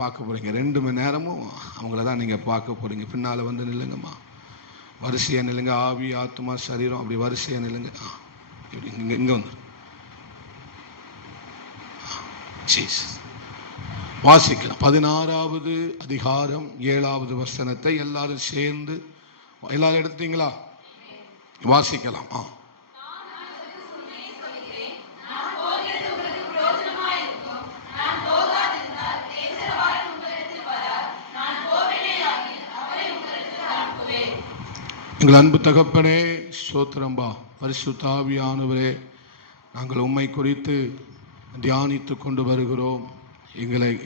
பார்க்க போகிறீங்க. 2 மணி நேரமும் அவங்கள தான் நீங்கள் பார்க்க போகிறீங்க. பின்னால் வந்து நில்லுங்கம்மா, வரிசையாக நில்லுங்க. ஆவி, ஆத்மா, சரீரம் அப்படி வரிசையாக நில்லுங்க. இப்படி இங்கே வந்து வாசிக்கலாம். 16வது அதிகாரம் 7வது வசனத்தை எல்லாரும் சேர்ந்து, எல்லாரும் எடுத்தீங்களா? வாசிக்கலாம். எங்கள் அன்பு தகப்பனே, ஸ்தோத்திரம்பா. பரிசுத்த ஆவியானவரே, நாங்கள் உம்மை குறித்து தியானித்து கொண்டு வருகிறோம்.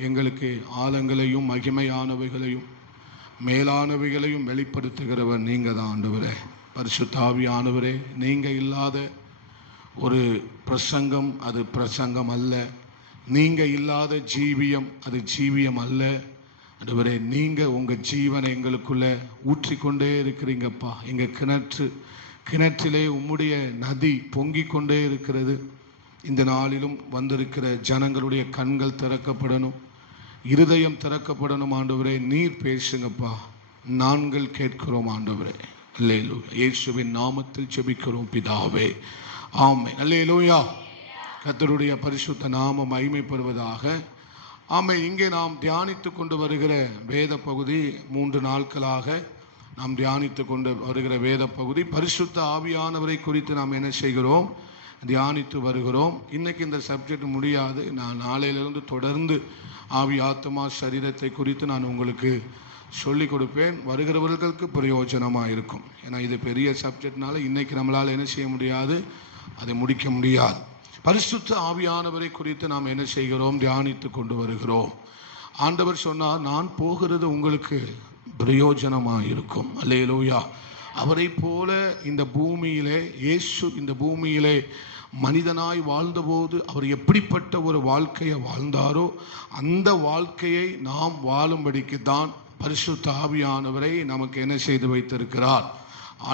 எங்களுக்கு ஆழங்களையும் மகிமையானவைகளையும் மேலானவைகளையும் வெளிப்படுத்துகிறவர் நீங்கள் தான் ஆண்டவரே. பரிசுத்த ஆவியானவரே, நீங்கள் இல்லாத ஒரு பிரசங்கம் அது பிரசங்கம் அல்ல. நீங்கள் இல்லாத ஜீவியம் அது ஜீவியம் அல்ல. ஆண்டவரே, நீங்கள் உங்கள் ஜீவனை எங்களுக்குள்ள ஊற்றிக்கொண்டே இருக்கிறீங்கப்பா. எங்கள் கிணற்றிலே உம்முடைய நதி பொங்கிக் கொண்டே இருக்கிறது. இந்த நாளிலும் வந்திருக்கிற ஜனங்களுடைய கண்கள் திறக்கப்படணும், இருதயம் திறக்கப்படணும். ஆண்டவரே, நீர் பேசுங்கப்பா. நாங்கள் கேட்கிறோம் ஆண்டவரே. அல்லேலூயா. இயேசுவின் நாமத்தில் ஜெபிக்கிறோம் பிதாவே, ஆமென். அல்லேலூயா. கர்த்தருடைய பரிசுத்த நாமம் மகிமைப்படுவதாக. ஆமென். இங்கே நாம் தியானித்து கொண்டு வருகிற வேத பகுதி, 3 நாட்களாக நாம் தியானித்து கொண்டு வருகிற வேத பகுதி பரிசுத்த ஆவியானவரை குறித்து நாம் என்ன செய்கிறோம்? தியானித்து வருகிறோம். இன்னைக்கு இந்த சப்ஜெக்ட் முடியாது. நான் நாளையிலிருந்து தொடர்ந்து ஆவி, ஆத்மா, சரீரத்தை குறித்து நான் உங்களுக்கு சொல்லிக் கொடுப்பேன். வருகிறவர்களுக்கு பிரயோஜனமாக இருக்கும். ஏன்னா இது பெரிய சப்ஜெக்ட்னால இன்னைக்கு நம்மளால் என்ன செய்ய முடியாது, அதை முடிக்க முடியாது. பரிசுத்த ஆவியானவரை குறித்து நாம் என்ன செய்கிறோம்? தியானித்து கொண்டு வருகிறோம். ஆண்டவர் சொன்னார், நான் போகிறது உங்களுக்கு பிரயோஜனமாக இருக்கும். அல்லேலூயா. அவரை போல இந்த பூமியிலே, இயேசு இந்த பூமியிலே மனிதனாய் வாழ்ந்தபோது அவர் எப்படிப்பட்ட ஒரு வாழ்க்கையை வாழ்ந்தாரோ அந்த வாழ்க்கையை நாம் வாழும்படிக்கு தான் பரிசுத்த ஆவியானவரை நமக்கு என்ன செய்து வைத்திருக்கிறார்?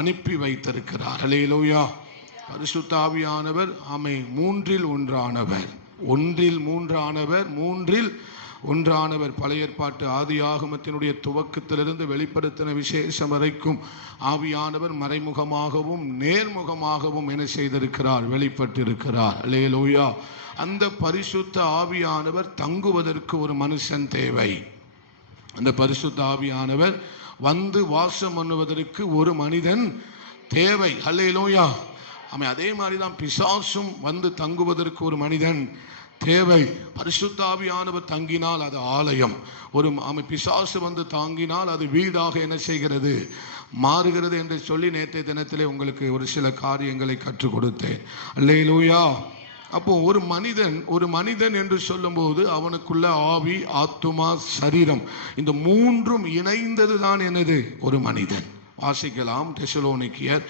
அனுப்பி வைத்திருக்கிறார். அல்லேலூயா. பரிசுத்த ஆவியானவர் ஆமென் 3ல் 1ஆனவர், 1ல் 3ஆனவர், 3ல் 1ஆனவர். பழைய ஏற்பாட்டு ஆதி ஆகமத்தினுடைய துவக்கத்திலிருந்து வெளிப்படுத்தின விசேஷம் வரைக்கும் ஆவியானவர் மறைமுகமாகவும் நேர்முகமாகவும் என்ன செய்திருக்கிறார்? வெளிப்பட்டிருக்கிறார். அல்லேலூயா. அந்த பரிசுத்த ஆவியானவர் தங்குவதற்கு ஒரு மனுஷன் தேவை. அந்த பரிசுத்த ஆவியானவர் வந்து வாசம் பண்ணுவதற்கு ஒரு மனிதன் தேவை. அல்லேலூயா. ஆமென். அதே மாதிரி தான் பிசாசும் வந்து தங்குவதற்கு ஒரு மனிதன் தேவை. பரிசுத்த ஆவியானவர் தங்கினால் அது ஆலயம். ஒரு பிசாசு வந்து தாங்கினால் அது வீடாக என்ன செய்கிறது? மாறுகிறது என்று சொல்லி நேற்றைய தினத்திலே உங்களுக்கு ஒரு சில காரியங்களை கற்றுக் கொடுத்தேன். அல்லேலூயா. அப்போ ஒரு மனிதன் என்று சொல்லும்போது அவனுக்குள்ள ஆவி, ஆத்துமா, சரீரம், இந்த 3ம் இணைந்தது தான் என்னது? ஒரு மனிதன். வாசிக்கலாம். தெசலோனிக்கேயர்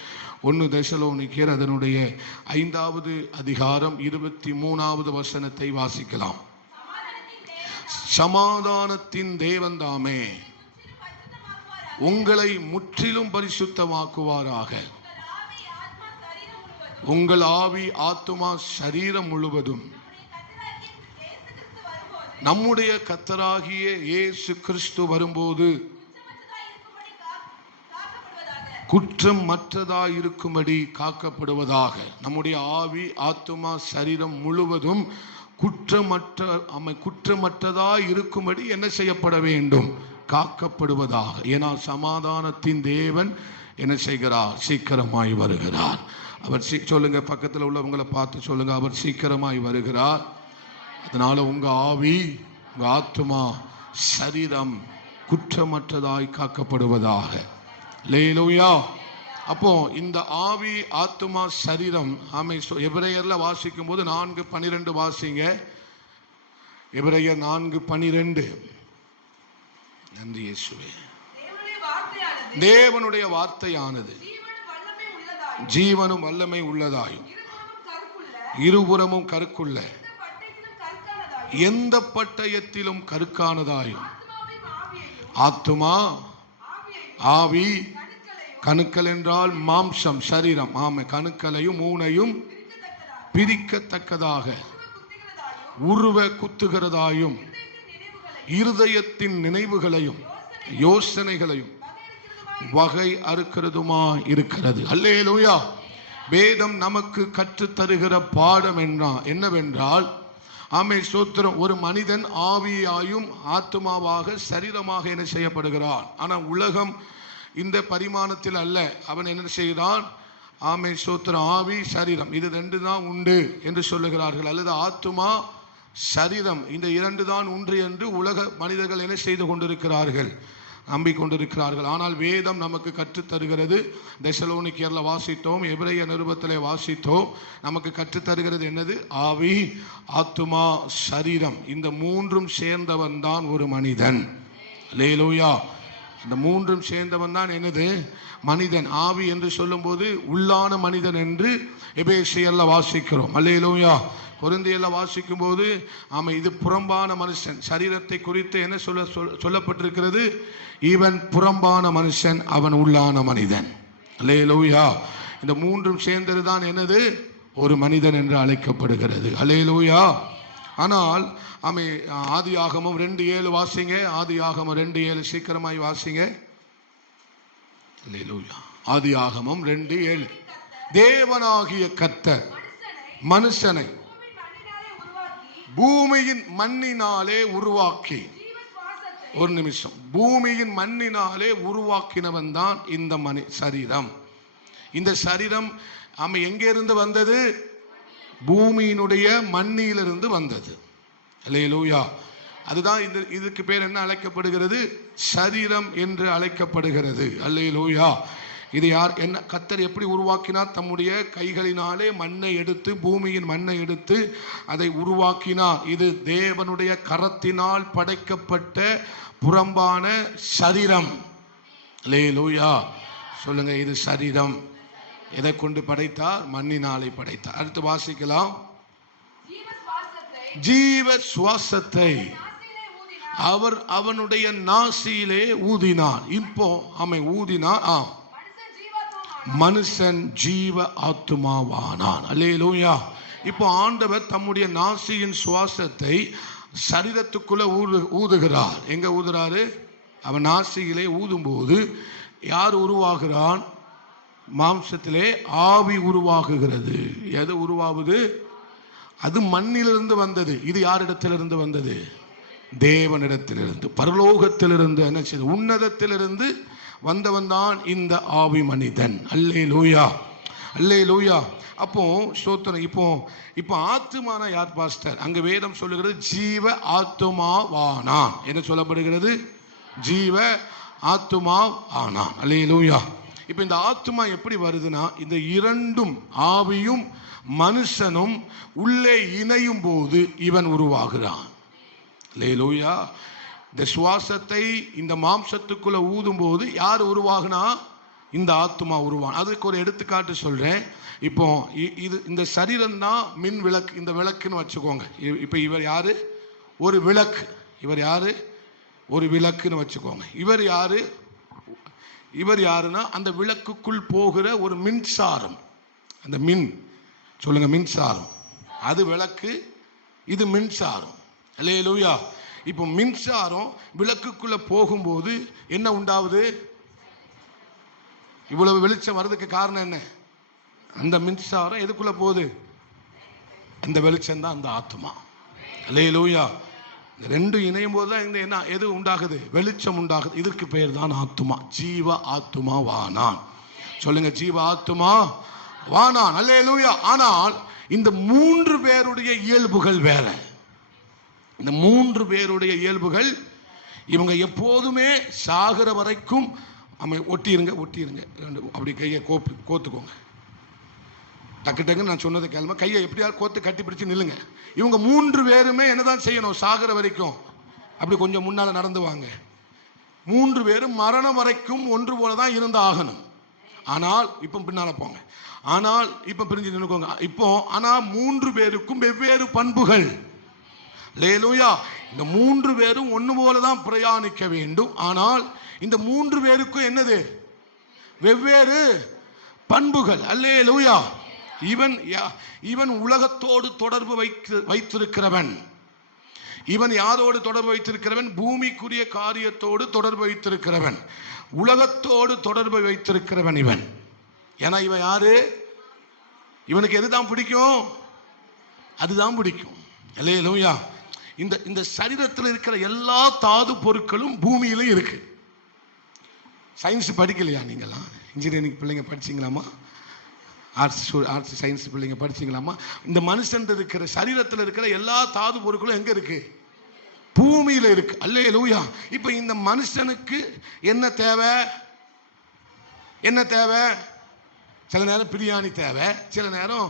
1 தெசலோனிக்கேயர் அதனுடைய 5வது அதிகாரம் 23வது வசனத்தை வாசிக்கலாம். சமாதானத்தின் தேவன் தாமே உங்களை முற்றிலும் பரிசுத்தமாக்குவாராக. உங்கள் ஆவி, ஆத்துமா, சரீரம் முழுவதும் நம்முடைய கர்த்தராகிய இயேசு கிறிஸ்து வரும்போது குற்றம் மற்றதாய் இருக்கும்படி காக்கப்படுவதாக. நம்முடைய ஆவி, ஆத்துமா, சரீரம் முழுவதும் குற்றமற்றதாய் இருக்கும்படி என்ன செய்யப்பட வேண்டும்? காக்கப்படுவதாக. ஏன்னா சமாதானத்தின் தேவன் என்ன செய்கிறார்? சீக்கிரமாய் வருகிறார். அவர் சொல்லுங்க, பக்கத்தில் உள்ளவங்களை பார்த்து சொல்லுங்க, அவர் சீக்கிரமாய் வருகிறார். அதனால உங்க ஆவி, உங்க ஆத்துமா, சரீரம் குற்றமற்றதாய் காக்கப்படுவதாக. அல்லேலூயா. அப்போ இந்த ஆவி, ஆத்துமா, சரீரம் எபிரேயர்ல வாசிக்கும் போது 4:12 வாசிங்க. எபிரேயர் 4:12. நன்றி இயேசுவே. தேவனுடைய வார்த்தையானது ஜீவனும் வல்லமை உள்ளதாயும் இருபுறமும் கருக்குள்ள எந்த பட்டயத்திலும் கருக்கானதாயும் ஆத்துமா, ஆவி, கணுக்கள் என்றால் மாம்சம், சரீரம். கணுக்களையும் ஊனையும் பிரிக்கத்தக்கதாக உருவ குத்துகிறதாயும் இருதயத்தின் நினைவுகளையும் யோசனைகளையும் வகை அறுக்கிறதுமா இருக்கிறது. அல்லேலூயா. வேதம் நமக்கு கற்றுத் தருகிற பாடம் என்னவென்றால், ஆமே ஸ்தோத்திரம், ஒரு மனிதன் ஆவியாயும் ஆத்துமாவாக சரீரமாக என்ன செய்யப்படுகிறான். ஆனால் உலகம் இந்த பரிமாணத்தில் அல்ல. அவன் என்ன செய்கிறான்? ஆமே ஸ்தோத்திரம், ஆவி சரீரம் இது ரெண்டு தான் உண்டு என்று சொல்லுகிறார்கள். அல்லது ஆத்துமா சரீரம் இந்த இரண்டு தான் ஒன்று என்று உலக மனிதர்கள் என்ன செய்து கொண்டிருக்கிறார்கள், நம்பிக்கொண்டிருக்கிறார்கள். ஆனால் வேதம் நமக்கு கற்றுத் தருகிறது. தெசலோனிக்கேயர்ல வாசித்தோம், எபிரேய நிருபத்திலே வாசித்தோம். நமக்கு கற்றுத் தருகிறது என்னது? ஆவி, ஆத்துமா, சரீரம் இந்த மூன்றும் சேர்ந்தவன் தான் ஒரு மனிதன். அல்லேலூயா. இந்த மூன்றும் சேர்ந்தவன் தான் என்னது? மனிதன். ஆவி என்று சொல்லும் போது உள்ளான மனிதன் என்று எபேசியர்ல வாசிக்கிறோம். அல்லேலூயா. கொரிந்தியர்ல வாசிக்கும் போது இது புறம்பான மனுஷன். சரீரத்தை குறித்து என்ன சொல்லப்பட்டிருக்கிறது? இவன் புறம்பான மனுஷன், அவன் உள்ளான மனிதன். அல்லேலூயா. இந்த மூன்றும் சேர்ந்ததுதான் என்னது? ஒரு மனிதன் என்று அழைக்கப்படுகிறது. அல்லேலூயா. ஆனால் ஆதியாகமம் 2:7 வாசிங்க. ஆதியாகமம் 2:7 சீக்கிரமாய் வாசிங்க. அல்லேலூயா. ஆதியாகமம் 2:7. தேவனாகிய கர்த்தர் மனுஷனை பூமியின் மண்ணினாலே உருவாக்கி, ஒரு நிமிஷம், பூமியின் மண்ணினாலே உருவாக்கினவன் தான் இந்த சரீரம். இந்த சரீரம் எங்கே இருந்து வந்தது? பூமியினுடைய மண்ணிலிருந்து வந்தது. அல்லேலூயா. அதுதான் இதுக்கு பேர் என்ன அழைக்கப்படுகிறது? சரீரம் என்று அழைக்கப்படுகிறது. அல்லேலூயா. இது யார்? என்ன கர்த்தர் எப்படி உருவாக்கினார்? தம்முடைய கைகளினாலே மண்ணை எடுத்து, பூமியின் மண்ணை எடுத்து அதை உருவாக்கினார். இது தேவனுடைய கரத்தினால் படைக்கப்பட்ட புறம்பான சரீரம். அல்லேலூயா. சொல்லுங்க, இது சரீரம். எதை கொண்டு படைத்தார்? மண்ணினாலே படைத்தார். அடுத்து வாசிக்கலாம். ஜீவ சுவாசத்தை அவர் அவனுடைய நாசியிலே ஊதினார். இப்போ ஊதினார். மனுஷன் ஜீவ ஆத்துமாவானான். அல்லேலூயா. இப்போ ஆண்டவர் தம்முடைய நாசியின் சுவாசத்தை சரீரத்துக்குள்ள ஊதுகிறார். எங்க ஊதுறாரு? அவன் நாசியிலே ஊதும் போது யார் உருவாகிறான்? மாம்சத்திலே ஆவி உருவாகுகிறது. எது உருவாகுது? அது மண்ணிலிருந்து வந்தது. இது யாரிடத்திலிருந்து வந்தது? தேவனிடத்திலிருந்து, பரலோகத்திலிருந்து, என்ன செய்து, உன்னதத்திலிருந்து வந்தவன் தான் இந்த ஆவி மனிதன். அல்லேலூயா. அல்லேலூயா. அப்போ ஸ்தோத்திரம். இப்போ ஆத்துமானா யார் பாஸ்டர்? அங்க வேதம் சொல்லுகிறது ஜீவ ஆத்துமாவானான். என்ன சொல்லப்படுகிறது? ஜீவ ஆத்துமா ஆனான். அல்லேலூயா. இப்போ இந்த ஆத்துமா எப்படி வருதுன்னா, இந்த இரண்டும் ஆவியும் மனுஷனும் உள்ளே இணையும் போது இவன் உருவாகிறான். அல்லேலூயா. இந்த சுவாசத்தை இந்த மாம்சத்துக்குள்ள ஊதும் போது யார் உருவாகுனா? இந்த ஆத்துமா உருவான். அதுக்கு ஒரு எடுத்துக்காட்டு சொல்றேன். இப்போ இந்த சரீரம் தான் மின் விளக்கு. இந்த விளக்குன்னு வச்சுக்கோங்க. இப்போ இவர் யாரு? ஒரு விளக்கு. இவர் யாரு? ஒரு விளக்குன்னு வச்சுக்கோங்க. இவர் யாரு? இவர் யாருன்னா அந்த விளக்குக்குள் போகிற ஒரு மின்சாரம். அந்த சொல்லுங்க, மின்சாரம். அது விளக்கு, இது மின்சாரம். அல்லேலூயா. இப்போ மின்சாரம் விளக்குக்குள்ள போகும்போது என்ன உண்டாவது? இவ்வளவு வெளிச்சம் வர்றதுக்கு காரணம் என்ன? அந்த மின்சாரம் எதுக்குள்ள போகுது? அந்த வெளிச்சம் தான் அந்த ஆத்மா. அல்லேலூயா. இந்த ரெண்டும் இணையும் போது தான் என்ன எது உண்டாகுது? வெளிச்சம் உண்டாகுது. இதற்கு பெயர் தான் ஆத்துமா. ஜீவ ஆத்துமா வானான். சொல்லுங்க, ஜீவ ஆத்துமா வானான். அல்லேலூயா. ஆனால் இந்த 3 பேருடைய இயல்புகள் வேற. இந்த 3 பேருடைய இயல்புகள், இவங்க எப்போதுமே சாகிற வரைக்கும் ஒட்டிருங்க. அப்படி கையை கோத்துக்கோங்க. டக்கு டக்குன்னு நான் சொன்னதை கேளுங்க. கையை எப்படியாவது கோத்து கட்டி பிடிச்சு நில்லுங்க. இவங்க 3 பேருமே என்னதான் செய்யணும்? சாகிற வரைக்கும் அப்படி கொஞ்சம் முன்னால நடந்து வாங்க. 3 பேரும் மரணம் வரைக்கும் ஒன்று போலதான் இருந்து ஆகணும். ஆனால் இப்ப பின்னால போங்க. ஆனால் இப்ப பிரிஞ்சு நின்னுக்கோங்க. இப்போ ஆனா 3 பேருக்கும் வெவ்வேறு பண்புகள். அல்லேலூயா. இந்த 3 பேரும் ஒன்று போலதான் பிரயாணிக்க வேண்டும். ஆனால் இந்த 3 பேருக்கும் என்னது? வெவ்வேறு பண்புகள். அல்லேலூயா. இவன் உலகத்தோடு தொடர்பு வைத்திருக்கிறவன். இவன் யாரோடு தொடர்பு வைத்திருக்கிறவன்? பூமிக்குரிய காரியத்தோடு தொடர்பு வைத்திருக்கிறவன், உலகத்தோடு தொடர்பு வைத்திருக்கிறவன் இவன். ஏன்னா இவன் யாரு? இவனுக்கு எதுதான் பிடிக்கும்? அதுதான் பிடிக்கும். அல்லேலூயா. இந்த சரீரத்தில் இருக்கிற எல்லா தாது பொருட்களும் பூமியிலும் இருக்கு. சயின்ஸ் படிக்கலையா நீங்களாம்? இன்ஜினியரிங் பிள்ளைங்க படிச்சிங்களாமா? ஆர்ட்ஸ் சயின்ஸ் பிள்ளைங்க படிச்சிங்களாமா? இந்த மனுஷன் இருக்கிற சரீரத்தில் இருக்கிற எல்லா தாது பொருட்களும் எங்க இருக்கு? பூமியில இருக்கு. அல்லேலூயா. இப்ப இந்த மனுஷனுக்கு என்ன தேவை? என்ன தேவை? சில நேரம் பிரியாணி தேவை, சில நேரம்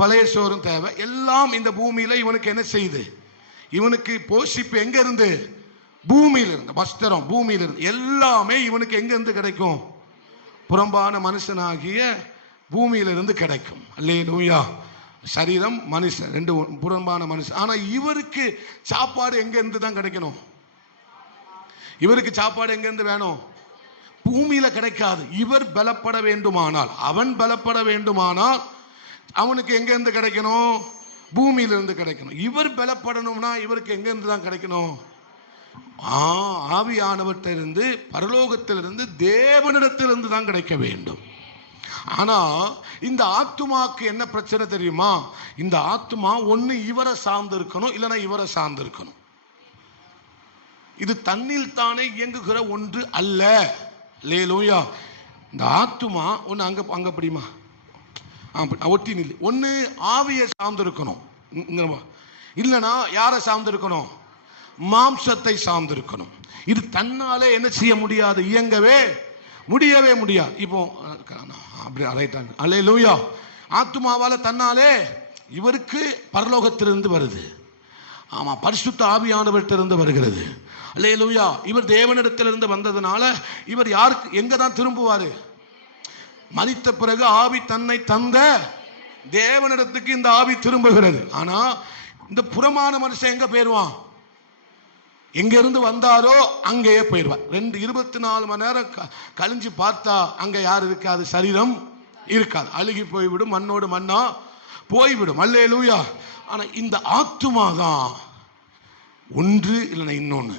பழைய சோறும் தேவை. எல்லாம் இந்த பூமியில இவனுக்கு என்ன செய்யுது? இவனுக்கு போஷிப்பு எங்க இருந்து? பூமியில இருந்து. வஸ்திரம் பூமியில இருந்து. எல்லாமே இவனுக்கு எங்க இருந்து கிடைக்கும்? புறம்பான மனுஷனாகிய பூமியில இருந்து கிடைக்கும். அல்லேலூயா. சரீரம் மனுஷன் ரெண்டு புறம்பான மனுஷன். ஆனா இவருக்கு சாப்பாடு எங்க இருந்து தான் கிடைக்கணும்? இவருக்கு சாப்பாடு எங்க இருந்து வேணும்? பூமியில கிடைக்காது. இவர் பலப்பட வேண்டுமானால், அவன் பலப்பட வேண்டுமானால் அவனுக்கு எங்க இருந்து கிடைக்கணும்? பூமியிலிருந்து கிடைக்கணும். இவர் பலப்படணும்னா இவருக்கு எங்க இருந்து தான் கிடைக்கணும்? ஆவியானவற்றிலிருந்து, பரலோகத்திலிருந்து, தேவனிடத்திலிருந்து தான் கிடைக்க வேண்டும். ஆனா இந்த ஆத்துமாக்கு என்ன பிரச்சனை தெரியுமா? இந்த ஆத்துமா ஒண்ணு இவரை சார்ந்து இருக்கணும், இல்லைன்னா இவரை சார்ந்து இருக்கணும். இது தன்னில் தானே இயங்குகிற ஒன்று அல்ல. அல்லேலூயா. இந்த ஆத்துமா ஒண்ணு அங்க படியுமா, ஒட்டி நில். ஒண்ணு ஆவியை சார்ந்து இருக்கணும், இல்லைன்னா யாரை சார்ந்து இருக்கணும்? மாம்சத்தை சார்ந்து இருக்கணும். இது தன்னாலே என்ன செய்ய முடியாது? இயங்கவே முடியவே முடியாது. இப்போ அல்லேலூயா. ஆத்துமாவால தன்னாலே இவருக்கு பரலோகத்திலிருந்து வருது. ஆமா, பரிசுத்த ஆவியானவரிடத்திலிருந்து வருகிறது. அல்லேலூயா. இவர் தேவனிடத்திலிருந்து வந்ததுனால இவர் யாருக்கு எங்க தான் திரும்புவாரு? மரித்த பிறகு ஆவி தன்னை தந்த தேவனிடத்துக்கு இந்த ஆவி திரும்புகிறது. ஆனா இந்த புறமான மனுஷன் எங்க போயிருவான்? எங்க இருந்து வந்தாரோ அங்கேயே போயிடுவார். 24 மணி நேரம் கழிஞ்சு பார்த்தா அங்க யார் இருக்காது? சரீரம் இருக்காது, அழுகி போய்விடும், மண்ணோடு மண்ணா போய்விடும். அல்லேலூயா. ஆனா இந்த ஆத்துமா தான் ஒன்று, இல்லைன்னா இன்னொன்னு.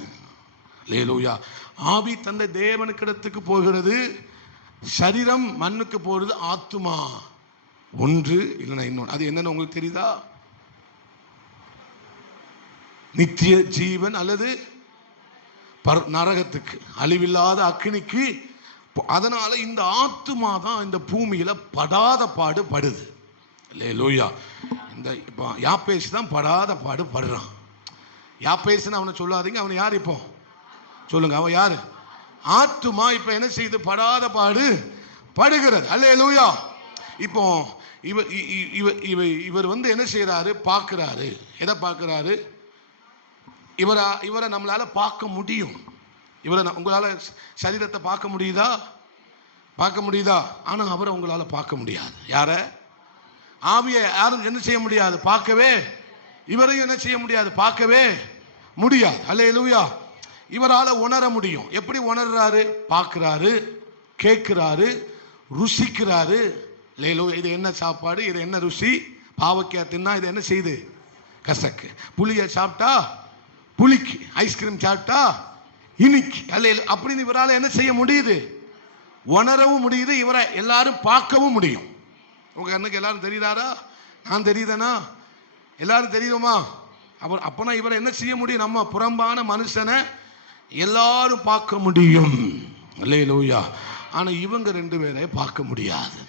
அல்லேலூயா. ஆவி தந்தை தேவனுக்கிடத்துக்கு போகிறது, சரீரம் மண்ணுக்கு போறது. ஆத்துமா ஒன்று, இல்லைன்னா இன்னொன்று. அது என்னன்னு உங்களுக்கு தெரியுதா? நித்திய ஜீவன் அல்லது நரகத்துக்கு, அழிவில்லாத அக்கினிக்கு. அதனால இந்த ஆத்துமா தான் இந்த பூமியில படாத பாடு படுது. அல்லேலூயா. இந்த இப்போ யாப்பேஸ் தான் படாத பாடு படுறான். யாப்பேஸ்ன்னு அவனை சொல்லாதீங்க. அவன் யார்? இப்போ சொல்லுங்க, அவன் யாரு? ஆத்துமா இப்ப என்ன செய்து படாத பாடு படுகிறது. அல்லேலூயா. இப்போ இவர் வந்து என்ன செய்யறாரு? பார்க்கிறாரு. எதை பார்க்கிறாரு? இவரை நம்மளால பார்க்க முடியும். உங்களால சரீரத்தை பார்க்க முடியுதா? பார்க்க முடியுதா? ஆனா அவரை உங்களால பார்க்க முடியாது. யார? ஆவியை யாரும் என்ன செய்ய முடியாது? பார்க்கவே. இவரையும் என்ன செய்ய முடியாது? பார்க்கவே முடியாது. அல்லேலூயா. இவரால உணர முடியும். எப்படி உணர்றாரு? பார்க்கிறாரு, கேட்கிறாரு, ருசிக்கிறாரு. அல்லேலூயா. இது என்ன சாப்பாடு? இது என்ன ருசி? பாவக்காய் தின்னா இது என்ன செய்யுது? கசக்கு. புளிய சாப்பிட்டா புளிக்கு, ஐஸ்கிரீம் சாப்பிட்டா இனிக்கு. அல்ல அப்படின்னு இவரால் என்ன செய்ய முடியுது? உணரவும் முடியுது. இவரை எல்லாரும் பார்க்கவும் முடியும். உங்க கண்ணுக்கு எல்லாரும் தெரியுதாரா? நான் தெரியுதேனா? எல்லாரும் தெரியுமா? அப்பனா இவரை என்ன செய்ய முடியும்? நம்ம புறம்பான மனுஷனை எல்லாரும் பார்க்க முடியும். அல்லேலூயா. ஆனா இவங்க 2 பேரை பார்க்க முடியாது.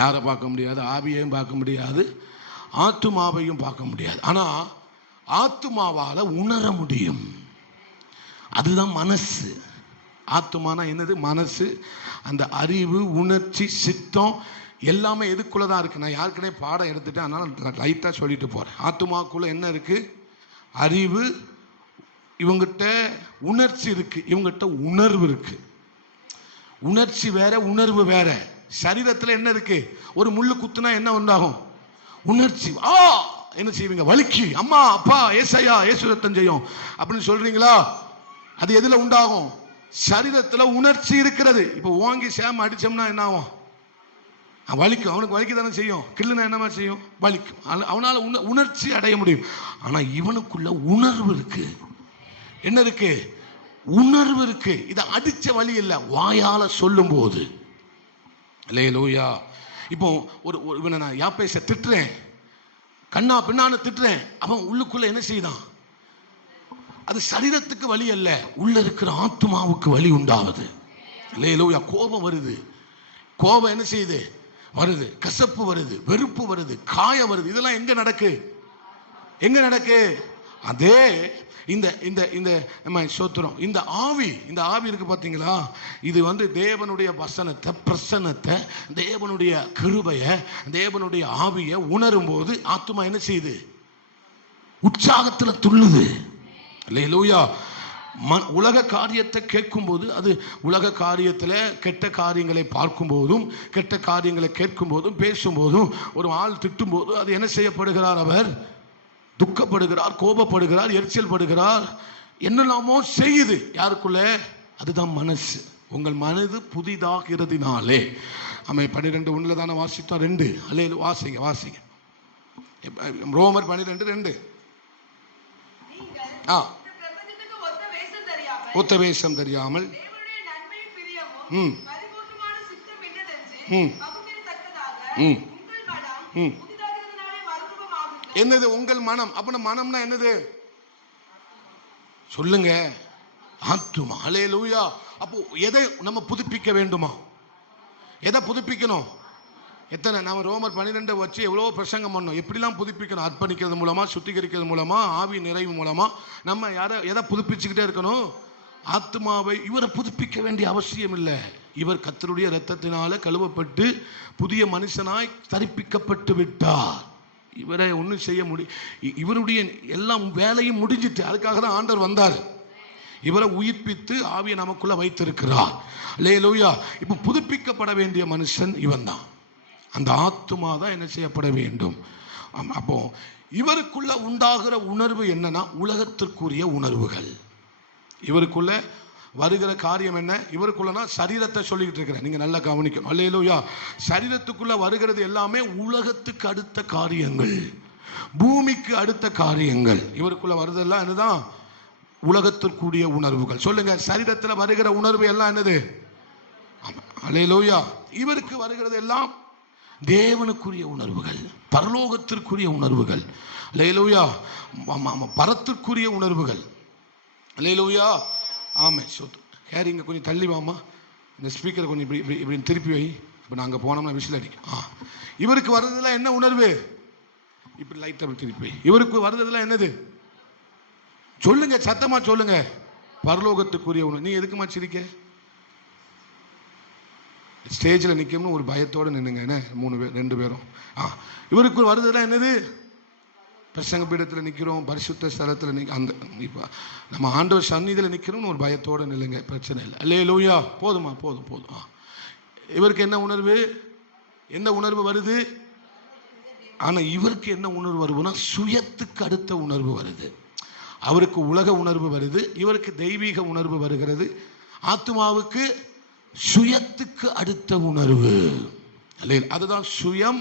யாரை பார்க்க முடியாது? ஆவியையும் பார்க்க முடியாது, ஆத்துமாவையும் பார்க்க முடியாது. ஆனா ஆத்துமாவால உணர முடியும். அதுதான் மனசு. ஆத்துமானா என்னது? மனசு. அந்த அறிவு, உணர்ச்சி, சித்தம் எல்லாமே எதுக்குள்ளதான் இருக்கு. நான் யாருக்குனே பாடம் எடுத்துட்டேன், அதனால லைட்டா சொல்லிட்டு போறேன். ஆத்துமாக்குள்ள என்ன இருக்கு? அறிவு. இவங்கிட்ட உணர்ச்சி இருக்கு, இவங்கிட்ட உணர்வு இருக்கு. உணர்ச்சி வேற, உணர்வு வேற. சரீரத்துல என்ன இருக்கு? ஒரு முள்ளு குத்துனா என்ன உண்டாகும்? உணர்ச்சி. என்ன செய்வீங்க? வலிக்கு, அம்மா அப்பா ஏசையா ஏசு ரத்தம் செய்யும் அப்படின்னு சொல்றீங்களா? அது எதுல உண்டாகும்? சரீரத்துல உணர்ச்சி இருக்கிறது. இப்ப ஓங்கி சேம அடிச்சோம்னா என்ன ஆகும்? வலிக்கும், அவனுக்கு வலிக்க தானே செய்யும். கில்லுனா என்னமா செய்யும்? வலிக்கும். அவனால் உணர்ச்சி அடைய முடியும். ஆனால் இவனுக்குள்ள உணர்வு இருக்கு. என்ன இருக்கு? உணர்வு இருக்கு. இதை அடிச்ச வழி இல்லை, வாயால சொல்லும் போது. அல்லேலூயா. இப்போ இவனை நான் யாப்பேச திட்டுறேன், கண்ணா பின்னான்னு திட்டுறேன், அவன் உள்ளுக்குள்ள என்ன செய்தான்? அது சரீரத்துக்கு வலி அல்ல, உள்ள இருக்கிற ஆத்மாவுக்கு வலி உண்டாவது. அல்லேலூயா. கோபம் வருது, கோபம் என்ன செய்யுது? வருது. கசப்பு வருது, வெறுப்பு வருது, காயம் வருது. இதெல்லாம் எங்க நடக்கு? எங்க நடக்கு? அதே இந்த இந்த இந்த நம்ம சோத்திரம், இந்த ஆவி இருக்கு பார்த்தீங்களா? இது தேவனுடைய வசனத்தை, பிரசன்னத்தை, தேவனுடைய கிருபையை, தேவனுடைய ஆவியை உணரும் போது ஆத்துமா என்ன செய்யுது? உற்சாகத்தில் துள்ளுது. அல்லேலூயா. உலக காரியத்தை கேட்கும் போது, அது உலக காரியத்தில் கெட்ட காரியங்களை பார்க்கும் போதும், கெட்ட காரியங்களை கேட்கும் போதும், பேசும் போதும், ஒரு ஆள் திட்டும் போது அது என்ன செய்யப்படுகிறார்? அவர் துக்கப்படுகிறார், கோபப்படுகிறார், எரிச்சல் படுகிறார், என்னெல்லாமோ செய்யுது. யாருக்குள்ள? அதுதான் மனசு. உங்கள் மனது புதிதாகிறதுனாலே. ஆமே. 12:1 தானே வாசித்தோம். 2 அல்ல, வாசிங்க. ரோமர் 12:2. ஒத்த வேஷம் தெரியாமல் என்னது உங்கள் மனம்? அப்ப மனம்னா என்னது? சொல்லுங்க. ஆத்துமா. அல்லேலூயா. அப்போ எதை நம்ம புதுப்பிக்க வேண்டுமா? எதை புதுப்பிக்கணும்? எத்தனை நாம ரோமர் 12 வச்சு எவ்வளோ பிரசங்கம் பண்ணோம். எப்படிலாம் புதுப்பிக்கணும்? அர்ப்பணிக்கிறது மூலமா, சுத்திகரிக்கிறது மூலமா, ஆவி நிறைவு மூலமா. நம்ம எதை புதுப்பிச்சுக்கிட்டே இருக்கணும்? ஆத்மாவை. இவரை புதுப்பிக்க வேண்டிய அவசியம் இல்லை. இவர் கர்த்தருடைய இரத்தத்தினால கழுவப்பட்டு புதிய மனுஷனாய் தரிப்பிக்கப்பட்டு விட்டார். இவரை ஒன்றும் செய்ய முடியும். இவருடைய எல்லாம் வேலையும் முடிஞ்சிட்டு. அதுக்காக தான் ஆண்டவர் வந்தார். இவரை உயிர்ப்பித்து ஆவியை நமக்குள்ள வைத்திருக்கிறார். அல்லேலூயா. இப்போ புதுப்பிக்கப்பட வேண்டிய மனுஷன் இவன் தான். அந்த ஆத்துமா தான் என்ன செய்யப்பட வேண்டும். அப்போ இவருக்குள்ள உண்டாகிற உணர்வு என்னன்னா, உலகத்திற்குரிய உணர்வுகள். இவருக்குள்ள வருகிற காரியம் என்ன? இவருக்குள்ளனா சரீரத்தை சொல்லிக்கிட்டு இருக்கிறேன், நீங்க நல்லா கவனிக்கணும். அல்லேலூயா. சரீரத்துக்குள்ள வருகிறது எல்லாமே உலகத்துக்கு அடுத்த காரியங்கள், பூமிக்கு அடுத்த காரியங்கள். இவருக்குள்ள வருதெல்லாம் என்னதான்? உலகத்திற்குரிய உணர்வுகள். சொல்லுங்க, சரீரத்தில் வருகிற உணர்வு எல்லாம் என்னது? அல்லேலூயா. இவருக்கு வருகிறது எல்லாம் தேவனுக்குரிய உணர்வுகள், பரலோகத்திற்குரிய உணர்வுகள். அல்லேலூயா. பரத்திற்குரிய உணர்வுகள். அல்லேலூயா. ஆமே. கேரிங்க கொஞ்சம் தள்ளி வாமா, இந்த ஸ்பீக்கரை கொஞ்சம் இப்படி திருப்பி வை. இப்போ நாங்கள் போனோம்னா விசில் அடிக்கும். இவருக்கு வர்றதுலாம் என்ன உணர்வு? இப்படி லைட்டாக திருப்பி. இவருக்கு வர்றதுலாம் என்னது? சொல்லுங்க, சத்தமா சொல்லுங்க. பரலோகத்துக்குரிய உணர்வு. நீ எதுக்குமா சிரிக்க? ஸ்டேஜில் நிற்கணும்னு ஒரு பயத்தோடு நின்னுங்க. என்ன 3 பேர் 2 பேரும். இவருக்கு வருதுலாம் என்னது? பிரசங்க பீடத்தில் நிற்கிறோம், பரிசுத்த ஸ்தலத்தில் அந்த இப்போ நம்ம ஆண்டவர் சந்நிதியில் நிற்கிறோம்னு ஒரு பயத்தோடு நில்லுங்க, பிரச்சனை இல்லை. அல்லேலூயா. போதுமா? போதும். இவருக்கு என்ன உணர்வு? எந்த உணர்வு வருது? ஆனால் இவருக்கு என்ன உணர்வு வருதுன்னா, சுயத்துக்கு அடுத்த உணர்வு வருது. அவருக்கு உலக உணர்வு வருது, இவருக்கு தெய்வீக உணர்வு வருகிறது. ஆத்மாவுக்கு சுயத்துக்கு அடுத்த உணர்வு. அதுதான் சுயம்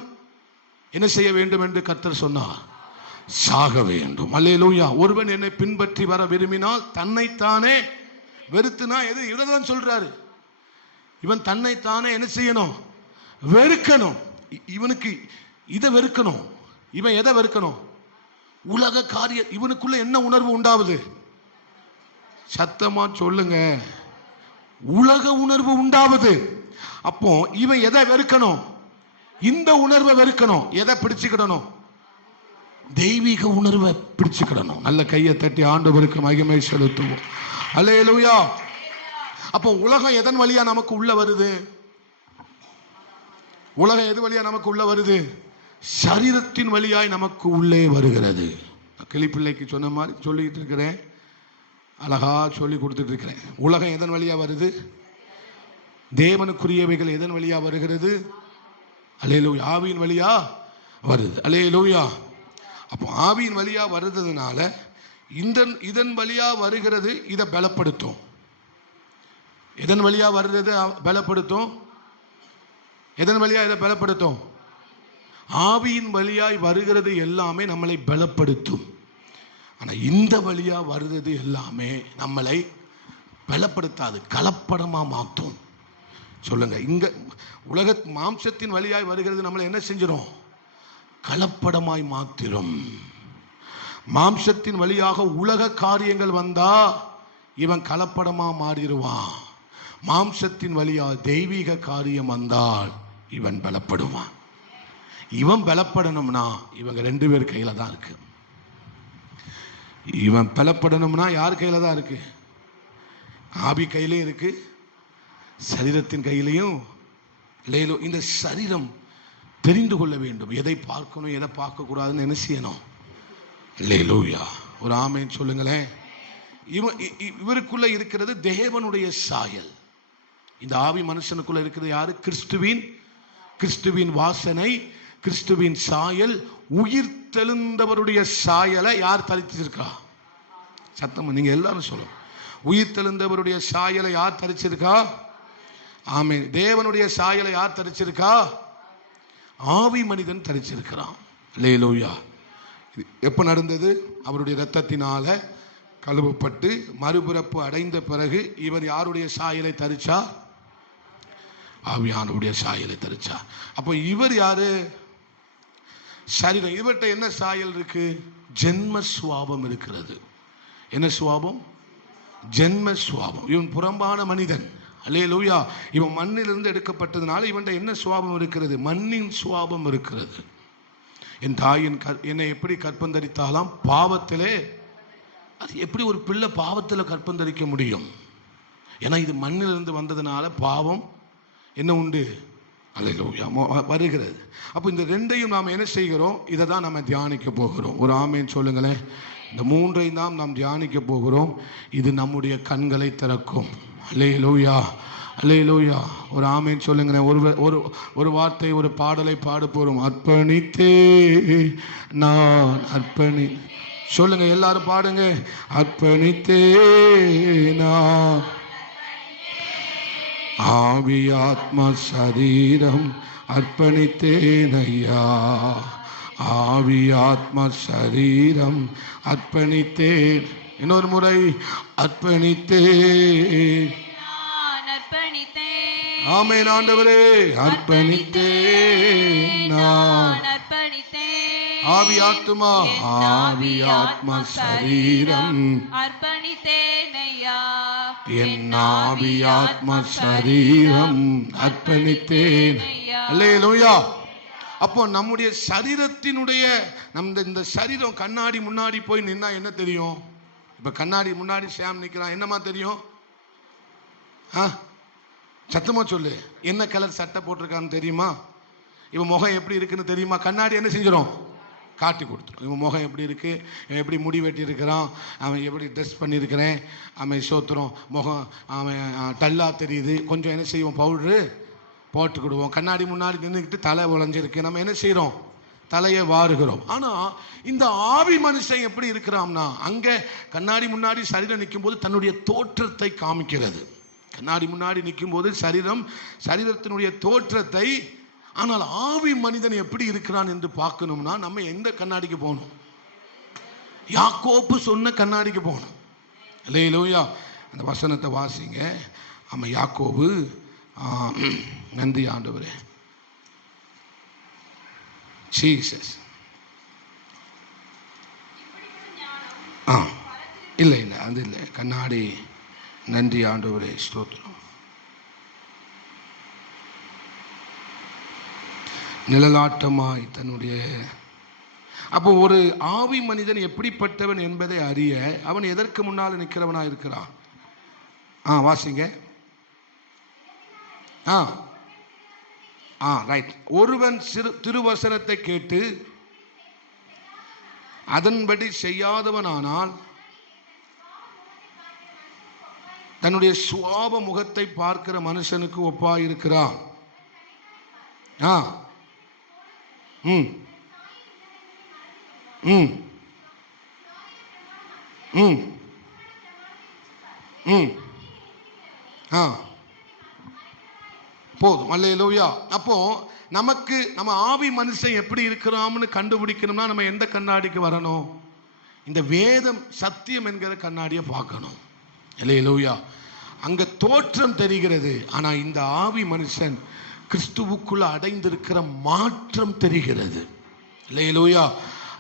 என்ன செய்ய வேண்டும் என்று கர்த்தர் சொன்னார்? சாக வேண்டும். அல்லேலூயா. ஒருவன் என்னை பின்பற்றி வர விரும்பினால் தன்னைத்தானே வெறுத்துனா, எது இதான் சொல்றாரு. இவன் தன்னைத்தானே என்ன செய்யணும்? வெறுக்கணும். இவனுக்கு இதை வெறுக்கணும். இவன் எதை வெறுக்கணும்? உலக காரியம். இவனுக்குள்ள என்ன உணர்வு உண்டாவது? சத்தமா சொல்லுங்க. உலக உணர்வு உண்டாவது. அப்போ இவன் எதை வெறுக்கணும்? இந்த உணர்வை வெறுக்கணும். எதை பிடிச்சுக்கிடணும்? தெய்வீக உணர்வை பிடிச்சுக்கிடணும். நல்ல கையை தட்டி ஆண்டவருக்கு மகிமை செலுத்துவோம். அல்லேலூயா. அப்போ உலகம் எதன் வழியா நமக்கு உள்ள வருது? உலகம் எது வழியா நமக்கு உள்ள வருது? சரீரத்தின் வழியாய் நமக்கு உள்ளே வருகிறது. கிளிப்பிள்ளைக்கு சொன்ன மாதிரி சொல்லிக்கிட்டு இருக்கிறேன், அழகா சொல்லி கொடுத்துட்டு இருக்கிறேன். உலகம் எதன் வழியா வருது? தேவனுக்குரியவைகள் எதன் வழியா வருகிறது? அல்லேலூயா. ஆவியின் வழியா வருது. அல்லேலூயா. அப்போ ஆவியின் வழியா வருதுனால இதன் வழியா வருகிறது. இதை பலப்படுத்தும். இதன் வழியா வருது பலப்படுத்தும். எதன் வழியா இதை பலப்படுத்தும்? ஆவியின் வழியாய் வருகிறது எல்லாமே நம்மளை பலப்படுத்தும். ஆனால் இந்த வழியா வருகிறது எல்லாமே நம்மளை பலப்படுத்தாது, கலப்படமா மாற்றும். சொல்லுங்க, இங்க உலக மாம்சத்தின் வழியாய் வருகிறது நம்மளை என்ன செஞ்சிடும்? கலப்படமாய் மாத்திரும். மாம்சத்தின் வழியாக உலக காரியங்கள் வந்தா இவன் கலப்படமா மாறிடுவான். மாம்சத்தின் வழியா தெய்வீக காரியம் வந்தால் இவன் பலப்படுவான். இவன் பலப்படணும்னா இவங்க 2 பேர் கையில தான் இருக்கு. இவன் பலப்படணும்னா யார் கையில தான் இருக்கு? ஆவி கையிலையும் இருக்கு, சரீரத்தின் கையிலையும். இந்த சரீரம் தெரிந்து கொள்ள வேண்டும், எதை பார்க்கணும் எதை பார்க்க கூடாதுன்னு என்ன செய்யணும். அல்லேலூயா, ஒரு ஆமென் சொல்லுங்களேன். இவருக்குள்ள இருக்கிறது தேவனுடைய சாயல். இந்த ஆவி மனுஷனுக்குள்ள இருக்கிறது யாரு? கிறிஸ்துவின் வாசனை, கிறிஸ்துவின் சாயல். உயிர் தெழுந்தவருடைய சாயலை யார் தரிச்சிருக்கா? சத்தம் நீங்க எல்லாரும் சொல்லும். உயிர் தெழுந்தவருடைய சாயலை யார் தரிச்சிருக்கா? ஆமென். தேவனுடைய சாயலை யார் தரிச்சிருக்கா? ஆவி மனிதன் தரிச்சிருக்கிறான். அல்லேலூயா. எப்ப நடந்தது? அவருடைய இரத்தத்தினால கழுவப்பட்டு மறுபிறப்பு அடைந்த பிறகு இவர் யாருடைய சாயலை தரிச்சா? ஆவியானவருடைய சாயலை தரிச்சா. அப்போ இவர் யாரு? சரீரம். இவர்கிட்ட என்ன சாயல் இருக்கு? ஜென்ம சுவாபம் இருக்கிறது. என்ன சுவாபம்? ஜென்ம சுவாபம். இவன் புறம்பான மனிதன். அல்லேலூயா. இவன் மண்ணிலிருந்து எடுக்கப்பட்டதுனால இவன்கிட்ட என்ன சுவாபம் இருக்கிறது? மண்ணின் சுவாபம் இருக்கிறது. என் தாயின் என்னை எப்படி கற்பந்தரித்தாலாம் பாவத்திலே. அது எப்படி ஒரு பிள்ளை பாவத்தில் கற்பந்தரிக்க முடியும்? ஏன்னா இது மண்ணிலிருந்து வந்ததுனால பாவம் என்ன உண்டு? அல்லேலூயா வருகிறது. அப்போ இந்த 2ஐயும் நாம் என்ன செய்கிறோம்? இதை தான் நம்ம தியானிக்க போகிறோம். ஒரு ஆமேன் சொல்லுங்களேன். இந்த 3ஐயும் தான் நாம் தியானிக்க போகிறோம். இது நம்முடைய கண்களை திறக்கும். அல்லேலூயா, அல்லேலூயா. ஒரு ஆமேன் சொல்லுங்களேன். ஒரு வார்த்தை, ஒரு பாடலை பாட போறோம். அர்ப்பணித்தே நான் சொல்லுங்க, எல்லாரும் பாடுங்க. அர்ப்பணித்தே நான் ஆவி ஆத்மா சரீரம் அர்ப்பணித்தேன் ஐயா. ஆவி ஆத்மா சரீரம் அர்ப்பணித்தேன். இன்னொரு முறை, அர்ப்பணித்தேன். ஆமென் ஆண்டவரே. அர்ப்பணித்தேன் நான். ஆவி ஆத்மா சரீரம் அர்ப்பணித்தேனையா. என் ஆவி ஆத்மா சரீரம் அர்ப்பணித்தேன். அல்லேலூயா. அப்போ நம்முடைய சரீரத்தினுடைய இந்த சரீரம் கண்ணாடி முன்னாடி போய் நின்னா என்ன தெரியும்? இப்ப கண்ணாடி முன்னாடி சாம் நிக்கிறான், என்னமா தெரியும்? சத்தமா சொல்லு. என்ன கலர் சட்டை போட்டிருக்கான்னு தெரியுமா? இவன் முகம் எப்படி இருக்குன்னு தெரியுமா? கண்ணாடி என்ன செஞ்சிடும்? காட்டி கொடுத்துரும். இவன் முகம் எப்படி இருக்கு, எப்படி முடி வெட்டி இருக்கிறான், அவன் எப்படி ட்ரெஸ் பண்ணியிருக்கிறேன், அவன் சோத்துறோம், முகம் அவன் டல்லா தெரியுது, கொஞ்சம் என்ன செய்வோம்? பவுடரு போட்டுக்கிடுவோம். கண்ணாடி முன்னாடி நின்றுக்கிட்டு தலை உழைஞ்சிருக்கு, நம்ம என்ன செய்கிறோம்? தலையை வாருகிறோம். ஆனால் இந்த ஆவி மனுஷன் எப்படி இருக்கிறான்னா, அங்கே கண்ணாடி முன்னாடி சரீரம் நிற்கும் போது தன்னுடைய தோற்றத்தை காமிக்கிறது. கண்ணாடி முன்னாடி நிற்கும் போது சரீரத்தினுடைய தோற்றத்தை. ஆனால் ஆவி மனிதன் எப்படி இருக்கிறான் என்று பார்க்கணும்னா நம்ம எந்த கண்ணாடிக்கு போகணும்? யாக்கோப்பு சொன்ன கண்ணாடிக்கு போகணும். அல்லேலூயா. அந்த வசனத்தை வாசிங்க. ஆமா, யாக்கோபு. நன்றி ஆண்டவரே. ஜீசஸ். இல்லை அது இல்லை, கண்ணாடி. நன்றி ஆண்டவரே, ஸ்தோத்திரம். நிழலாட்டமாய் தன்னுடைய. அப்போ ஒரு ஆவி மனிதன் எப்படிப்பட்டவன் என்பதை அறிய அவன் எதற்கு முன்னால் நிற்கிறவனா இருக்கிறான்? வாசிங்க. ரைட். ஒருவன் திருவசனத்தை கேட்டு அதன்படி செய்யாதவனானால் தன்னுடைய சுவாப முகத்தை பார்க்கிற மனுஷனுக்கு ஒப்பாயிருக்கிறான். போதும். அல்லேலூயா. அப்போ நமக்கு நம்ம ஆவி மனுஷன் எப்படி இருக்கிறோம்னு கண்டுபிடிக்கணும்னா நம்ம எந்த கண்ணாடிக்கு வரணும்? இந்த வேதம் சத்தியம் என்கிற கண்ணாடியை பார்க்கணும். அல்லேலூயா. அங்க தோற்றம் தெரிகிறது, ஆனா இந்த ஆவி மனுஷன் கிறிஸ்துவுக்குள்ள அடைந்திருக்கிற மாற்றம் தெரிகிறது. அல்லேலூயா.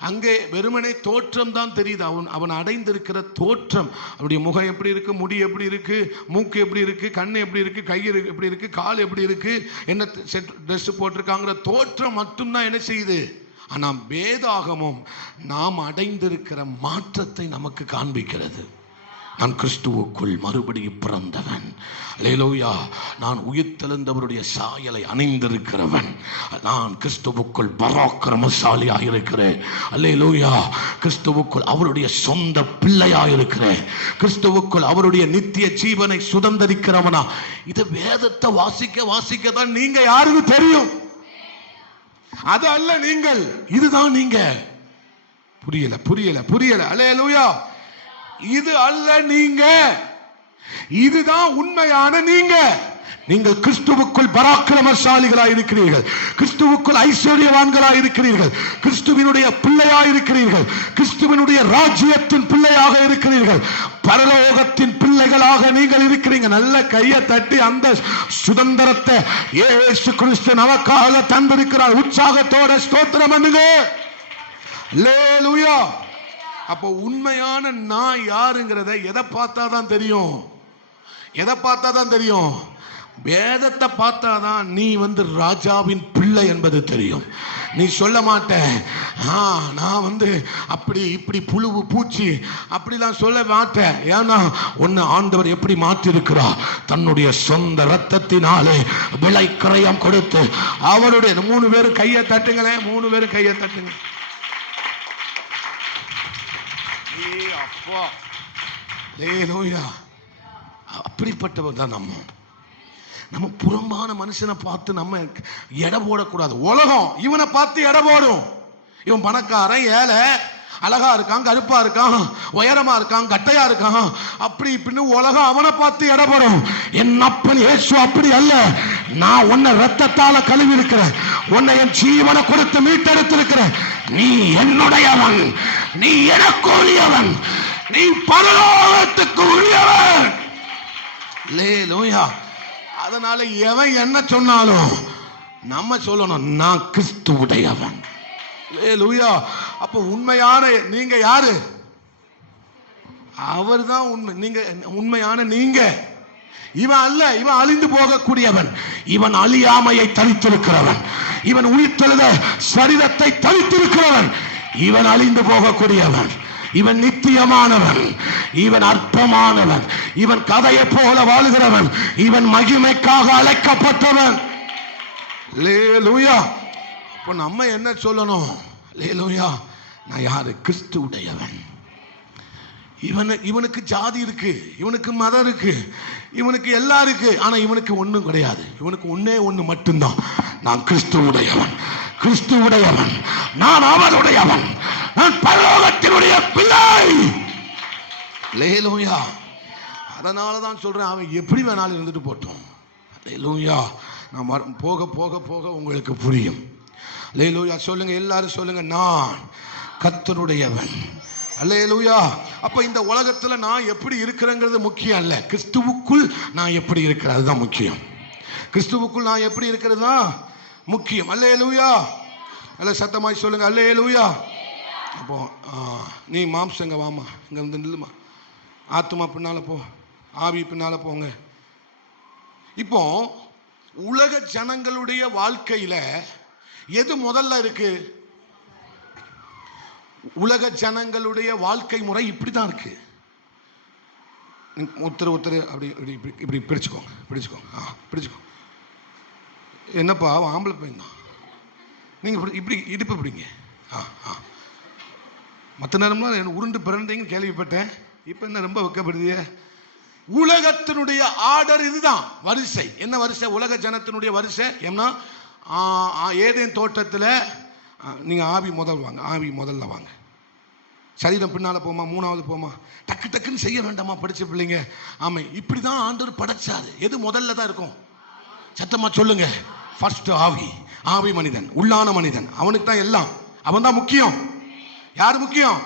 அங்கே வெறுமனே தோற்றம் தான் தெரியுது. அவன் அடைந்திருக்கிற தோற்றம், அவருடைய முகம் எப்படி இருக்கு, முடி எப்படி இருக்கு, மூக்கு எப்படி இருக்கு, கண்ணு எப்படி இருக்கு, கை எப்படி இருக்கு, கால் எப்படி இருக்கு, என்ன ட்ரெஸ் போட்டிருக்காங்கிற தோற்றம் மட்டும்தான் என்ன செய்யுது. ஆனா வேதாகமும் நாம் அடைந்திருக்கிற மாற்றத்தை நமக்கு காண்பிக்கிறது. நான் கிறிஸ்துவுக்குள் மறுபடியும் பிறந்தவன். அல்லேலூயா. நான் உயிர்த்தெழுந்தவருடைய சாயலை அணிந்திருக்கிறவன். நான் கிறிஸ்துவுக்குள் பராக்கிரமசாலியாக இருக்கிறேன். அல்லேலூயா. கிறிஸ்துவுக்குள் அவருடைய சொந்த பிள்ளையாக இருக்கிறேன். கிறிஸ்துவுக்குள் அவருடைய நித்திய ஜீவனை சுதந்திரிக்கிறவனா. இது வேதத்தை வாசிக்க வாசிக்க தான் நீங்க யாருக்கு தெரியும். அது அல்ல நீங்கள், இதுதான் நீங்க. புரியல புரியல புரியல. அல்லேலூயா. இது அல்ல நீங்க, இதுதான் உண்மையான நீங்க. நீங்கள் கிறிஸ்துவுக்குள் பராக்கிரமசாலிகளாய் இருக்கிறீர்கள், கிறிஸ்துவுக்குள் ஐஸ்வர்யவான்களாய் இருக்கிறீர்கள், கிறிஸ்துவினுடைய பிள்ளையாய் இருக்கிறீர்கள், கிறிஸ்துவினுடைய ராஜ்யத்தின் பிள்ளையாக இருக்கிறீர்கள், பரலோகத்தின் பிள்ளைகளாக நீங்கள் இருக்கிறீங்க. நல்ல கையை தட்டி அந்த சுதந்திரத்தை இயேசு கிறிஸ்து நமக்காக தந்திருக்கிறார். உற்சாகத்தோட ஸ்தோத்திரம் பண்ணுங்க. அல்லேலூயா. அப்போ உண்மையான நான் யாருங்கிறத எதை பார்த்தாதான் தெரியும்? எதை பார்த்தாதான் தெரியும்? வேதத்தை பார்த்தாதான் நீ ராஜாவின் பிள்ளை என்பது தெரியும். நீ சொல்ல மாட்டேன், நான் அப்படி இப்படி புழுவு பூச்சி அப்படிலாம் சொல்ல மாட்டேன். ஏன்னா ஒன்னு ஆண்டவர் எப்படி மாற்றி இருக்கிறார், தன்னுடைய சொந்த ரத்தத்தினாலே விலை கிரயம் கொடுத்து அவருடைய 3 பேரும் கையை தட்டுங்களேன், 3 பேரும் கையை தட்டுங்க. அப்பா அல்லேலூயா. அப்படிப்பட்டவர் தான் நம்ம புறம்பான மனுஷனை பார்த்து நம்ம எடை போடக்கூடாது. உலகம் இவனை பார்த்து எடை போடும். இவன் பணக்காரன், ஏழை, அழகா இருக்கான், கருப்பா இருக்கான், உயரமா இருக்கான், கட்டையா இருக்கான், அப்படி இப்படின்னு உலகம் அவனை பார்த்து எடை போடும். என் அப்பன் இயேசு அப்படி அல்ல. நான் உன்னை ரத்தத்தால கழுவி இருக்கிறேன், உன்னை என் ஜீவனை கொடுத்து மீட்டெடுத்திருக்கிறேன். நீ என்னுடையவன், நீ எனக்கு உரியவன், நீ பரலோகத்துக்கு உரியவன். அல்லேலூயா. அதனால எவன் என்ன சொன்னாலும் நம்ம சொல்லணும், நான் கிறிஸ்துவுடையவன். அல்லேலூயா. அப்ப உண்மையான நீங்க யாரு? அவர்தான் உண்மை. நீங்க உண்மையான நீங்க. இவன் அல்ல, இவன் அழிந்து போகக்கூடியவன். இவன் அழியாமையை தரித்திருக்கிறவன். இவன் உயிர்த்தெழுத சரீரத்தை தரித்திருக்கிறவன். இவன் அழிந்து போகக்கூடியவன். இவன் நித்தியமானவன். இவன் அற்பமானவன். இவன் கதையை போல வாழுகிறவன். இவன் மகிமைக்காக அழைக்கப்பட்டவன். அல்லேலூயா. அப்ப நம்ம என்ன சொல்லணும்? அல்லேலூயா. நான் யாரு? கிறிஸ்துவுடையவன். இவனுக்கு ஜாதி இருக்கு, இவனுக்கு மதம் இருக்கு, இவனுக்கு எல்லாம் இருக்கு, ஆனா இவனுக்கு ஒண்ணும் கிடையாது. இவனுக்கு ஒன்னே ஒண்ணு மட்டும்தான், நான் கிறிஸ்துவுடையவன். கிறிஸ்துவுடையவன், நான் அவனுடையவன், நான் பரலோகத்தினுடைய பிள்ளை. அல்லேலூயா. அதனாலதான் சொல்றேன், அவன் எப்படி வேணாலும் இருந்துட்டு போட்டோம். அல்லேலூயா. நான் போக போக போக உங்களுக்கு புரியும். அல்லேலூயா. சொல்லுங்க, எல்லாரும் சொல்லுங்க, நான் கர்த்தருடையவன். அல்லேலூயா. அப்ப இந்த உலகத்துல நான் எப்படி இருக்கிறேங்கிறது முக்கியம் அல்ல, கிறிஸ்துவுக்குள் நான் எப்படி இருக்கிறேன் அதுதான் முக்கியம். கிறிஸ்துவுக்குள் நான் எப்படி இருக்கிறது தான் முக்கியம். அல்லேலூயா. அல்ல சத்தமாய் சொல்லுங்க, அல்லேலூயா. அப்போ நீ மாம்சங்க வாமா, இங்க வந்து நில்லுமா, ஆத்துமா பின்னால போ, ஆவி பின்னால போங்க. இப்போ உலக ஜனங்களுடைய வாழ்க்கையில எது முதல்ல இருக்கு? உலக ஜனங்களுடைய வாழ்க்கை முறை இப்படிதான் இருக்கு. ஒருத்தர் அப்படி இப்படி பிடிச்சுக்கோங்க, பிடிச்சுக்கோங்க. என்னப்பா ஆம்பளை பையன் தான், நீங்க இப்படி இடுப்பு பிடிங்க. மற்ற நேரம்லாம் என்ன உருண்டு பிறந்தீங்கன்னு கேள்விப்பட்டேன், இப்ப என்ன ரொம்ப வெக்கப்படுதிய? உலகத்தினுடைய ஆர்டர் இதுதான், வரிசை. என்ன வரிசை? உலக ஜனத்தினுடைய வரிசை என்ன? ஏதேன் தோட்டத்தில் நீங்க ஆவி முதல்ல வாங்க, சரீரம் பின்னால போமா, மூணாவது போமா, டக்கு டக்குன்னு செய்ய வேண்டாமா படிச்ச பிள்ளைங்க? ஆமா, இப்படிதான் ஆண்டவர் படைச்சாரு. எது முதல்ல தான் இருக்கும்? சத்தமா சொல்லுங்க. ஃபர்ஸ்ட் ஆவி. ஆவி மனிதன், உள்ளான மனிதன், அவனுக்கு தான் எல்லாம். அவன் தான் முக்கியம். யாரு முக்கியம்?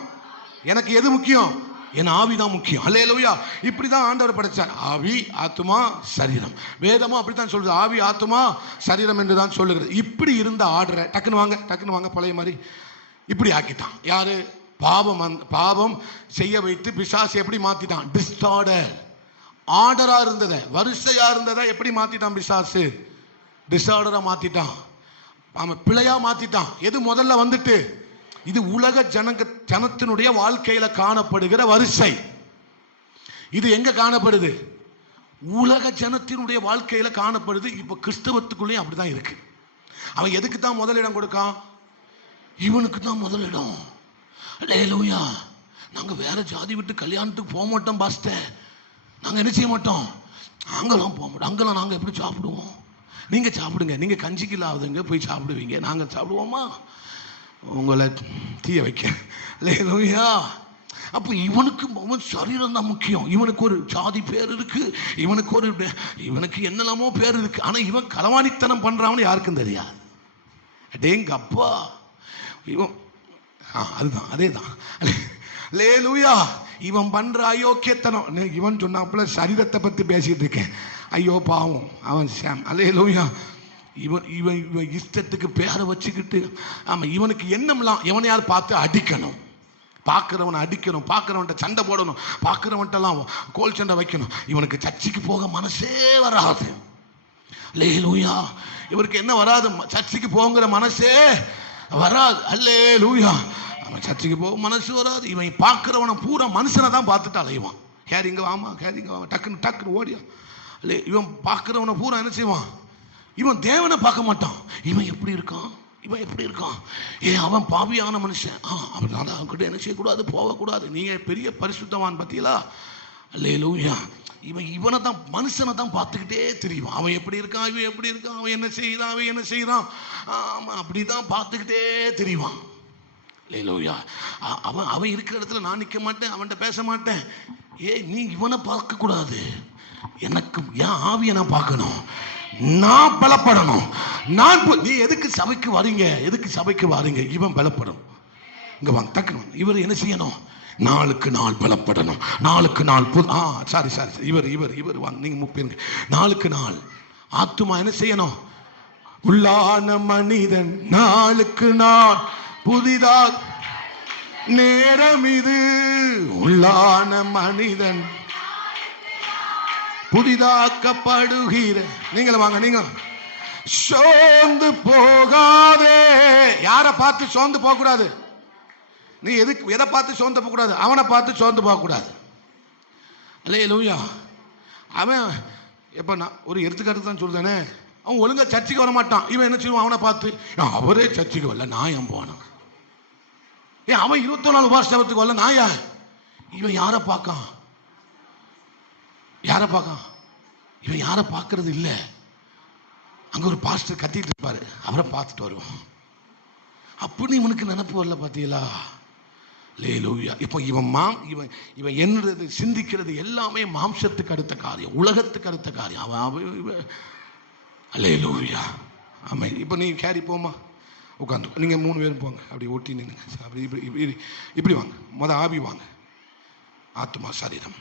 எனக்கு எது முக்கியம்? என் ஆவி தான் முக்கியம். அல்லேலூயா. இப்படிதான் ஆண்டவர் படைச்சார். ஆவி, ஆத்துமா, சரீரம். வேதமும் அப்படித்தான் சொல்றது. ஆவி, ஆத்துமா, சரீரம் என்று தான் சொல்லுகிறது. இப்படி இருந்த ஆர்டரை டக்குன்னு வாங்க பழைய மாதிரி இப்படி ஆக்கிட்டான். யாரு? பாவம் செய்ய வைத்து பிசாசு எப்படி மாத்திட்டான்? டிஸ்ஆர்டர். ஆர்டரா இருந்ததை, வரிசையா இருந்ததை எப்படி மாத்திட்டான் பிசாசு? டிஸ்ஆர்டரா மாத்திட்டான். அவன் பிழையா மாத்திட்டான். எது முதல்ல வந்துட்டு? இது உலக ஜனத்தினுடைய வாழ்க்கையில காணப்படுகிற வரிசை. இது எங்க காணப்படுது? உலக ஜனத்தினுடைய வாழ்க்கையில காணப்படுது. இப்ப கிறிஸ்தவத்துக்குள்ளேயும் அப்படிதான் இருக்கு. அவன் எதுக்கு தான் முதலிடம் கொடுக்கான்? இவனுக்கு தான் முதலிடம். அல்லேலூயா. நாங்க வேற ஜாதி விட்டு கல்யாணத்துக்கு போக மாட்டோம் பாஸ்டர். நாங்க என்ன செய்ய மாட்டோம்? அங்கெல்லாம் போக மாட்டோம். அங்கெல்லாம் நாங்க எப்படி சாப்பிடுவோம்? நீங்க சாப்பிடுங்க, நீங்க கஞ்சிக்கு இல்லாதவங்க போய் சாப்பிடுவீங்க, நாங்க சாப்பிடுவோமா? உங்களை தீய வைக்க. அல்லேலூயா. அப்போ இவனுக்கு அவன் சரீரம் தான் முக்கியம். இவனுக்கு ஒரு ஜாதி பேர் இருக்கு, இவனுக்கு என்னெல்லாமோ பேர் இருக்கு. ஆனா இவன் களவாணித்தனம் பண்றான்னு யாருக்கும் தெரியாது. அடேங்க அப்பா. இவன் அதுதான், அதேதான். அல்லேலூயா. இவன் பண்ற அயோக்கியத்தனம். இவன் சொன்னாப்புல சரீரத்தை பத்தி பேசிட்டு இருக்கேன். ஐயோ பாவம் அவன் சாம். அல்லேலூயா. இவன் இஷ்டத்துக்கு பேரை வச்சுக்கிட்டு, ஆமா, இவனுக்கு எண்ணம்லாம் எவனையாவது பார்த்து அடிக்கணும், பார்க்கிறவனை அடிக்கணும், பார்க்கிறவன்ட்ட சண்டை போடணும், பார்க்கிறவன்ட்டெல்லாம் கோல் சண்டை வைக்கணும். இவனுக்கு சர்ச்சைக்கு போக மனசே வராது. அல்லேலூயா. இவருக்கு என்ன வராது? சர்ச்சைக்கு போங்கிற மனசே வராது. அல்லேலூயா. அவன் சர்ச்சைக்கு போக மனசு வராது. இவன் பார்க்கிறவனை பூரா மனுஷனை தான் பார்த்துட்டு அலைவான். கேரிங்க வாமா, கேரிங்க வாமா, டக்குன்னு ஓடியா. இவன் பார்க்கிறவனை பூரா என்ன செய்வான்? இவன் தேவனை பார்க்க மாட்டான். இவன் எப்படி இருக்கான்? அவன் பாவியான மனுஷன். அதனால அவன்கிட்ட என்ன செய்யக்கூடாது? போகக்கூடாது. நீங்க பெரிய பரிசுத்தவான் பத்தியலா? அல்லேலூயா. இவனை தான், மனுஷனை தான் பார்த்துக்கிட்டே தெரியும். அவன் எப்படி இருக்கான், இவன் எப்படி இருக்கான், அவன் என்ன செய்யறான், அப்படிதான் பார்த்துக்கிட்டே தெரியுவான். அல்லேலூயா. அவன் இருக்கிற இடத்துல நான் நிற்க மாட்டேன், அவன்கிட்ட பேச மாட்டேன். நீ இவனை பார்க்க கூடாது. எனக்கு என் ஆவியை நான் பார்க்கணும், நான் பலப்படணும். நீ எதுக்கு சபைக்கு வரீங்க? இவன் பலப்படும். இங்க வாங்க, டக்குனு இவர் என்ன செய்யணும்? நாளுக்கு நாள் பலப்படணும். நாளுக்கு நாள் சாரி இவர் வாங்க, நீங்க முப்பேருங்க. நாளுக்கு நாள் ஆத்துமா என்ன செய்யணும்? உள்ளான மனிதன் நாளுக்கு நாள் புதிதா நேரம் இது. உள்ளான மனிதன் புதிதாக்கப்படுகிற. நீங்களும் வாங்க, நீங்க சோர்ந்து போகாதே. யாரை பார்த்து சோர்ந்து போக கூடாது? நீ எதை பார்த்து சோர்ந்து போக கூடாது? அவனை பார்த்து சோர்ந்து போக கூடாது. அல்லேலூயா. அவன் எப்ப நான் ஒரு எடுத்துக்காட்டு தான் சொல்றேனே, அவன் ஒழுங்கா சர்ச்சைக்கு வர மாட்டான். இவன் என்ன செய்வான்? அவனை பார்த்து அவரே சர்ச்சைக்கு வரல, நான் ஏன் போனான்? அவன் 24 வருஷத்துக்கு வரல, நான் யார்? இவன் யாரை பார்க்கான்? இவன் யாரை பார்க்கறது இல்லை. அங்க ஒரு பாஸ்டர் கத்திட்டு இருப்பாரு, அவரை பார்த்துட்டு வருவான். அப்படி இவனுக்கு நினைப்பு வரல பார்த்தீங்களா? அல்லேலூயா. இப்போ இவன் என்னது சிந்திக்கிறது எல்லாமே மாம்சத்துக்கு அடுத்த காரியம், உலகத்துக்கு அடுத்த காரியம். அவன் அல்லேலூயா. ஆமாம். இப்போ நீ கேரி போமா, உட்காந்து நீங்க 3 பேரும் போங்க, அப்படி ஒட்டி நின்னுங்க. அப்படி இப்படி வாங்க. ஆவி வாங்க, ஆத்மா, சரீரம்.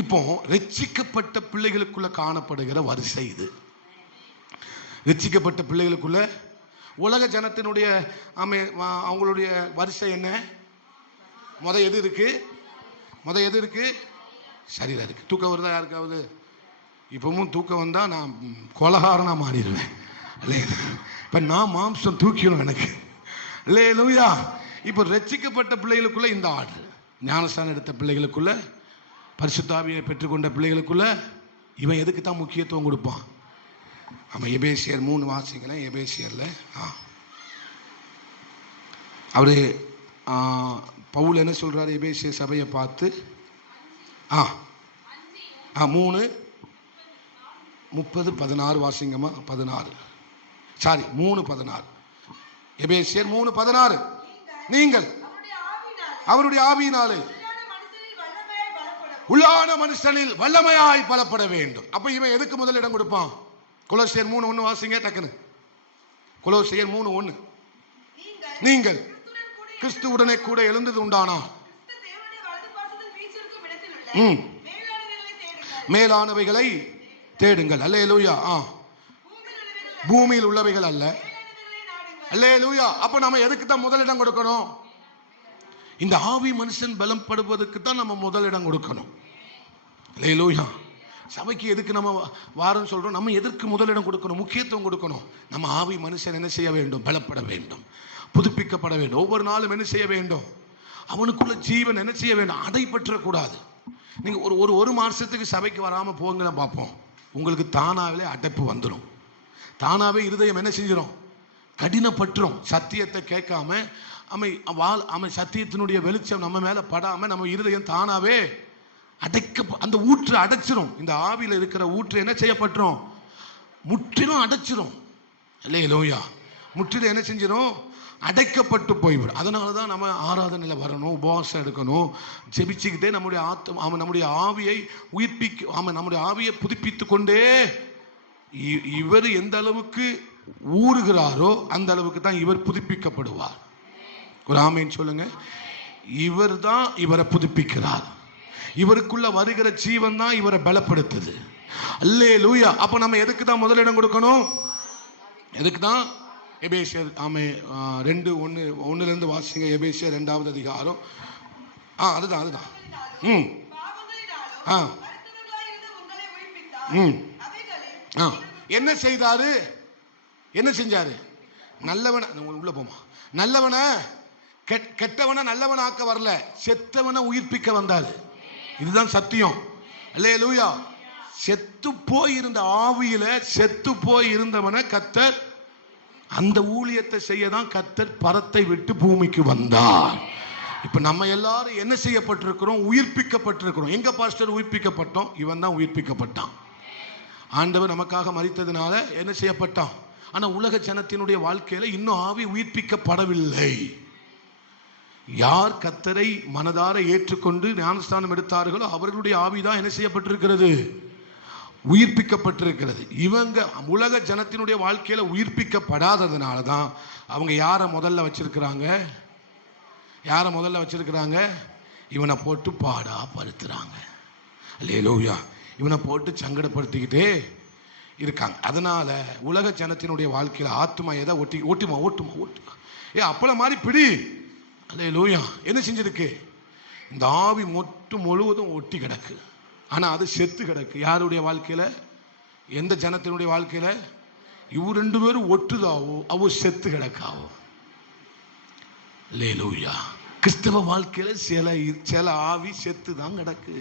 இப்போ ரட்சிக்கப்பட்ட பிள்ளைகளுக்குள்ள காணப்படுகிற வரிசை இது. ரட்சிக்கப்பட்ட பிள்ளைகளுக்குள்ள உலக ஜனத்தினுடைய அவங்களுடைய வரிசை என்ன? எது இருக்கு? சரீரம் இருக்கு. தூக்கம் வருதா யாருக்காவது? இப்பவும் தூக்கம் வந்தா நான் கொலகாரனா மாறிடுவேன். இப்ப நான் மாம்சம் தூக்கிடும் எனக்கு. அல்லேலூயா. இப்போ ரட்சிக்கப்பட்ட பிள்ளைகளுக்குள்ள இந்த ஆர்டர். ஞானஸ்தானம் எடுத்த பிள்ளைகளுக்குள்ள, பரிசுத்த ஆவியை பெற்றுக்கொண்ட பிள்ளைகளுக்குள்ள இவன் எதுக்கு தான் முக்கியத்துவம் கொடுப்பான்? அவன் எபேசியர் 3 வாசிங்களேன். எபேசியர்ல அவரு பவுல் என்ன சொல்றாரு? எபேசிய சபையை பார்த்து 3:30-16 வாசிங்கம்மா. 16 சாரி 3:16. எபேசியர் 3:16. நீங்கள் அவருடைய ஆவியினாலே உள்ளான மனுஷனில் வல்லமையாய் பலப்பட வேண்டும். அப்ப இவன் எதுக்கு முதலிடம் கொடுப்பான்? கொலோசியர் 3:1 வாசிங்க டக்குன்னு. கொலோசியர் 3:1. நீங்கள் கிறிஸ்துவுடனே கூட எழுந்தது உண்டானா மேலானவைகளை தேடுங்கள். அல்லேலூயா. பூமியில் உள்ளவைகள் அல்ல. அல்லேலூயா. அப்ப நம்ம எதுக்கு தான் முதலிடம் கொடுக்கணும்? இந்த ஆவி மனுஷன் பலப்படுவதற்கு தான் நம்ம முதலிடம் கொடுக்கணும். அல்லேலூயா. சபைக்கு எதுக்கு நம்ம வாரம் சொல்றோம்? நம்ம எதற்கு முதலிடம் கொடுக்கணும், முக்கியத்துவம் கொடுக்கணும்? நம்ம ஆவி மனுஷன் என்ன செய்ய வேண்டும்? பலப்பட வேண்டும், புதுப்பிக்கப்பட வேண்டும். ஒவ்வொரு நாளும் என்ன செய்ய வேண்டும்? அவனுக்குள்ள ஜீவன் என்ன செய்ய வேண்டும்? அடைபற்றக்கூடாது. நீங்க ஒரு மாசத்துக்கு சபைக்கு வராம போங்க பார்ப்போம், உங்களுக்கு தானாவே அடைப்பு வந்துடும். தானாவே இருதயம் என்ன செஞ்சிடும்? கடினப்பற்றும். சத்தியத்தை கேட்காம அவன் சத்தியத்தினுடைய வெளிச்சம் நம்ம மேல படாம நம்ம இருதயம் தானாவே அந்த ஊற்று அடைச்சிரும். இந்த ஆவியில இருக்கிற ஊற்று என்ன செய்யப்பட்டுரும்? முற்றிலும் அடைச்சிரும். அல்லேலூயா. முற்றிலும் என்ன செஞ்சிடும்? அடைக்கப்பட்டு போய்விடும். அதனாலதான் நம்ம ஆராதனையில வரணும், உபவாசம் எடுக்கணும், ஜெபிச்சுக்கிட்டே நம்முடைய ஆவியை நம்முடைய ஆவியை புதுப்பித்துக் கொண்டே. இவர் எந்த அளவுக்கு ஊறுகிறாரோ அந்த அளவுக்கு தான் இவர் புதுப்பிக்கப்படுவார். ஒரு ஆமேன் சொல்லுங்க. இவர் தான் இவரை புதுப்பிக்கிறார். இவருக்குள்ள வருகிற ஜீவன் தான் இவரை பலப்படுத்துது. அல்லேலூயா. அப்ப நம்ம எதுக்கு தான் முதலிடம் கொடுக்கணும்? எதுக்கு தான்? எபேசியர் 2:1 வாசிங்க. எபேசியர் 2வது அதிகாரம். அதுதான். என்ன செய்தாரு? என்ன செஞ்சாரு? நல்லவன உள்ள போமா. நல்லவன கெட்டவன நல்லவன ஆக்க வரல, செத்தவன உயிர்ப்பிக்க வந்தாரு. இதுதான் சத்தியம். அல்லேலூயா. செத்து போயிருந்த ஆவியில செத்து போய் இருந்தவன கர்த்தர் அந்த ஊழியத்தை செய்யதான் கர்த்தர் பரத்தை விட்டு பூமிக்கு வந்தார். இப்ப நம்ம எல்லாரும் என்ன செய்யப்பட்டிருக்கிறோம்? உயிர்ப்பிக்கப்பட்டிருக்கிறோம். எங்க பாஸ்டர் உயிர்ப்பிக்கப்பட்டோம்? இவன் தான் உயிர்ப்பிக்கப்பட்டான். ஆண்டவர் நமக்காக மரித்ததுனால என்ன செய்யப்பட்டான்? ஆனா உலக ஜனத்தினுடைய வாழ்க்கையில இன்னும் ஆவி உயிர்ப்பிக்கப்படவில்லை. யார் கர்த்தரை மனதார ஏற்றுக்கொண்டு ஞானஸ்தானம் எடுத்தார்களோ அவர்களுடைய ஆவிதான் என்ன செய்யப்பட்டிருக்கிறது? உயிர்ப்பிக்கப்பட்டிருக்கிறது. இவங்க உலக ஜனத்தினுடைய வாழ்க்கையில உயிர்ப்பிக்கப்படாததுனால தான் அவங்க யாரை முதல்ல வச்சிருக்கிறாங்க? யாரை முதல்ல வச்சிருக்கிறாங்க? இவனை போட்டு பாடா படுத்துறாங்க. அல்லேலூயா. இவனை போட்டு சங்கடப்படுத்திக்கிட்டே இருக்காங்க. அதனால உலக ஜனத்தினுடைய வாழ்க்கையில ஆத்துமா எதை ஓட்டுமா. அப்பள மாதிரி பிடி. அல்லேலூயா. என்ன செஞ்சிருக்கு? இந்த ஆவி முழுவதும் ஒட்டி கிடக்கு. ஆனா அது செத்து கிடக்கு. யாருடைய வாழ்க்கையில? எந்த ஜனத்தினுடைய வாழ்க்கையில? இவ 2 பேரும் ஒட்டுதாவோ அவ செத்து கிடக்காவோ. அல்லேலூயா. கிறிஸ்தவ வாழ்க்கையில சில ஆவி செத்து தான் கிடக்கு.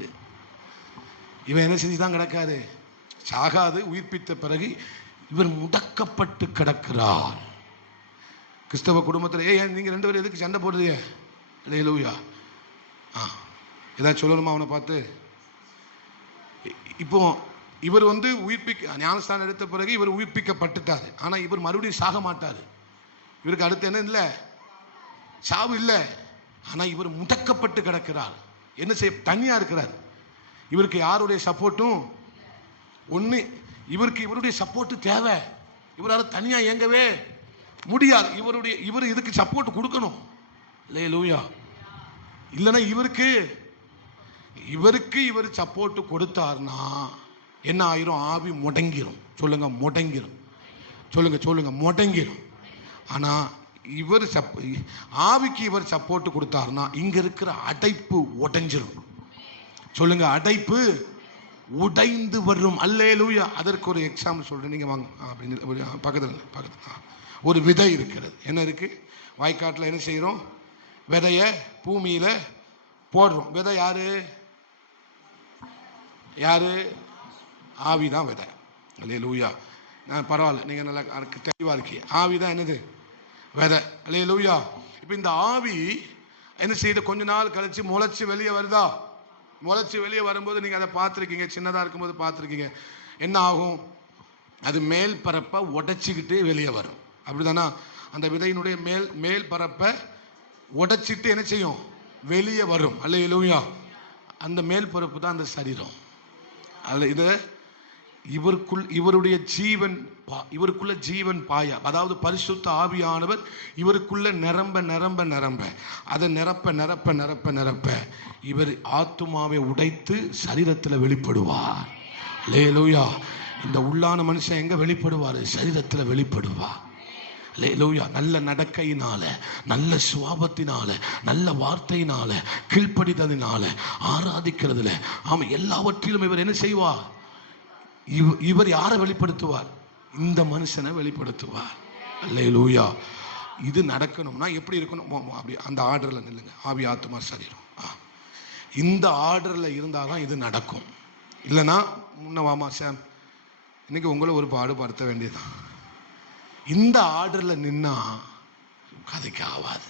இவன் என்ன செஞ்சுதான் கிடக்காரு? சாகாது. உயிர்ப்பித்த பிறகு இவர் முடக்கப்பட்டு கிடக்கிறார். கிறிஸ்தவ குடும்பத்தில் நீங்க 2 பேரும் எதுக்கு சண்டை போடுறீங்க? அல்லேலூயா. ஏதாச்சும் சொல்லணுமா அவனை பார்த்து? இப்போ இவர் ஞானஸ்தானம் எடுத்த பிறகு இவர் உயிர்ப்பிக்கப்பட்டுட்டாரு. ஆனா இவர் மறுபடியும் சாக மாட்டாரு. இவருக்கு அடுத்து என்ன இல்லை? சாவு இல்லை. ஆனா இவர் முடக்கப்பட்டு கிடக்கிறார். என்ன செய்ய? தனியா இருக்கிறார். இவருக்கு யாருடைய சப்போர்ட்டும் இவருடைய சப்போர்ட் தேவை. இவரால் தனியா இயங்கவே முடியாது. இவர் இதுக்கு சப்போர்ட் கொடுக்கணும். அல்லேலூயா. இல்லைன்னா இவர் சப்போர்ட் கொடுத்தார்னா என்ன ஆயிரும்? ஆவி முடங்கிரும். சொல்லுங்க முடங்கிரும். சொல்லுங்க முடங்கிரும். ஆனா ஆவிக்கு இவர் சப்போர்ட் கொடுத்தார்னா இங்க இருக்கிற அடைப்பு உடைஞ்சிரும். சொல்லுங்க அடைப்பு உடைந்து வரும். அல்லேலூயா. அதற்கு ஒரு எக்ஸாம்பிள் சொல்றேன். நீங்க வாங்க. பக்கத்துல ஒரு விதை இருக்கிறது. என்ன இருக்கு? வாய்க்காட்டில் என்ன செய்யறோம்? விதைய பூமியில போடுறோம். விதை யாரு? ஆவிதான் விதை. அல்லேலூயா. பரவாயில்ல, நீங்க நல்லா தெளிவா இருக்கீங்க. ஆவிதான் என்னது? விதை. அல்லேலூயா. இப்ப இந்த ஆவி என்ன செய்யுது? கொஞ்ச நாள் கழிச்சு முளைச்சு வெளியே வருதா? முளைச்சு வெளியே வரும்போது நீங்க அதை பார்த்துருக்கீங்க. சின்னதா இருக்கும்போது பார்த்துருக்கீங்க. என்ன ஆகும்? அது மேல் பரப்பை உடைச்சிக்கிட்டு வெளியே வரும். அப்படிதானா? அந்த விதையினுடைய மேல் பரப்பை உடைச்சிட்டு என்ன செய்யும்? வெளியே வரும். அல்லேலூயா. அந்த மேல் பரப்பு தான் அந்த சரீரம். இது இவருடைய ஜீவன் இவருக்குள்ள ஜீவன் பாய, அதாவது பரிசுத்த ஆவியானவர் இவருக்குள்ள நிரம்ப நிரம்ப நிரம்ப அதை நிரப்ப நிரப்ப நிரப்ப நிரப்ப இவர் ஆத்துமாவை உடைத்து சரீரத்தில் வெளிப்படுவார். அல்லேலூயா. இந்த உள்ளான மனுஷன் எங்க வெளிப்படுவார்? சரீரத்தில் வெளிப்படுவார். அல்லேலூயா. நல்ல நடக்கையினால, நல்ல சுவாபத்தினால, நல்ல வார்த்தையினால, கீழ்ப்படிதலினால, ஆராதிக்கிறதுல, ஆமா, எல்லாவற்றிலும் இவர் என்ன செய்வார்? இவர் யாரை வெளிப்படுத்துவார்? இந்த மனுஷனை வெளிப்படுத்துவார். அல்லேலூயா. இது நடக்கணும்னா எப்படி இருக்கணும்? அப்படி அந்த ஆர்டர்ல நில்லுங்க. ஆவி, ஆத்துமா, சரீரம். இந்த ஆர்டர்ல இருந்தாதான் இது நடக்கும். இல்லைன்னா முன்ன வாமா சாம், இன்னைக்கு உங்களை ஒரு பாடுபடுத்த வேண்டியதுதான். இந்த ஆர்டர்ல நின்னா கதைக்கு ஆகாது.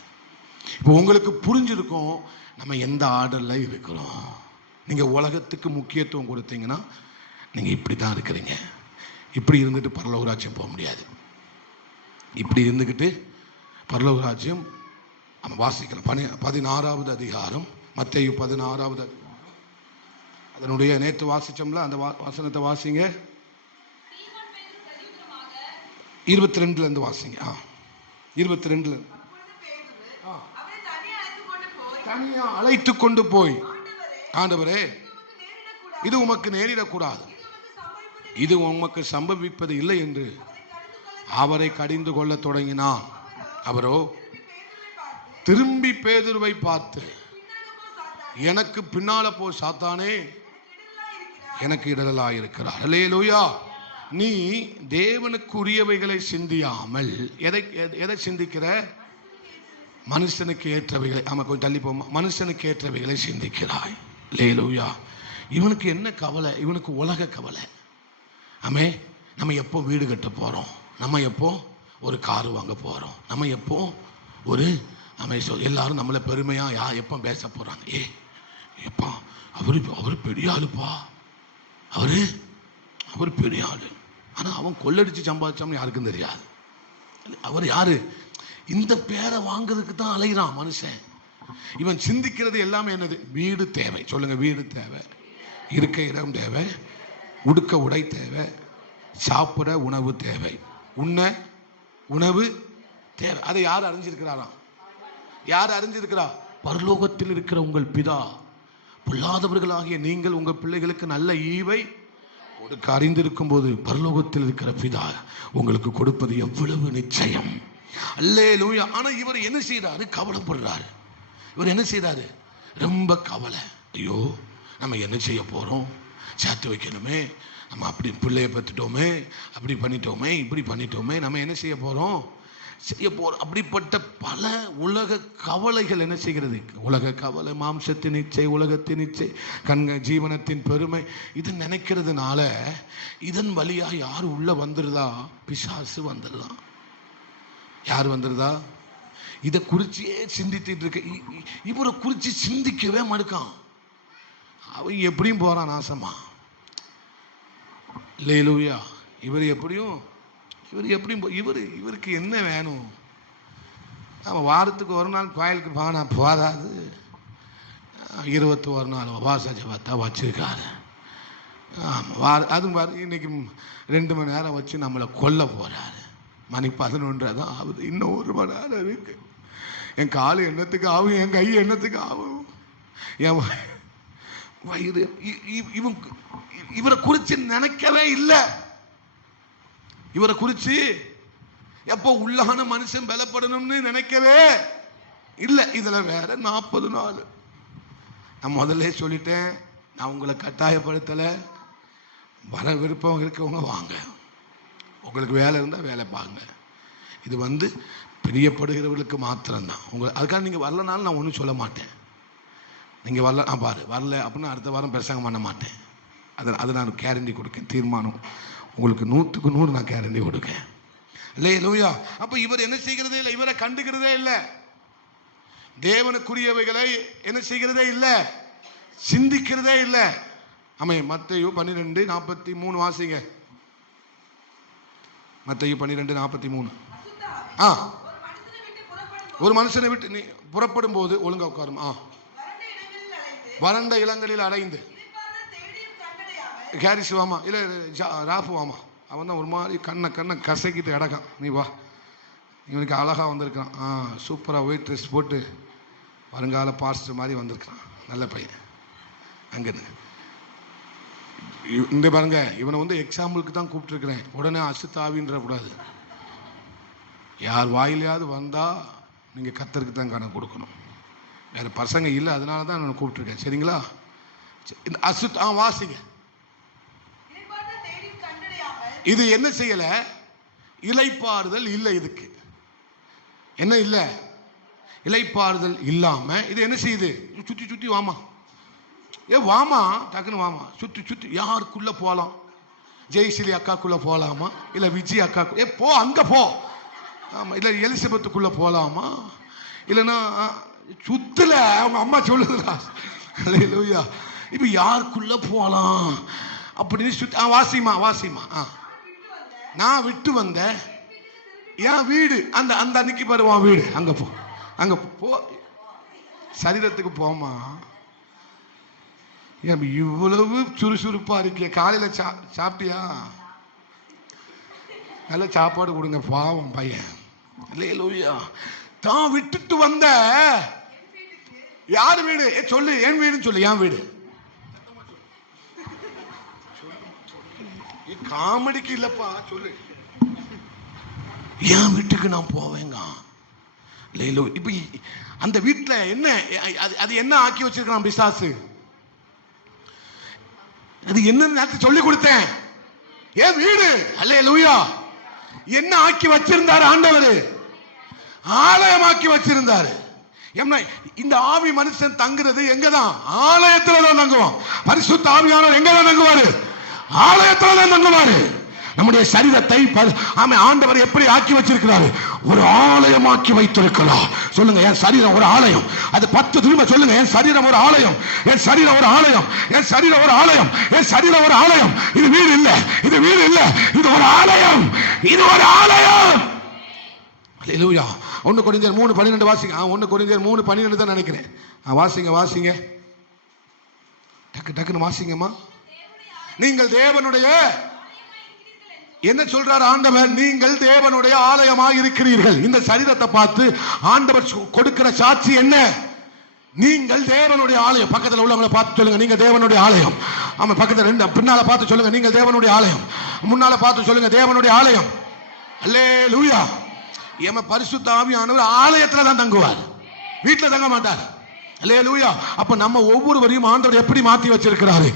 இப்போ உங்களுக்கு புரிஞ்சிருக்கும் நம்ம எந்த ஆர்டர்ல இருக்கிறோம். நீங்க உலகத்துக்கு முக்கியத்துவம் கொடுத்தீங்கன்னா நீங்க இப்படி தான் இருக்கிறீங்க. இப்படி இருந்துட்டு பரலோக ராஜ்யம் போக முடியாது. இப்படி இருந்துக்கிட்டு பரலோக ராஜ்யம் நம்ம வாசிக்கலாம். 16வது அதிகாரம், மத்தேயு 16வது அதிகாரம், அதனுடைய நேற்று வாசிச்சோம்ல, அந்த வசனத்தை வாசிங்க. 22ல இருந்து வாசிங்க. 22ல தனியா அழைத்து கொண்டு போய், ஆண்டவரே இது உமக்கு நேரிடக்கூடாது, இது உமக்கு சம்பவிப்பது இல்லை என்று அவரை கடிந்து கொள்ள தொடங்கினான். அவரோ திரும்பி பேதுருவை பார்த்து, எனக்கு பின்னால போ சாத்தானே, எனக்கு இடரலாயிருக்கிறார். அல்லேலூயா. நீ தேவனுக்குரியவைகளை சிந்தியாமல் எதை சிந்திக்கிற? மனுஷனுக்கு ஏற்றவைகளை. ஆமா, கொஞ்சம் தள்ளி போமா. மனுஷனுக்கு ஏற்றவைகளை சிந்திக்கிறாய். அல்லேலூயா. இவனுக்கு என்ன கவலை? இவனுக்கு உலக கவலை. ஆமே, நம்ம எப்போ வீடு கட்ட போறோம், நம்ம எப்போ ஒரு கார் வாங்க போறோம், நம்ம எப்போ ஒரு எல்லாரும் நம்மளை பெருமையா எப்போ பேச போறாங்க. எப்பா அவரு பெரிய ஆளுப்பா, அவர் பெரிய ஆளு. ஆனா அவன் கொள்ளடிச்சு சம்பாதிச்சான்னு யாருக்கும் தெரியாது. அவர் யாரு? இந்த பேரை வாங்குறதுக்கு தான் அலைகிறான் மனுஷன். இவன் சிந்திக்கிறது எல்லாமே என்னது? வீடு தேவை. சொல்லுங்க, வீடு தேவை, இருக்க இடம் தேவை, உடுக்க உடை தேவை, சாப்பிட உணவு தேவை, உண்ண உணவு தேவை. அதை யார் அறிஞ்சிருக்கிறாராம்? யார் அறிஞ்சிருக்கிறா? பரலோகத்தில் இருக்கிற உங்கள் பிதா. பொல்லாதவர்களாகிய நீங்கள் உங்கள் பிள்ளைகளுக்கு நல்ல ஈவை கொடுக்க அறிந்திருக்கும் போது பரலோகத்தில் இருக்கிற பிதா உங்களுக்கு கொடுப்பது எவ்வளவு நிச்சயம். அல்லேலூயா. ஆனா இவர் என்ன செய்யறாரு? கவலைப்படுறாரு. இவர் என்ன செய்யறாரு? ரொம்ப கவலை. ஐயோ, நம்ம என்ன செய்ய போறோம்? சேர்த்து வைக்கணுமே, நம்ம அப்படி பிள்ளைய பத்துட்டோமே, அப்படி பண்ணிட்டோமே, இப்படி பண்ணிட்டோமே, நம்ம என்ன செய்ய போறோம்? அப்படிப்பட்ட பல உலக கவலைகள் என்ன செய்கிறது? உலக கவலை, மாம்சத்தின் இச்சை, உலகத்தின் இச்சை, ஜீவனத்தின் பெருமை, இது நினைக்கிறதுனால இதன் வழியா யார் உள்ள வந்துருதா? பிசாசு வந்துருதா. யார் வந்துருதா? இதை குறிச்சியே சிந்தித்துட்டு இருக்க. இவரை குறிச்சு சிந்திக்கவே மறுக்கான். அவன் எப்படியும் போறான் நாசமா. அல்லேலூயா. இவருக்கு என்ன வேணும்? நம்ம வாரத்துக்கு ஒரு நாள் கோயிலுக்கு போனா போதாது, 21 நாள் உபவாச ஜெபத்தை வச்சிருக்காரு. அது இன்னைக்கு 2 மணி நேரம் வச்சு நம்மளை கொல்ல போறாரு. மணி 11 தான் ஆகுது. இன்னும் 1 மணி நேரம் இருக்கு. என் காலு என்னத்துக்கு ஆகும்? என் கை என்னத்துக்கு ஆகும்? என் வயிறு. இவரை குறிச்சு நினைக்கவே இல்லை. இவரை குறிச்சு எப்போ உள்ளான மனுஷன் பலப்படணும்னு நினைக்கவே இல்லை. இதுல வேற 40 நாள். நான் முதல்ல சொல்லிட்டேன், நான் உங்களை கட்டாயப்படுத்தல. வர விருப்பம் இருக்கவங்க வாங்க, உங்களுக்கு வேலை இருந்தா வேலை பாருங்க. இது பிரியப்படுகிறவர்களுக்கு மாத்திரம்தான். அதுக்காக நீங்க வரலனாலும் நான் ஒன்றும் சொல்ல மாட்டேன். நீங்க வரல, வரல அப்படின்னு அடுத்த வாரம் பிரசங்கம் பண்ண மாட்டேன். அதை நான் கேரண்டி கொடுக்கேன். தீர்மானம் உங்களுக்கு 100க்கு 100 நான் கேரண்டி கொடுக்கேன். அல்லேலூயா. அப்ப இவர் என்ன செய்கிறதே இல்லை, இவரை கண்டுகிறதே இல்லை. தேவனுக்குரியவைகளை என்ன செய்கிறதே இல்லை, சிந்திக்கிறதே இல்லை. ஆமே, மத்தேயு 12:43 வாசிங்க. மத்தேயு 12:43. ஒரு மனுஷனை விட்டு நீ புறப்படும் போது ஒழுங்கா உட்காரும். வறண்ட இடங்களில் அடைந்து ஹாரிஸ் வாமா, இல்லை ராஃபு வாமா. அவன் தான் ஒரு மாதிரி கண்ணை கசக்கிட்டு இடக்கான். நீ வா, இவனுக்கு அழகாக வந்திருக்கான். சூப்பராக ஒயிட் ட்ரெஸ் போட்டு வருங்கால பாஸ்டர் மாதிரி வந்திருக்கான். நல்ல பையன். அங்கன்னு இந்த பாருங்க, இவனை வந்து எக்ஸாம்பிளுக்கு தான் கூப்பிட்டுருக்கிறேன். உடனே அசுத்தாவின்ற கூடாது. யார் வாயிலையாவது வந்தால் நீங்கள் கத்தருக்கு தான் கணக்கு கொடுக்கணும். வேறு பசங்க இல்லை, அதனால தான் நான் கூப்பிட்டுருக்கேன். சரிங்களா? இந்த வாசிங்க. இது என்ன செய்யல? இளைப்பாறுதல் இல்லை. இதுக்கு என்ன இல்லை? இளைப்பாறுதல் இல்லாம இது என்ன செய்யுது? சுத்தி வாமா, வாமா, டக்குன்னு வாமா, சுத்தி யாருக்குள்ள போகலாம்? ஜெயஸ்ரீ அக்காக்குள்ள போகலாமா? இல்ல விஜய் அக்காக்கு போ, அங்க போ. ஆமா, இல்ல எலிசபெத்துக்குள்ள போகலாமா? இல்லைன்னா சுத்துல அவங்க அம்மா சொல்லுதுடா. இப்ப யாருக்குள்ள போகலாம் அப்படின்னு சுத்தி வாசிமா. நான் விட்டு வந்தேன் என் வீடு. அந்த அன்னைக்கு பாருவான் வீடு. அங்க போ, சரீரத்துக்கு போமா. இவ்வளவு சுறுசுறுப்பா இருக்கிய, காலையில சாப்பிட்டியா? நல்ல சாப்பாடு கொடுங்க, பாவம் பையன். இல்லையா? தான் விட்டுட்டு வந்த யாரு வீடு? சொல்லு, என் வீடுன்னு சொல்லு. என் வீடு. காமெடிக்கு இல்லப்பா, சொல்லு. என் வீட்டுக்கு நான் போவேங்க. இப்ப அந்த வீட்டுல என்ன அது என்ன ஆக்கி வச்சிருக்கான் பிசாசு? அது என்ன சொல்லி கொடுத்தேன். ஏன் வீடு? அல்லேலூயா. என்ன ஆக்கி வச்சிருந்தாரு ஆண்டவர்? ஆலயமாக்கி வச்சிருந்தாரு. இந்த ஆவி மனுஷன் தங்குறது எங்கதான்? ஆலயத்துல தான் தங்குவான். பரிசுத்த ஆவியானவர் எங்கதான் தங்குவாரு? ஆலயத்துல தான் தங்குவாரு. நம்முடைய சரீரத்தை ஆண்டவர் எப்படி ஆக்கி வச்சிருக்கிறாரு? ஒரு ஆலயமாக்கி வைத்திருக்கிறார். சொல்லுங்க, என் சரீரம் ஒரு ஆலயம். அது 10 திரும்ப சொல்லுங்க, என் சரீரம் ஒரு ஆலயம், என் சரீரம் ஒரு ஆலயம், என் சரீரம் ஒரு ஆலயம், என் சரீரம் ஒரு ஆலயம். இது வீடு இல்ல, இது வீடு இல்ல, இது ஒரு ஆலயம், இது ஒரு ஆலயம். அல்லேலூயா. 1 கொரிந்தியர் 3:12 வாசிங்க. 1 கொரிந்தியர் 3:12 தான் நினைக்கிறேன். வாசிங்க. டக்குன்னு வாசிங்கம்மா. நீங்கள் தேவனுடைய என்ன சொல்றார் ஆண்டவர்? நீங்கள் தேவனுடைய ஆலயமாக இருக்கிறீர்கள். இந்த சரீரத்தை பார்த்து ஆண்டவர் கொடுக்கிற சாட்சி என்ன? நீங்கள் தேவனுடைய ஆலயம். பக்கத்தில் உள்ளவங்களை பார்த்து சொல்லுங்க, நீங்க தேவனுடைய ஆலயம். ஆமா, பக்கத்துல 2 பின்னால பார்த்து சொல்லுங்க, நீங்க தேவனுடைய ஆலயம். முன்னால பார்த்து சொல்லுங்க, தேவனுடைய ஆலயம். அல்லேலூயா. பரிசுத்த ஆவியானவர் ஆலயத்துல தான் தங்குவார், வீட்டுல தங்க மாட்டார். அல்லேலூயா. அப்ப நம்ம ஒவ்வொருவரையும் ஆண்டவர் எப்படி மாத்தி வச்சிருக்கிறாரு?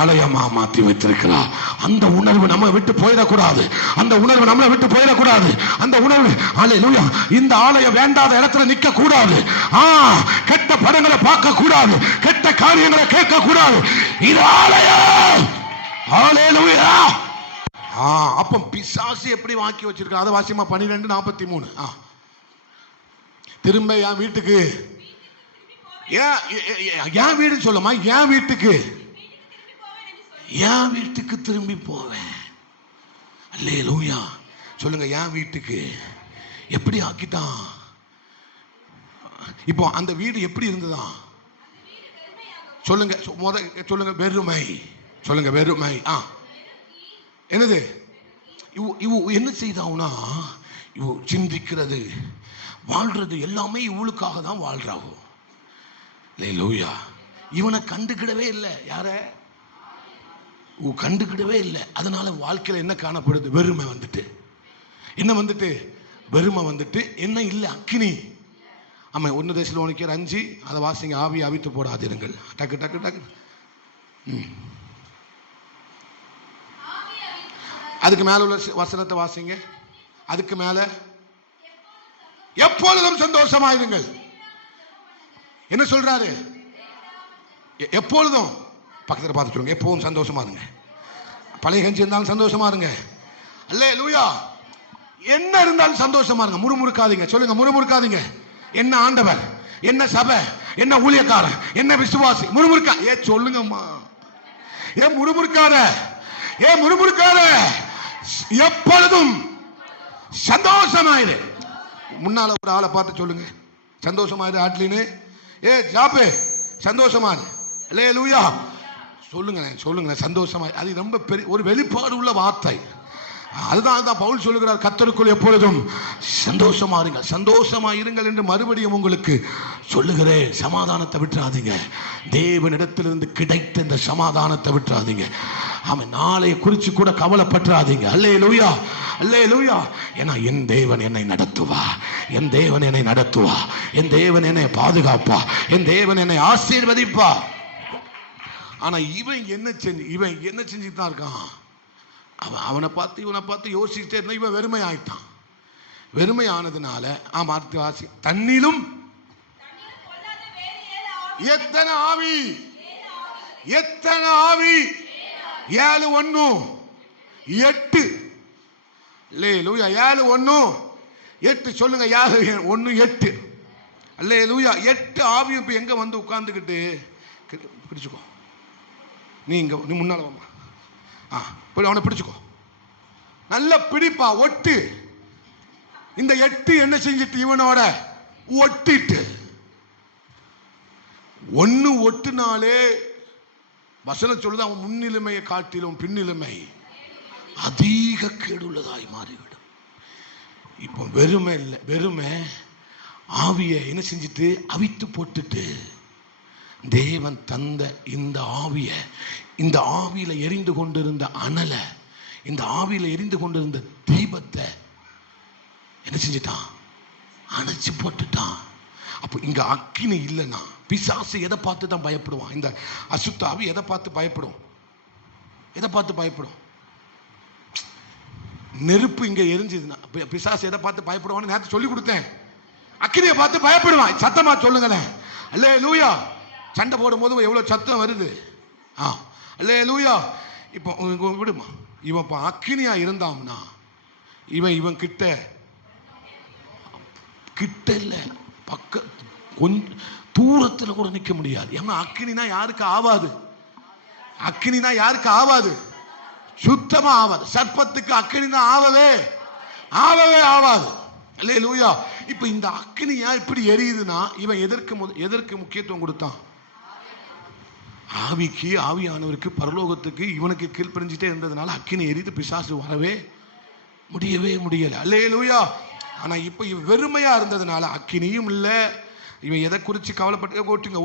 ஆலயமா மாத்தி வைத்திருக்கிறார். அந்த உணர்வு நம்ம விட்டு போயிடக்கூடாது. அந்த உணர்வு நம்மளை விட்டு போயிடக்கூடாது. அந்த உணர்வு, அல்லேலூயா. இந்த ஆலயம் வேண்டாத இடத்துல நிக்க கூடாது. கெட்ட படங்களை பார்க்க கூடாது, கெட்ட காரியங்களை கேட்க கூடாது. இது ஆலயம். அல்லேலூயா. அப்ப பிசாசு எப்படி வாக்கி வச்சிருக்க? அதை வாசிமா. 12:43. திரும்ப என் வீட்டுக்கு, என் வீடு சொல்லுமா, என் வீட்டுக்கு திரும்பி போவேன். அல்லேலூயா. சொல்லுங்க, என் வீட்டுக்கு எப்படி ஆக்கிட்டான்? இப்போ அந்த வீடு எப்படி இருந்ததா? சொல்லுங்க, சொல்லுங்க, வெறுமை. சொல்லுங்க, வெறுமை. என்னது? என்ன செய்தாவுனா, சிந்திக்கிறது, வாழ்றது எல்லாமே இவளுக்காக தான் வாழ்றாவோ. அல்லேலூயா. இவனை கண்டுக்கிடவே இல்லை. யார கண்டுக்கிடவே இல்லை. அதனால வாழ்க்கையில் என்ன காணப்படுது? வெறுமை வந்துட்டு. என்ன வந்துட்டு? வெறுமை வந்துட்டு. என்ன இல்லை? அக்கினி. ஆமா, 1 தெசலோனிக்கேயர் 5 அதை வாசிங்க. ஆவி அவித்து போடாதீர்கள். டக்கு. அதுக்கு மேல உள்ள வசனத்தை வாசிங்க. அதுக்கு மேல எப்பொழுதும் சந்தோஷமாயிருங்கள். என்ன சொல்றாரு? எப்பொழுதும். பக்கத்தில் பார்த்து சொல்லுங்க, எப்பவும் சந்தோஷமா இருங்க. பழைய கஞ்சி இருந்தாலும் சந்தோஷமா இருங்க. அல்லேலூயா. என்ன இருந்தாலும் சந்தோஷமா இருங்க. முறுமுறுக்காதீங்க. சொல்லுங்க, முறுமுறுக்காதீங்க. என்ன ஆண்டவர், என்ன சபை, என்ன ஊழியக்காரன், என்ன விசுவாசி, முறுமுறுக்கா? சொல்லுங்கம்மா, முறுமுறுக்காத, முறுமுறுக்காத. எப்பொழுதும் சந்தோஷமாயிரு. முன்னால ஒரு ஆளை பார்த்து சொல்லுங்க, சந்தோஷமாயிரு. ஆட்லின்னு ஜாபே சந்தோஷமா இரு. அல்லேலூயா. சொல்லுங்க சந்தோஷமா. அது ரொம்ப பெரிய ஒரு வெளிப்பாடு உள்ள வார்த்தை. அதுதான் பவுல் சொல்லுகிறார், கர்த்தருக்குள் எப்பொழுதும் சந்தோஷமா இருங்கள், சந்தோஷமா இருங்கள் என்று மறுபடியும் உங்களுக்கு சொல்லுகிறேன். சமாதானத்தை விட்டுறாதீங்க. தேவனிடத்திலிருந்து கிடைத்த இந்த சமாதானத்தை விட்டுறாதீங்க. அவன் நாளைய குறித்து கூட கவலைப்பட்டுறாதீங்க. அல்லேலூயா, அல்லேலூயா. ஏன்னா என் தேவன் என்னை நடத்துவா, என் தேவன் என்னை நடத்துவா, என் தேவன் என்னை பாதுகாப்பா, என் தேவன் என்னை ஆசீர்வதிப்பா. ஆனா இவன் என்ன செஞ்சுட்டு தான் இருக்கான்? அவனை பார்த்து இவனை பார்த்து யோசிச்சுட்டே இருந்தா இவன் வெறுமை ஆயிட்டான். வெறுமை ஆனதுனால தண்ணிலும் எத்தனை ஆவி, எத்தனை ஆவி, 7 1 8 அல்லேலூயா. 7 1 8 சொல்லுங்க. 7 1 8 அல்லேலூயா. 8 ஆவியும் இப்ப எங்க வந்து உட்கார்ந்துக்கிட்டு பிடிச்சுக்கோ. நீ முன்னால வாமா. அவனை பிடிச்சுக்கோ, நல்ல பிடிப்பா, ஒட்டு. இந்த 8 என்ன செஞ்சிட்டு இவனோட ஒட்டிட்டு, 1 ஒட்டுனாலே வசனம் சொல்லுது, அவன் முன்னிலைமையை காட்டிலும் பின்னிலைமை அதிக கேடுள்ளதாய் மாறிவிடும். இப்போ வெறுமை இல்லை, வெறுமை ஆவியை என்ன செஞ்சிட்டு அவித்து போட்டுட்டு, தேவன் தந்த இந்த ஆவிய, இந்த ஆவியில எரிந்து கொண்டிருந்த அனலை, இந்த ஆவியில எரிந்து கொண்டிருந்த தீபத்தை என்ன செஞ்சிட்டான்? அணைச்சு போட்டுட்டான். அப்போ இங்க அக்கினி இல்லைன்னா பிசாசு எதை பார்த்து தான் பயப்படுவான்? இந்த அசுத்த ஆவி எதை பார்த்து பயப்படும்? எதை பார்த்து பயப்படும்? நெருப்பு இங்க எரிஞ்சதுன்னா பிசாசு எதை பார்த்து பயப்படுவான்னு நேரத்தை சொல்லி கொடுத்தேன். அக்கினியை பார்த்து பயப்படுவான். சத்தமா சொல்லுங்களேன். அல்லேலூயா. சண்டை போடும் போது எவ்வளவு சத்தம் வருது. அல்லேலூயா. இப்போ விடுமா, இவன் இப்போ அக்கினியா இருந்தான்னா இவன் கிட்ட இல்லை, பக்க கொஞ்சம் தூரத்தில் கூட நிற்க முடியாது. ஏன்னா அக்கினினா யாருக்கு ஆவாது? அக்கினினா யாருக்கு ஆவாது? சுத்தமா ஆவாது. சர்ப்பத்துக்கு அக்கினினா ஆவவே ஆவாது. அல்லேலூயா. இப்போ இந்த அக்கினியா இப்படி எரியுதுன்னா இவன் எதற்கு முக்கியத்துவம் கொடுத்தான்? ஆவிக்கு, ஆவியானவருக்கு, பரலோகத்துக்கு. இவனுக்கு கீழ்ப்படிஞ்சிட்டே இருந்ததுனால அக்கினி எரிது, பிசாசு வரவே முடியல. அல்லேலூயா. ஆனா இப்ப இவன் வெறுமையா இருந்ததுனால அக்கினியும் இல்லை. இவன் எதை குறித்து கவலைப்பட்டு ஓட்டுங்க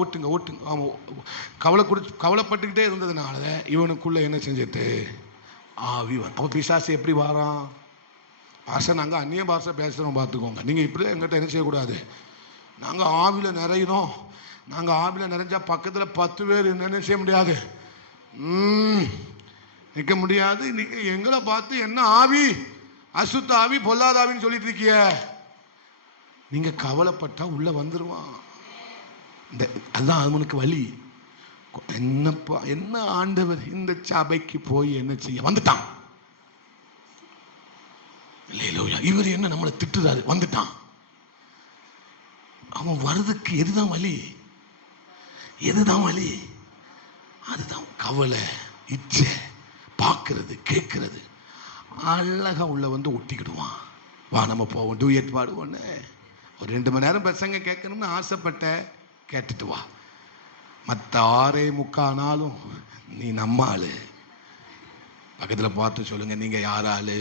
கவலைப்பட்டுக்கிட்டே இருந்ததுனால இவனுக்குள்ள என்ன செஞ்சிட்டு ஆவி. அப்ப பிசாசு எப்படி வாரான்? பாஷை நாங்க அந்நிய பாஷை பேசுறோம், பார்த்துக்கோங்க. நீங்க இப்படி எங்கிட்ட என்ன செய்யக்கூடாது. நாங்க ஆவில நிறையிறோம், நாங்கள் ஆவியில் நிறைஞ்சா பக்கத்தில் 10 பேர் என்ன செய்ய முடியாது, நிற்க முடியாது. நீங்கள் எங்களை பார்த்து என்ன ஆவி, அசுத்த ஆவி, பொல்லாத ஆவின்னு சொல்லிட்டு இருக்கிய. நீங்கள் கவலைப்பட்டா உள்ள வந்துடுவான். அதுதான் அவனுக்கு வலி. என்னப்பா என்ன ஆண்டவர் இந்த சபைக்கு போய் என்ன செய்ய வந்துட்டான்? இல்லையா, இவர் என்ன நம்மளை திட்டுறாரு, வந்துட்டான். அவன் வர்றதுக்கு எதுதான் வலி? எதுதான் வலி? அதுதான் கவலை, இச்சை, பார்க்கறது, கேட்கறது. அழகா உள்ள வந்து ஒட்டிக்கிடுவான். வா நம்ம போவோம், டூயட் பாடுவோன்னு. ஒரு 2 மணி நேரம் பசங்க கேட்கணும்னு ஆசைப்பட்ட, கேட்டுட்டு வா. மற்ற 6:45 ஆனாலும் நீ நம்ம ஆளு. பக்கத்தில் பார்த்து சொல்லுங்க, நீங்க யார் ஆளு?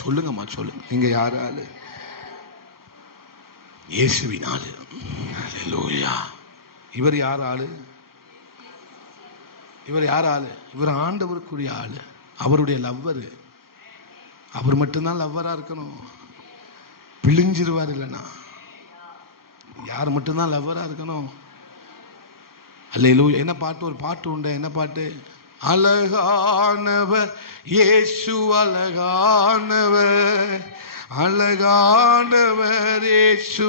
சொல்லுங்கம்மா, சொல்லுங்க, நீங்க யார் ஆளு? இயேசுவின் ஆளு. அல்லேலூயா. இவர் யார் ஆளு? இவர் யார் ஆளு? இவர் ஆண்டவருக்குரிய ஆளு, அவருடைய லவ்வரு. அவர் மட்டும்தான் லவ்வரா இருக்கணும், பிழிஞ்சிருவார். இல்லைன்னா யார் மட்டும்தான் லவ்வரா இருக்கணும்? அல்லேலூயா. என்ன பாட்டு? ஒரு பாட்டு உண்டு. என்ன பாட்டு? அழகானவர் இயேசு, அழகானவர், அழகானவர் இயேசு,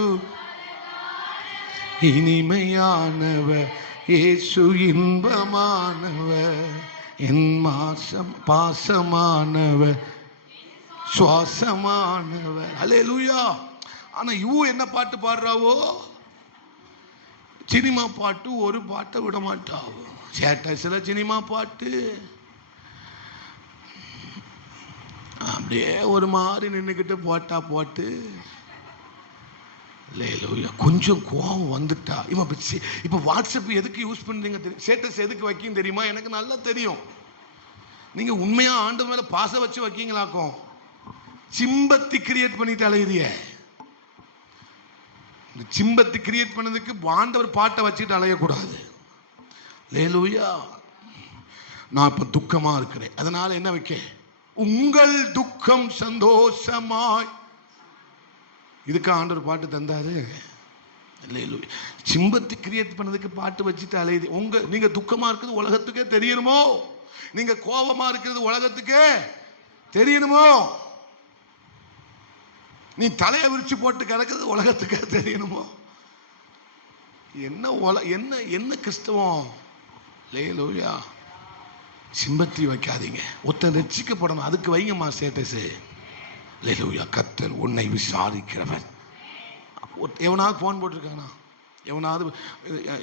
இனிமையானவர் இயேசு, இன்பமானவர், என் பாசமானவர், சுவாசமானவர். அல்லேலூயா. ஆனா இவ என்ன பாட்டு பாடுறாவோ? சினிமா பாட்டு. ஒரு பாட்டை விட மாட்டாவோ. ஸ்டேட்டஸ்ல சினிமா பாட்டு. அப்படியே ஒரு மாதிரி நின்றுக்கிட்டு போட்டா போட்டு அல்லேலூயா. கொஞ்சம் கோபம் வந்துட்டா இப்ப வாட்ஸ்அப் எதுக்கு யூஸ் பண்றீங்க தெரியும், ஸ்டேட்டஸ் எதுக்கு வைக்கின்னு தெரியுமா? எனக்கு நல்லா தெரியும். நீங்க உண்மையா ஆண்டவர் மேல பாசம் வச்சு வைக்கீங்களாக்கும், சிம்பத்தி கிரியேட் பண்ணிட்டு அலையுறிய. இந்த சிம்பத்தி கிரியேட் பண்ணதுக்கு ஆண்டவர் பாட்டை வச்சுட்டு அலையக்கூடாது. அல்லேலூயா. நான் இப்ப துக்கமா இருக்கிறேன், அதனால என்ன வைக்க, உங்கள் துக்கம் சந்தோஷமாய். இதுக்கு ஆண்டவர் பாட்டு தந்தாரு. அல்லேலூயா. சிம்பத்தி கிரியேட் பண்ணதுக்கு பாட்டு வச்சுட்டு அலையுது. நீங்க துக்கமா இருக்கிறது உலகத்துக்கே தெரியணுமோ? நீங்க கோபமா இருக்கிறது உலகத்துக்கே தெரியணுமோ? நீ தலையை விரிச்சு போட்டு கிடக்கிறது உலகத்துக்கே தெரியணுமோ? என்ன என்ன கிறிஸ்தவம்? அல்லேலூயா. சிம்பத்தி வைக்காதீங்க. ஒருத்தன் ரட்சிக்கப்படணும், அதுக்கு வைங்கம்மா ஸ்டேட்டஸ். அல்லேலூயா. கர்த்தர் உன்னை விசாரிக்கிறவர். எவனாவது போன் போட்டிருக்கானா? எவனாவது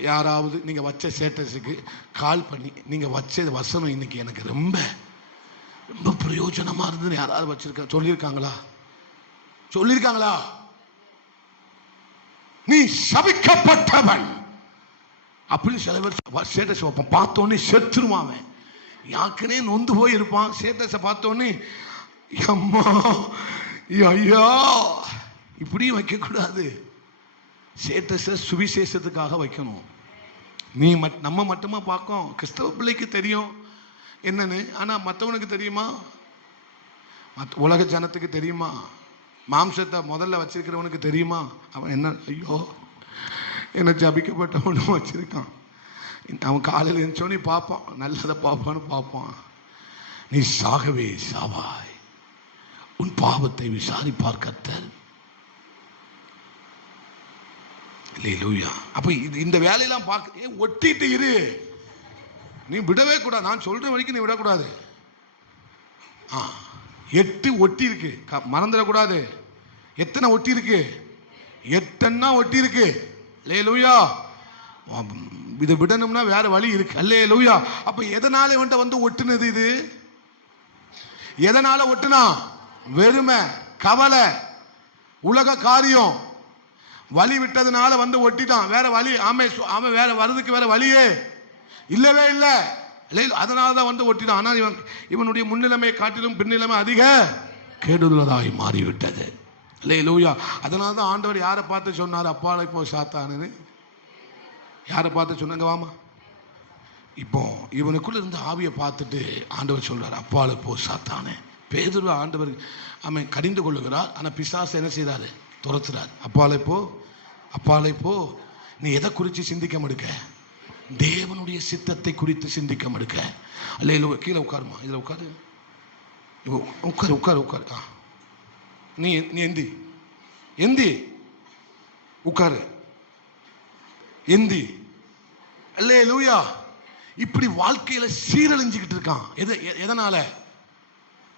யாராவது நீங்க வச்ச ஸ்டேட்டஸுக்கு கால் பண்ணி நீங்க வச்ச வசனம் இன்னைக்கு எனக்கு ரொம்ப ரொம்ப பிரயோஜனமா இருந்தது யாராவது வச்சிருக்க சொல்லியிருக்காங்களா? சொல்லியிருக்காங்களா? நீ சபிக்கப்பட்டவன் அப்படின்னு சில பேர் ஸ்டேட்டஸ் வைப்பான். பார்த்தோன்னே செத்துருவான். யாருக்குனே நொந்து போய் இருப்பான். ஸ்டேட்டஸை பார்த்தோன்னே அம்மா ஐயா, இப்படியும் வைக்க கூடாது. ஸ்டேட்டஸை சுவிசேஷத்துக்காக வைக்கணும். நம்ம மட்டுமா பார்க்கும், கிறிஸ்தவ பிள்ளைக்கு தெரியும் என்னன்னு. ஆனா மற்றவனுக்கு தெரியுமா? உலக ஜனத்துக்கு தெரியுமா? மாம்சத்தை முதல்ல வச்சிருக்கிறவனுக்கு தெரியுமா? அவன் என்ன, ஐயோ என்ன ஜபிக்கப்பட்டவனும் வச்சிருக்கான். அவன் காலையில் எழுந்தோடனே பார்ப்பான், நல்லதை பார்ப்பான்னு பார்ப்பான். நீ சாகவே சாவாய், உன் பாவத்தை விசாரிப்பார் கர்த்தர். அல்லேலூயா. அப்ப இந்த வேலையெல்லாம் பார்க்க ஒட்டிட்டு இரு, நீ விடவே கூடாது. நான் சொல்ற வரைக்கும் நீ விடக்கூடாது. 8 ஒட்டி இருக்கு, மறந்துடக்கூடாது. எத்தனை ஒட்டி இருக்கு? 8 ஒட்டி இருக்கு. அல்லேலூயா. இதை விடணும்னா வேற வழி இருக்கு. அல்லேலூயா. அப்ப எதனால இவன்ட்ட வந்து ஒட்டுனது? இது எதனால ஒட்டுனா? வெறுமை, கவலை, உலக காரியம், வழி விட்டதுனால வந்து ஒட்டிட்டான். வேற வழி ஆமை வேற வர்றதுக்கு வேற வழியே இல்லவே இல்லை. அதனாலதான் வந்து ஒட்டிட்டான். ஆனால் இவனுடைய முன்னிலைமை காட்டிலும் பின்னிலைமை அதிக கேடுள்ளதாய் மாறிவிட்டது. அல்லேலூயா. அதனாலதான் ஆண்டவர் யாரை பார்த்து சொன்னார்? அப்பாலை போ சாத்தானு. யாரை பார்த்து சொன்னாங்க? வாமா. இப்போ இவனுக்குள்ள இருந்து ஆவியை பார்த்துட்டு ஆண்டவர் சொல்றாரு, அப்பாலை போ சாத்தானே. பேதுரு ஆண்டவர் அவன் கடிந்து கொள்ளுகிறார். ஆனா பிசாசு என்ன செய்தாரு? துரத்துறார். அப்பாலை போ, அப்பாலை போ. நீ எதை குறித்து சிந்திக்க மடுக்க? தேவனுடைய சித்தத்தை குறித்து சிந்திக்க மடுக்க. அல்ல கீழே உட்காருமா, இதுல உட்காரு, உட்காரு உட்காரு உட்காரு. நீ எந்தி எந்தி உட்காரு, எந்தி. அல்லேலூயா. இப்படி வாழ்க்கையில சீரழிஞ்சுக்கிட்டு இருக்கான். எதனால?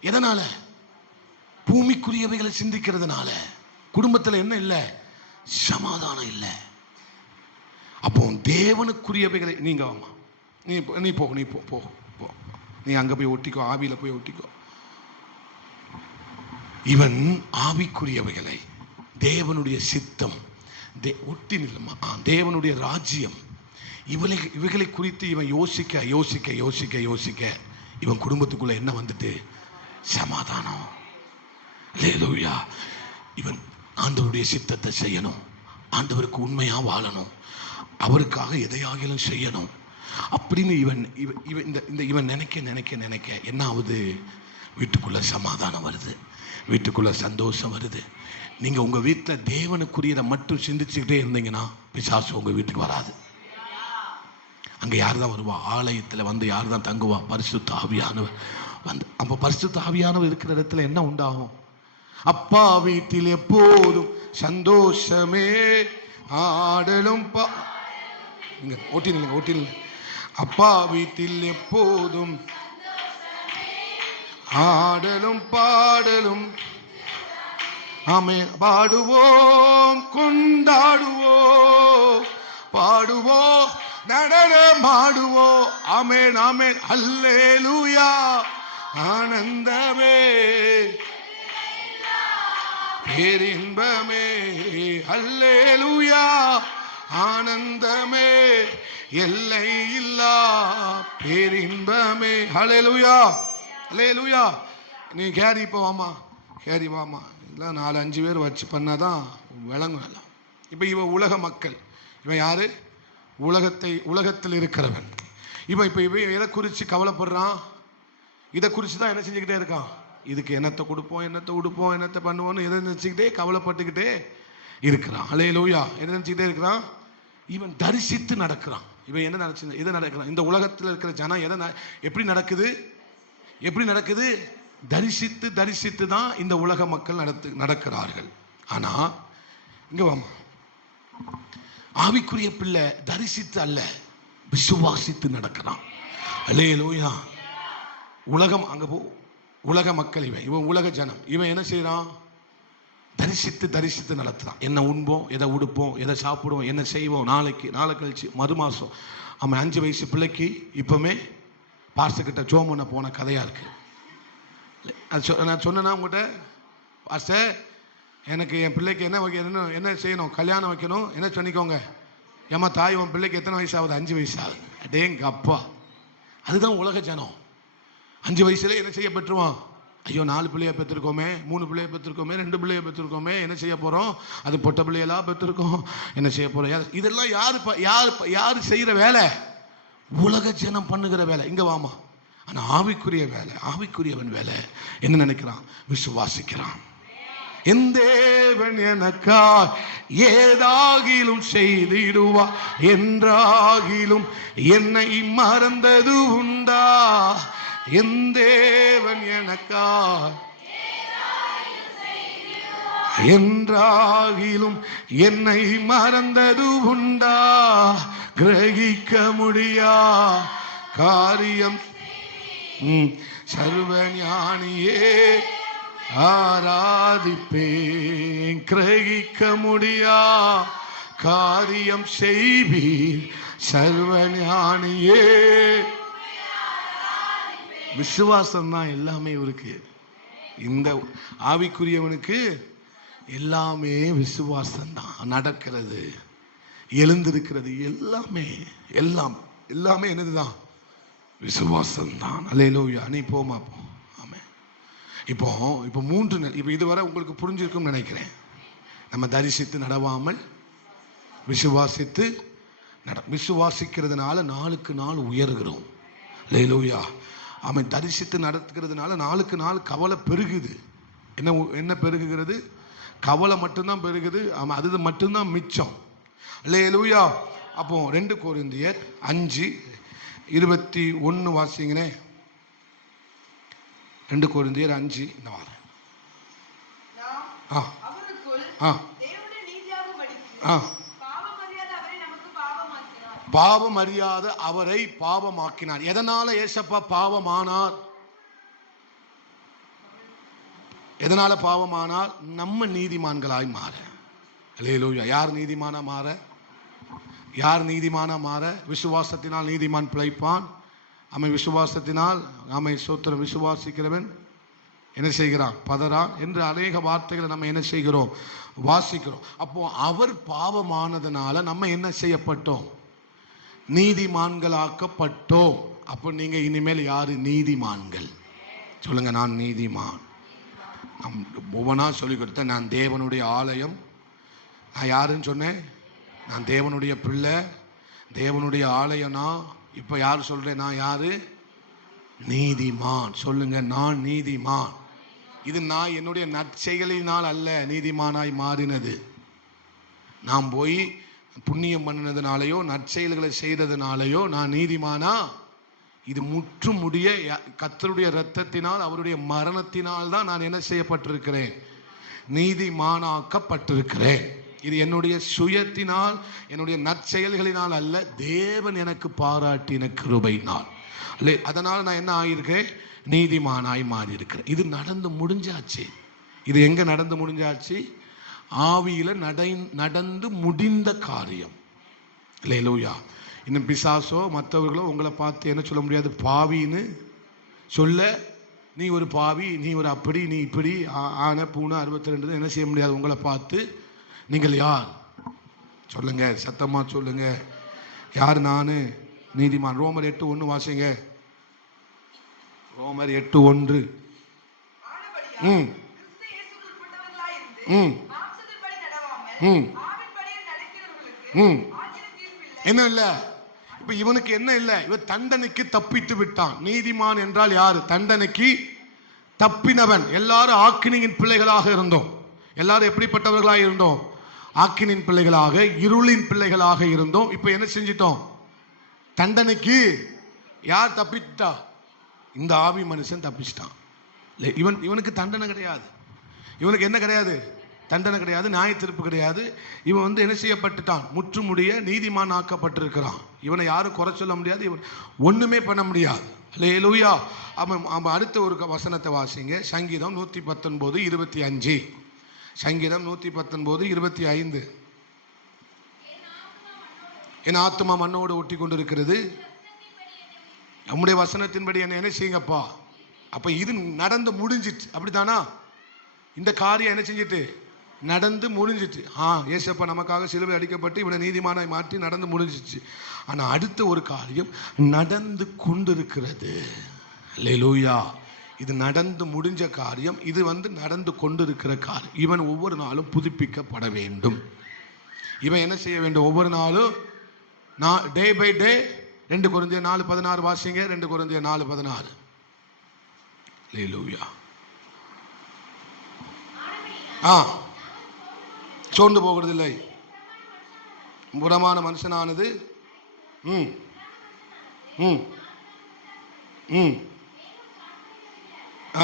எதனால? பூமிக்குரியவைகளை சிந்திக்கிறதுனால. குடும்பத்தில் என்ன இல்லை? சமாதானம் இல்லை. அப்போ தேவனுக்குரியவைகளை நீங்க வாமா, நீ போ, நீ போ போ போ, நீ அங்க போய் ஒட்டிக்கோ, ஆவியில போய் ஒட்டிக்கோ. இவன் ஆவிக்குரியவைகளை, தேவனுடைய சித்தம், ஒட்டி நில்லமா, தேவனுடைய ராஜ்யம், இவைகளை குறித்து இவன் யோசிக்க யோசிக்க யோசிக்க யோசிக்க இவன் குடும்பத்துக்குள்ள என்ன வந்துட்டு? சமாதானம். அல்லேலூயா. இவன் ஆண்டவருடைய சித்தத்தை செய்யணும், ஆண்டவருக்கு உண்மையா வாழணும், அவருக்காக எதையாகிலும் செய்யணும் அப்படின்னு இவன் நினைக்க நினைக்க நினைக்க என்ன ஆகுது? வீட்டுக்குள்ள சமாதானம் வருது, வீட்டுக்குள்ள சந்தோஷம் வருது. நீங்க உங்க வீட்டில் தேவனுக்குரியதை மட்டும் சிந்திச்சுக்கிட்டே இருந்தீங்கன்னா பிசாசு உங்க வீட்டுக்கு வராது. அங்க யார் தான் வருவா? ஆலயத்தில் வந்து யார் தான் தங்குவா? பரிசுத்த ஆவியானவர் வந்து. அப்ப பரிசுத்த ஆவியானவர் இருக்கிற இடத்துல என்ன உண்டாகும்? அப்பா வீட்டில் எப்போதும் சந்தோஷமே ஆடலும் ஓட்டில். அப்பா வீட்டில் எப்போதும் ஆடலும் பாடலும். ஆமென். பாடுவோம், கொண்டாடுவோம், பாடுவோம், நடனமாடுவோம். ஆமென் ஆமென். அல்லேலூயா. ஆனந்தமே பேரின்பமே, அல்லேலூயா, ஆனந்தமே, எல்லை இல்லா பேரின்பமே, அல்லேலூயா, அல்லேலூயா. நீ கேரி இப்போ வாமா, கேரி வாமா, இதெல்லாம் 4-5 பேர் வச்சு பண்ணாதான் விளங்கும் எல்லாம். இப்போ இவன் உலக மக்கள், இவன் யாரு? உலகத்தில் இருக்கிறவன். இவன் எதை குறித்து கவலைப்படுறான்? இதை குறித்து தான் என்ன செஞ்சுக்கிட்டே இருக்கான்? இதுக்கு என்னத்தை கொடுப்போம், என்னத்தை உடுப்போம், என்னத்தை பண்ணுவோன்னு எதை நினைச்சுக்கிட்டே கவலைப்பட்டுக்கிட்டே இருக்கிறான். அல்லேலூயா. என்ன நினைச்சுக்கிட்டே இருக்கிறான்? இவன் தரிசித்து நடக்கிறான். இவன் என்ன நினைச்சு எதை நடக்கிறான்? இந்த உலகத்தில் இருக்கிற ஜனம் எதை எப்படி நடக்குது? தரிசித்து தான் இந்த உலக மக்கள் நடக்கிறார்கள். ஆனா இங்க வாமா, ஆவிக்குரிய பிள்ளை தரிசித்து அல்ல, விசுவாசித்து நடக்கிறான். அல்லேலூயா. உலகம் அங்க உலக மக்கள், இவன் உலக ஜனம். இவன் என்ன செய்யறான்? தரிசித்து நடத்துறான். என்ன உண்போம், எதை உடுப்போம், எதை சாப்பிடுவோம், என்ன செய்வோம், நாளை கழிச்சு மறு மாசம். அவன் 5 வயசு பிள்ளைக்கு இப்பவுமே பாஸ்டர் கிட்ட ஜோம் பண்ண போன கதையா இருக்கு. நான் சொன்னேன்னா உங்ககிட்ட, பாஸ்டர் எனக்கு என் பிள்ளைக்கு என்ன செய்யணும், கல்யாணம் வைக்கணும், என்ன சொன்னிக்கோங்க. ஏமா தாய், உன் பிள்ளைக்கு எத்தனை வயசு ஆகுது? 5 வயசு ஆகுது. அடேங்க அப்பா, அதுதான் உலக ஜனம். 5 வயசுல என்ன செய்ய பெற்றுவான்? ஐயோ 4 பிள்ளைய பெற்றிருக்கோமே, 3 பிள்ளைய பெற்றிருக்கோமே, 2 பிள்ளைய பெற்றிருக்கோமே, என்ன செய்ய போறோம்? அது பொட்ட பிள்ளையெல்லாம் பெற்றிருக்கோம், என்ன செய்ய போறோம்? இதெல்லாம் யாரு செய்யற வேலை? உலக ஜனம் பண்ணுகிற வேலை. இங்க வாமா. ஆனா ஆவிக்குரிய வேலை, ஆவிக்குரியவன் வேலை என்ன நினைக்கிறான்? விசுவாசிக்கிறான். என் தேவன் எனக்கா ஏதாகிலும் செய்திடுவா, என்றாகிலும் என்னை மறந்தது உண்டா? என் தேவன் எனக்கா என்றாகிலும் என்னை மறந்தது உண்டா? கிரகிக்க முடியா காரியம் சர்வஞானியே ஆராதிப்பேன். கிரகிக்க முடியா காரியம் செய்வீர் சர்வஞானியே. விசுவாசம் தான் எல்லாமே இவருக்கு. இந்த ஆவிக்குரியவனுக்கு எல்லாமே விசுவாசம் தான். நடக்கிறது, எழுந்திருக்கிறது எல்லாமே என்னதுதான்? விசுவாசம் தான். அல்லேலூயா. நீ போமா போ. ஆமென். இப்போ 3 இப்போ இதுவரை உங்களுக்கு புரிஞ்சிருக்கும் நினைக்கிறேன். நம்ம தரிசித்து நடவாமல் விசுவாசித்து விசுவாசிக்கிறதுனால நாளுக்கு நாள் உயர்கிறோம். அல்லேலூயா. அவன் தரிசித்து நடத்துகிறதுனால நாளுக்கு நாள் கவலை பெருகுது. என்ன பெருகுகிறது? கவலை மட்டும்தான் பெருகுது. அது மட்டும்தான் மிச்சம். அல்லேலூயா. அப்போ 2 கொரிந்தியர் 5:21 வாசிங்களே. 2 கொரிந்தியர் 5 இந்த வாரம். பாவம் அறியாத அவரை பாவமாக்கினார். எதனால ஏசப்பா பாவமானார்? எதனால பாவமானார்? நம்ம நீதிமான்களாய் மாற. அல்லேலூயா. யார் நீதிமானா மாற? விசுவாசத்தினால் நீதிமான் பிழைப்பான். அவன் விசுவாசத்தினால் சோத்திரம் விசுவாசிக்கிறவன் என்ன செய்கிறான்? பதறான் என்று அநேக வார்த்தைகளை நம்ம என்ன செய்கிறோம்? வாசிக்கிறோம். அப்போ அவர் பாவமானதுனால நம்ம என்ன செய்யப்பட்டோம்? நீதிமான்களாக்கப்பட்டோம். அப்போ நீங்க இனிமேல் யாரு நீதிமான்கள்? சொல்லுங்க, நான் நீதிமான். ஒவ்வொன்றா சொல்லி கொடுத்த, நான் தேவனுடைய ஆலயம். நான் யாருன்னு சொன்னேன்? நான் தேவனுடைய பிள்ளை, தேவனுடைய ஆலயம்னா இப்ப யார் சொல்றேன்? நான் யாரு? நீதிமான். சொல்லுங்க, நான் நீதிமான். இது நான் என்னுடைய நற்செயலினால் அல்ல நீதிமானாய் மாறினது. நான் போய் புண்ணியம் பண்ணினதுனாலையோ நற்செயல்களை செய்ததுனாலையோ நான் நீதிமானா? இது முற்றும் முடிய கர்த்தருடைய இரத்தத்தினால், அவருடைய மரணத்தினால் தான் நான் என்ன செய்யப்பட்டிருக்கிறேன்? நீதிமானாக்கப்பட்டிருக்கிறேன். இது என்னுடைய சுயத்தினால், என்னுடைய நற்செயல்களினால் அல்ல, தேவன் எனக்கு பாராட்டின கிருபையினால். அதனால் நான் என்ன ஆகியிருக்கேன்? நீதிமானாய் மாறி இருக்கிறேன். இது நடந்து முடிஞ்சாச்சு. இது எங்க நடந்து முடிஞ்சாச்சு? ஆவியில நடந்து முடிந்த காரியம். அல்லேலூயா. இன்னும் பிசாசோ மற்றவர்களோ உங்களை பார்த்து என்ன சொல்ல முடியாது? பாவின்னு சொல்ல நீ ஒரு பாவி, நீ ஒரு அப்படி, நீ இப்படி, ஆன பூனை 62 என்ன செய்ய முடியாது. உங்களை பார்த்து நீங்கள் யார் சொல்லுங்க, சத்தமா சொல்லுங்க, யார்? நானு நீதிமான். ரோமர் 8:1 வாசிங்க. ரோமர் 8:1. ம் ம் ம் ம் என்ன இல்லை? இப்ப இவனுக்கு என்ன இல்லை? இவன் தண்டனைக்கு தப்பித்து விட்டான். நீதிமான் என்றால் யாரு? தண்டனைக்கு தப்பினவன். எல்லாரும் ஆக்கினியின் பிள்ளைகளாக இருந்தோம். எல்லாரும் எப்படிப்பட்டவர்களாக இருந்தோம்? ஆக்கினின் பிள்ளைகளாக, இருளின் பிள்ளைகளாக இருந்தோம். இப்ப என்ன செஞ்சிட்டோம்? தண்டனைக்கு யார் தப்பிட்டா? இந்த ஆவி மனுஷன் தப்பிச்சிட்டான். இவனுக்கு தண்டனை கிடையாது. இவனுக்கு என்ன கிடையாது? தண்டனை கிடையாது, நியாய தீர்ப்பு கிடையாது. இவன் என்ன செய்யப்பட்டுட்டான்? முற்றுமுடிய நீதிமான் ஆக்கப்பட்டிருக்கிறான். இவனை யாரும் குறை சொல்ல முடியாது, இவன் ஒண்ணுமே பண்ண முடியாது. அல்லேலூயா. அவன் அடுத்த ஒரு வசனத்தை வாசிங்க. சங்கீதம் 119:25. சங்கீதம் 119:25. என் ஆத்துமா மண்ணோடு ஒட்டி கொண்டிருக்கிறது, நம்முடைய வசனத்தின்படி என்ன செய்யுங்கப்பா. அப்ப இது நடந்து முடிஞ்சிட்டு, அப்படித்தானா? இந்த காரியம் என்ன செஞ்சிட்டு? நடந்து முடிஞ்சிட்டு. ஏசப்பா நமக்காக சிலுவை அடிக்கப்பட்டு இவனை நீதிமானாய் மாற்றி நடந்து முடிஞ்சிச்சு. ஆனா அடுத்த ஒரு காரியம் நடந்து கொண்டிருக்கிறது. அல்லேலூயா. இது நடந்து முடிஞ்ச காரியம், இது நடந்து கொண்டிருக்கிற காரியம். இவன் ஒவ்வொரு நாளும் புதுப்பிக்கப்பட வேண்டும். இவன் என்ன செய்ய வேண்டும்? ஒவ்வொரு நாளும் டே பை டே. 2 கொரிந்தியர் 4:16 வாசிங்க. 2 கொரிந்தியர் 4:16. அல்லேலூயா. சோர்ந்து போகிறதில்லை. புறமான மனுஷனானது ம் ம் ம்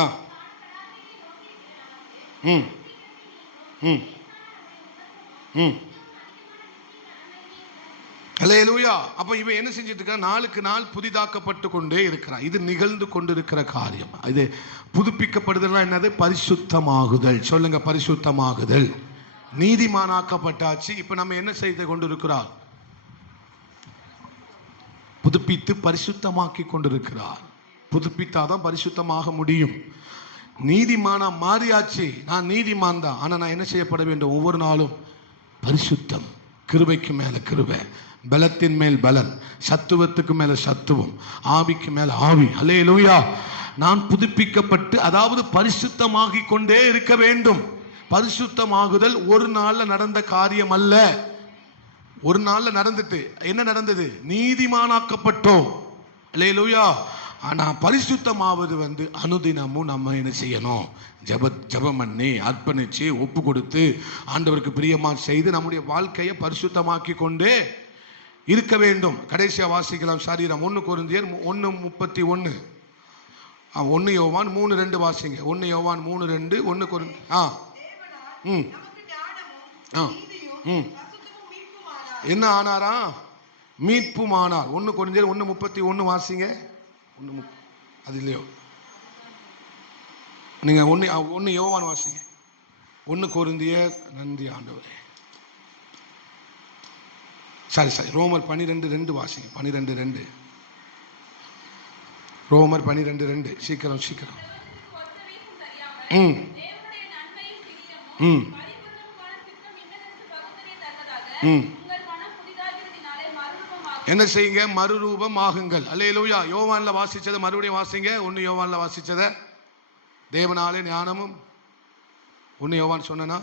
ஆ ம் ம் ம் அல்லேலூயா. அப்ப இவன் என்ன செஞ்சிட்டு இருக்கான்? நாளுக்கு நாள் புதிதாக்கப்பட்டு கொண்டே இருக்கிறான். இது நிகழ்ந்து கொண்டிருக்கிற காரியம். இது புதுப்பிக்கப்படுதல் என்னது? பரிசுத்தமாகுதல். சொல்லுங்க, பரிசுத்தமாகுதல். நீதிமானாக்கப்பட்டாச்சு. இப்ப நம்ம என்ன செய்து கொண்டிருக்கிறார்? புதுப்பித்து பரிசுத்தமாக்கி கொண்டிருக்கிறார். புதுப்பித்தாதான் பரிசுத்தமாக முடியும். நீதிமானா மாறியாச்சு. நான் நீதிமான் தான். ஆனா நான் என்ன செய்யப்பட வேண்டும்? ஒவ்வொரு நாளும் பரிசுத்தம். கிருபைக்கு மேல கிருபை, பலத்தின் மேல் பலன், சத்துவத்துக்கு மேல சத்துவம், ஆவிக்கு மேல ஆவி. அல்லேலூயா. நான் புதுப்பிக்கப்பட்டு, அதாவது பரிசுத்தமாகி கொண்டே இருக்க வேண்டும். பரிசுத்தமாகுதல் ஒரு நாள்ல நடந்த காரியம் அல்ல. ஒரு நாள்ல நடந்துட்டு என்ன நடந்தது? நீதிமானாக்கப்பட்டோம். அல்லேலூயா. ஆனா பரிசுத்தமாவது அனுதினமும் நம்ம என்ன செய்யணும்? ஜெபம் பண்ணி, அர்ப்பணிச்சு, ஒப்பு கொடுத்து, ஆண்டவருக்கு பிரியமா செய்து நம்முடைய வாழ்க்கையை பரிசுத்தமாக்கி கொண்டே இருக்க வேண்டும். கடைசியா வாசிக்கலாம். சரீரம் 1 கொரிந்தியர் 1:31. 1 யோவான் 3:2 வாசிங்க. 1 யோவான் 3:2. 1 கொரிந்தியர் என்ன ஆனாரா? மீட்புமானார். 1 கொரிந்தியர் 1:31 வாசிங்க. அது இல்லையோ? நீங்க 1 யோவான் வாசிங்க. 1 கொரிந்தியர். நன்றி ஆண்டவரே. சரி ரோமர் 12:2 வாசிங்க. 12:2. ரோமர் 12:2. சீக்கிரம். என்ன செய்யுங்க? மறுரூபம் ஆகுங்கள். அல்லேலூயா. யோவான்ல வாசிச்சதை மறுபடியும் வாசிங்க. 1 யோவான்ல வாசிச்சதை. தேவனாலே ஞானமும் 1 யோவான் சொன்னா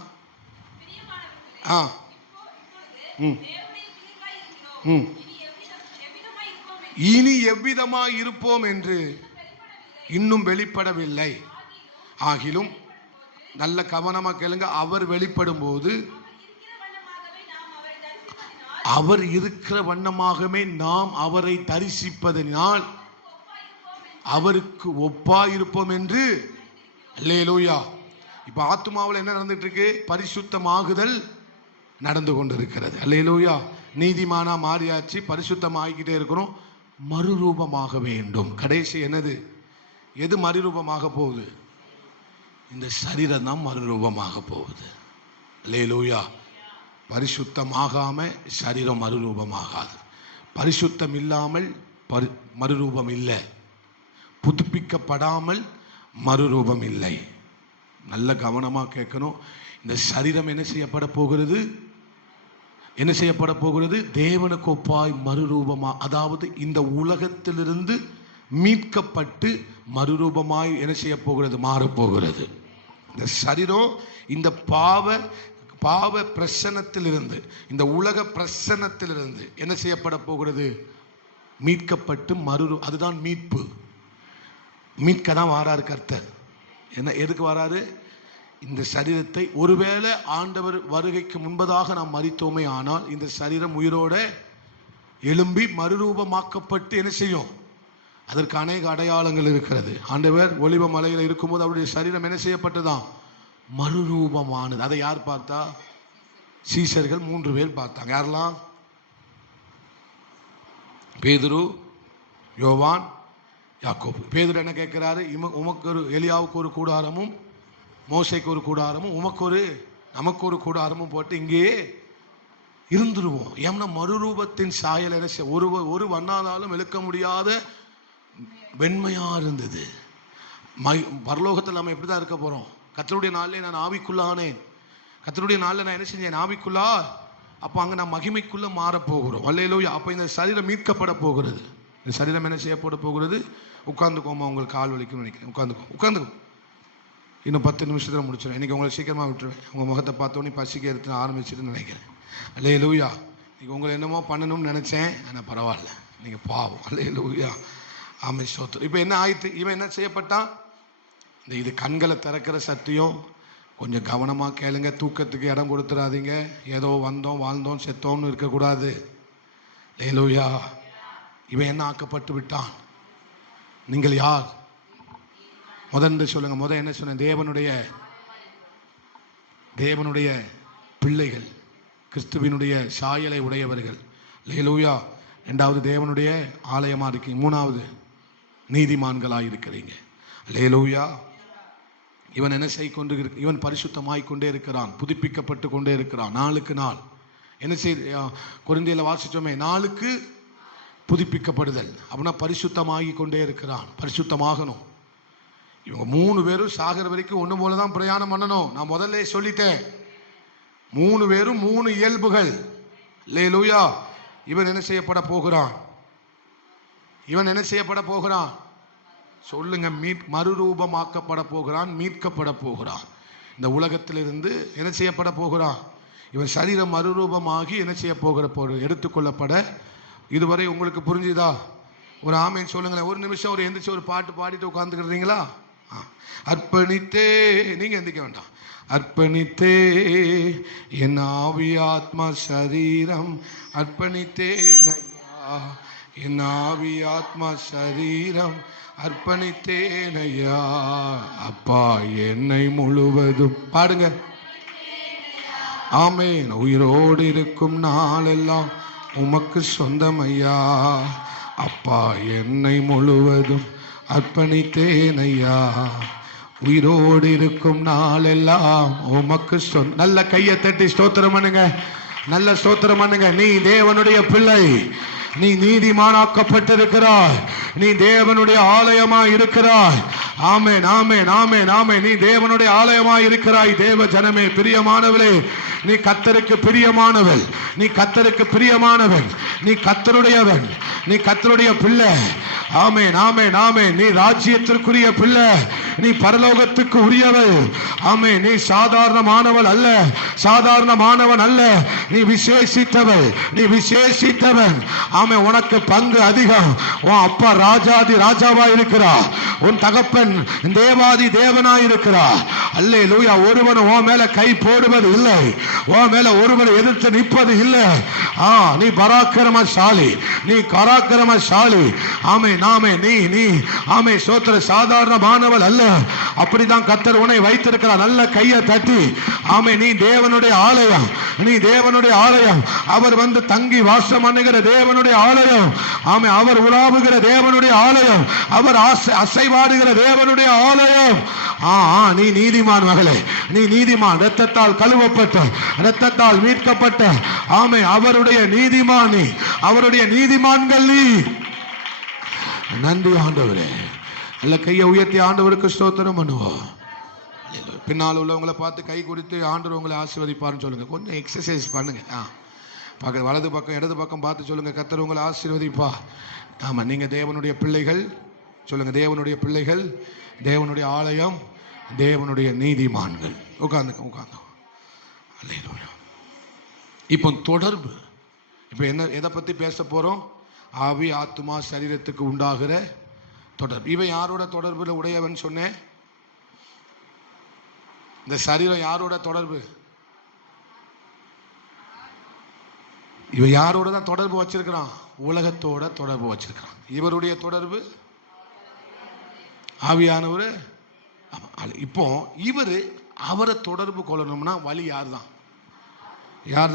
இனி எவ்விதமாய் இருப்போம் என்று இன்னும் வெளிப்படவில்லை. ஆகிலும் நல்ல கவனமா கேளுங்க. அவர் வெளிப்படும் போது அவர் இருக்கிற வண்ணமாகவே நாம் அவரை தரிசிப்பதனால் அவருக்கு ஒப்பா இருப்போம் என்று. அல்லேலூயா. இப்ப ஆத்துமாவில் என்ன நடந்துட்டு இருக்கு? பரிசுத்தமாகுதல் நடந்து கொண்டிருக்கிறது. அல்லேலூயா. நீதிமானா மாறியாச்சு, பரிசுத்தம் ஆகிக்கிட்டே இருக்கிறோம். மறுரூபமாக வேண்டும். கடைசி என்னது? எது மறுரூபமாக போகுது? இந்த சரீரம் தான் மறுரூபமாக போகுது. அல்லேலூயா. பரிசுத்தமாகாம சரீரம் மறுரூபமாகாது. பரிசுத்தம் இல்லாமல் மறுரூபம் இல்லை. புதுப்பிக்கப்படாமல் மறுரூபம் இல்லை. நல்ல கவனமாக கேட்கணும். இந்த சரீரம் என்ன செய்யப்பட போகிறது? என்ன செய்யப்பட போகிறது? தேவனுக்கு ஒப்பாய் மறுரூபமா, அதாவது இந்த உலகத்திலிருந்து மீட்கப்பட்டு மறுரூபமாய் என்ன செய்ய போகிறது? மாறப்போகிறது. இந்த சரீரம் இந்த பாவ பிரசனத்திலிருந்து, இந்த உலக பிரசனத்திலிருந்து என்ன செய்யப்பட போகிறது? மீட்கப்பட்டு அதுதான் மீட்பு. மீட்க தான் வாராரு கர்த்தர். என்ன எதுக்கு வராரு? இந்த சரீரத்தை, ஒருவேளை ஆண்டவர் வருகைக்கு முன்பதாக நாம் மரித்தோமே ஆனால் இந்த சரீரம் உயிரோட எழும்பி மறுரூபமாக்கப்பட்டு என்ன செய்யும்? அதற்கு அநேக அடையாளங்கள் இருக்கிறது. ஆண்டவர் ஒலிவ மலையில் இருக்கும்போது அவருடைய சரீரம் என்ன செய்யப்பட்டதான்? மறுரூபமானது. அதை யார் பார்த்தா? சீஷர்கள் 3 பேர் பார்த்தாங்க. யாரெல்லாம்? பேதுரு, யோவான், யாக்கோபு. பேதுரு என்ன கேட்கிறாரு? உமக்கு ஒரு, எலியாவுக்கு ஒரு கூடாரமும் மோசைக்கு ஒரு கூடாரமும் நமக்கு ஒரு கூடாரமும் போட்டு இங்கேயே இருந்துருவோம். ஏன்னா மறுரூபத்தின் சாயல் என்ன ஒரு வண்ணாதாலும் இழுக்க முடியாத வெண்மையா இருந்தது. பரலோகத்தில் நம்ம எப்படிதான் இருக்க போறோம்? கர்த்தருடைய நாளிலே நான் ஆவிக்குள்ளானேன். கர்த்தருடைய நாளில் நான் என்ன செஞ்சேன்? ஆவிக்குள்ளா. அப்போ அங்கே நான் மகிமைக்குள்ள மாறப்போகிறோம். அல்லேலூயா. அப்போ இந்த சரீரம் மீட்கப்பட போகிறது. இந்த சரீரம் என்ன செய்யப்பட போகிறது? உட்கார்ந்துக்கோமா, உங்களுக்கு கால் வலிக்கும்னு நினைக்கிறேன். உட்காந்துக்கும். இன்னும் 10 நிமிஷத்தில் முடிச்சிடும். இன்னைக்கு உங்களை சீக்கிரமாக விட்டுருவேன். உங்கள் முகத்தை பார்த்தோன்னே பசிக்க எடுத்து ஆரம்பிச்சுட்டு நினைக்கிறேன். அல்லேலூயா. இன்னைக்கு உங்களை என்னமோ பண்ணணும்னு நினைச்சேன், ஆனால் பரவாயில்ல, நீங்க பாவம். அல்லேலூயா. ஆமென். ஸ்தோத்திரம். இப்போ என்ன ஆயிட்டு? இவன் என்ன செய்யப்பட்டான்? இது கண்களை திறக்கிற சத்தியம். கொஞ்சம் கவனமாக கேளுங்க. தூக்கத்துக்கு இடம் கொடுத்துடாதீங்க. ஏதோ வந்தோம் வாழ்ந்தோம் செத்தோம்னு இருக்கக்கூடாது. அல்லேலூயா. இவன் என்ன ஆக்கப்பட்டு விட்டான்? நீங்கள் யார்? முதல்ல சொல்லுங்க. என்ன சொன்ன? தேவனுடைய பிள்ளைகள், கிறிஸ்துவினுடைய சாயலை உடையவர்கள். அல்லேலூயா. 2வது தேவனுடைய ஆலயமா இருக்கீங்க. 3வது நீதிமான்களாக இருக்கிறீங்க. அல்லேலூயா. இவன் என்ன செய்ய கொண்டு இவன் பரிசுத்தமாய் கொண்டே இருக்கிறான், புதுப்பிக்கப்பட்டு கொண்டே இருக்கிறான். நாளுக்கு நாள் என்ன செய்ய கொரிந்தியர்ல வாசிச்சோமே, நாளுக்கு புதுப்பிக்கப்படுதல். அப்படின்னா பரிசுத்தமாகி கொண்டே இருக்கிறான். பரிசுத்தமாகணும். இவங்க 3 பேரும் சாகர வரைக்கும் ஒண்ணு போலதான் பிரயாணம் பண்ணணும். நான் முதல்ல சொல்லிட்டேன். 3 பேரும் 3 இயல்புகள். அல்லேலூயா. இவன் என்ன செய்யப்பட போகிறான்? சொல்லுங்க. மறுரூபமாக்கப்பட போகிறான், மீட்கப்பட போகிறான். இந்த உலகத்திலிருந்து என்ன செய்யப்பட போகிறான்? இவன் சரீரம் மறுரூபமாகி என்ன செய்ய போகிற எடுத்துக்கொள்ளப்பட. இதுவரை உங்களுக்கு புரிஞ்சுதா? ஒரு ஆமேன் சொல்லுங்களேன். ஒரு நிமிஷம் ஒரு எந்திரிச்சு ஒரு பாட்டு பாடிட்டு உட்கார்ந்துக்கிறீங்களா? அர்ப்பணித்தே. நீங்க எந்திரிக்க வேண்டாம். அர்ப்பணித்தே என் ஆவி ஆத்மா சரீரம் அர்ப்பணித்தேன் ஐயா. என் ஆவி ஆத்மா சரீரம் அர்ப்பணித்தேன் ஐயா. அப்பா என்னை முழுவதும் பாடுங்க. ஆமேன். உயிரோடு இருக்கும் நாளெல்லாம் உமக்கு சொந்தம் ஐயா. அப்பா என்னை முழுவதும் அர்ப்பணித்தேன் ஐயா. உயிரோடு இருக்கும் நாளெல்லாம் உமக்கு சொந்த. நல்ல கையை தட்டி ஸ்தோத்திரம் பண்ணுங்க. நல்ல ஸ்தோத்திரம் பண்ணுங்க. நீ தேவனுடைய பிள்ளை. நீ நீதிமானாக்கப்பட்டிருக்கிறாய். நீ தேவனுடைய ஆலயமாய் இருக்கிறாய். ஆமென், ஆமென், ஆமென், ஆமென். நீ தேவனுடைய ஆலயமாய் இருக்கிறாய். தேவ ஜனமே, பிரியமானவளே, நீ கர்த்தருக்கு பிரியமானவள். நீ கர்த்தருக்கு பிரியமானவன். நீ கர்த்தருடையவன். நீ கர்த்தருடைய பிள்ளை. ஆமென், ஆமென், ஆமென். நீ ராஜ்யத்திற்குரிய பிள்ளை. நீ பரலோகத்துக்கு உரியவள். ஆமென். நீ சாதாரணமானவள் அல்ல, சாதாரணமானவன் அல்ல. நீ விசேஷித்தவள், நீ விசேஷித்தவன். ஆமென். உனக்கு பங்கு அதிகம். உன் அப்பா ராஜாதி ராஜாவா இருக்கிறார். உன் தகப்பன் தேவாதி தேவனாய் இருக்கிறார். அல்லேலூயா. ஒருவன் உன் மேல கை போடுவது இல்லை. உன் மேல ஒருவன் எதிர்த்து நிற்பது இல்லை. நீ பராக்கிரமசாலி. நீ பராக்கிரமசாலி. ஆமே நாமே நீ ஆமே சோத்திர சாதாரணமானவள் அல்ல. அப்படிதான் கர்த்தர் உன்னை வைத்திருக்கிறார். நல்ல கையை தட்டி ஆமே. நீ தேவனுடைய ஆலயம். நீ தேவனுடைய ஆலயம். அவர் வந்து தங்கி வாசம் பண்ணுகிற தேவனுடைய ஆலயம். ஆமே. அவர் உலாவுகிற தேவனுடைய ஆலயம். அவர் அசைவாடுகிற தேவனுடைய ஆலயம். நீ நீதிமான் மகளே. நீ நீதிமான். இரத்தத்தால் கழுவப்பட்ட, இரத்தத்தால் மீட்கப்பட்ட. ஆமே. அவருடைய நீதிமான் நீ. அவருடைய நீதிமான்கள் நீ. நன்றி ஆண்டவரே. அல்ல கையை உயர்த்தி ஆண்டவருக்கு ஸ்தோத்திரம் பண்ணுவோம். பின்னால் உள்ளவங்களை பார்த்து கை கொடுத்து ஆண்டவர் உங்களை ஆசீர்வதிப்பார்னு சொல்லுங்க. கொஞ்சம் எக்ஸசைஸ் பண்ணுங்க. பக்கம் வலது பக்கம் இடது பக்கம் பார்த்து சொல்லுங்க, கர்த்தர் உங்களை ஆசீர்வதிப்பா. ஆமா, நீங்க தேவனுடைய பிள்ளைகள். சொல்லுங்க, தேவனுடைய பிள்ளைகள், தேவனுடைய ஆலயம், தேவனுடைய நீதிமான்கள். உட்கார்ந்து. இப்போ தொடர்பு. இப்போ என்ன, எதை பத்தி பேச போறோம்? ஆவி, ஆத்துமா, சரீரத்துக்கு உண்டாகிற தொடர்பு. இவன் யாரோட தொடர்புல உடையவன் சொன்னேன்? இந்த சரீரம் யாரோட தொடர்பு? இவன் யாரோட தான் தொடர்பு வச்சிருக்கிறான்? உலகத்தோட தொடர்பு வச்சிருக்கிறான். இவருடைய தொடர்பு ஆவியானவர். இப்போ இவரு அவரை தொடர்பு கொள்ளணும்னா வழி யார்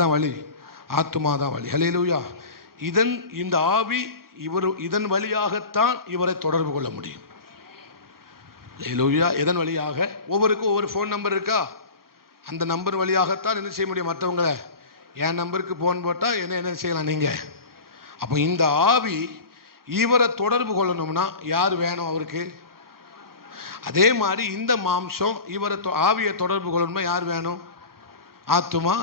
தான் வழி? ஆத்துமா தான் வழி. ஹல்லேலூயா. இந்த ஆவி இதன் வழியாகத்தான் இவரை தொடர்பு கொள்ள முடியும். ஹல்லேலூயா. எதன் வழியாக? ஒவ்வொருக்கும் ஒவ்வொரு ஃபோன் நம்பர் இருக்கா? அந்த நம்பர் வழியாகத்தான் என்ன செய்ய முடியும்? மற்றவங்களை என் நம்பருக்கு ஃபோன் போட்டால் என்ன செய்யலாம் நீங்க? அப்போ இந்த ஆவி இவரை தொடர்பு கொள்ளணும்னா யார் வேணும் அவருக்கு? அதே மாதிரி இந்த மாம்சம் இவரை ஆவியை தொடர்பு கொள்ளணும்னா யார் வேணும்? ஆத்துமா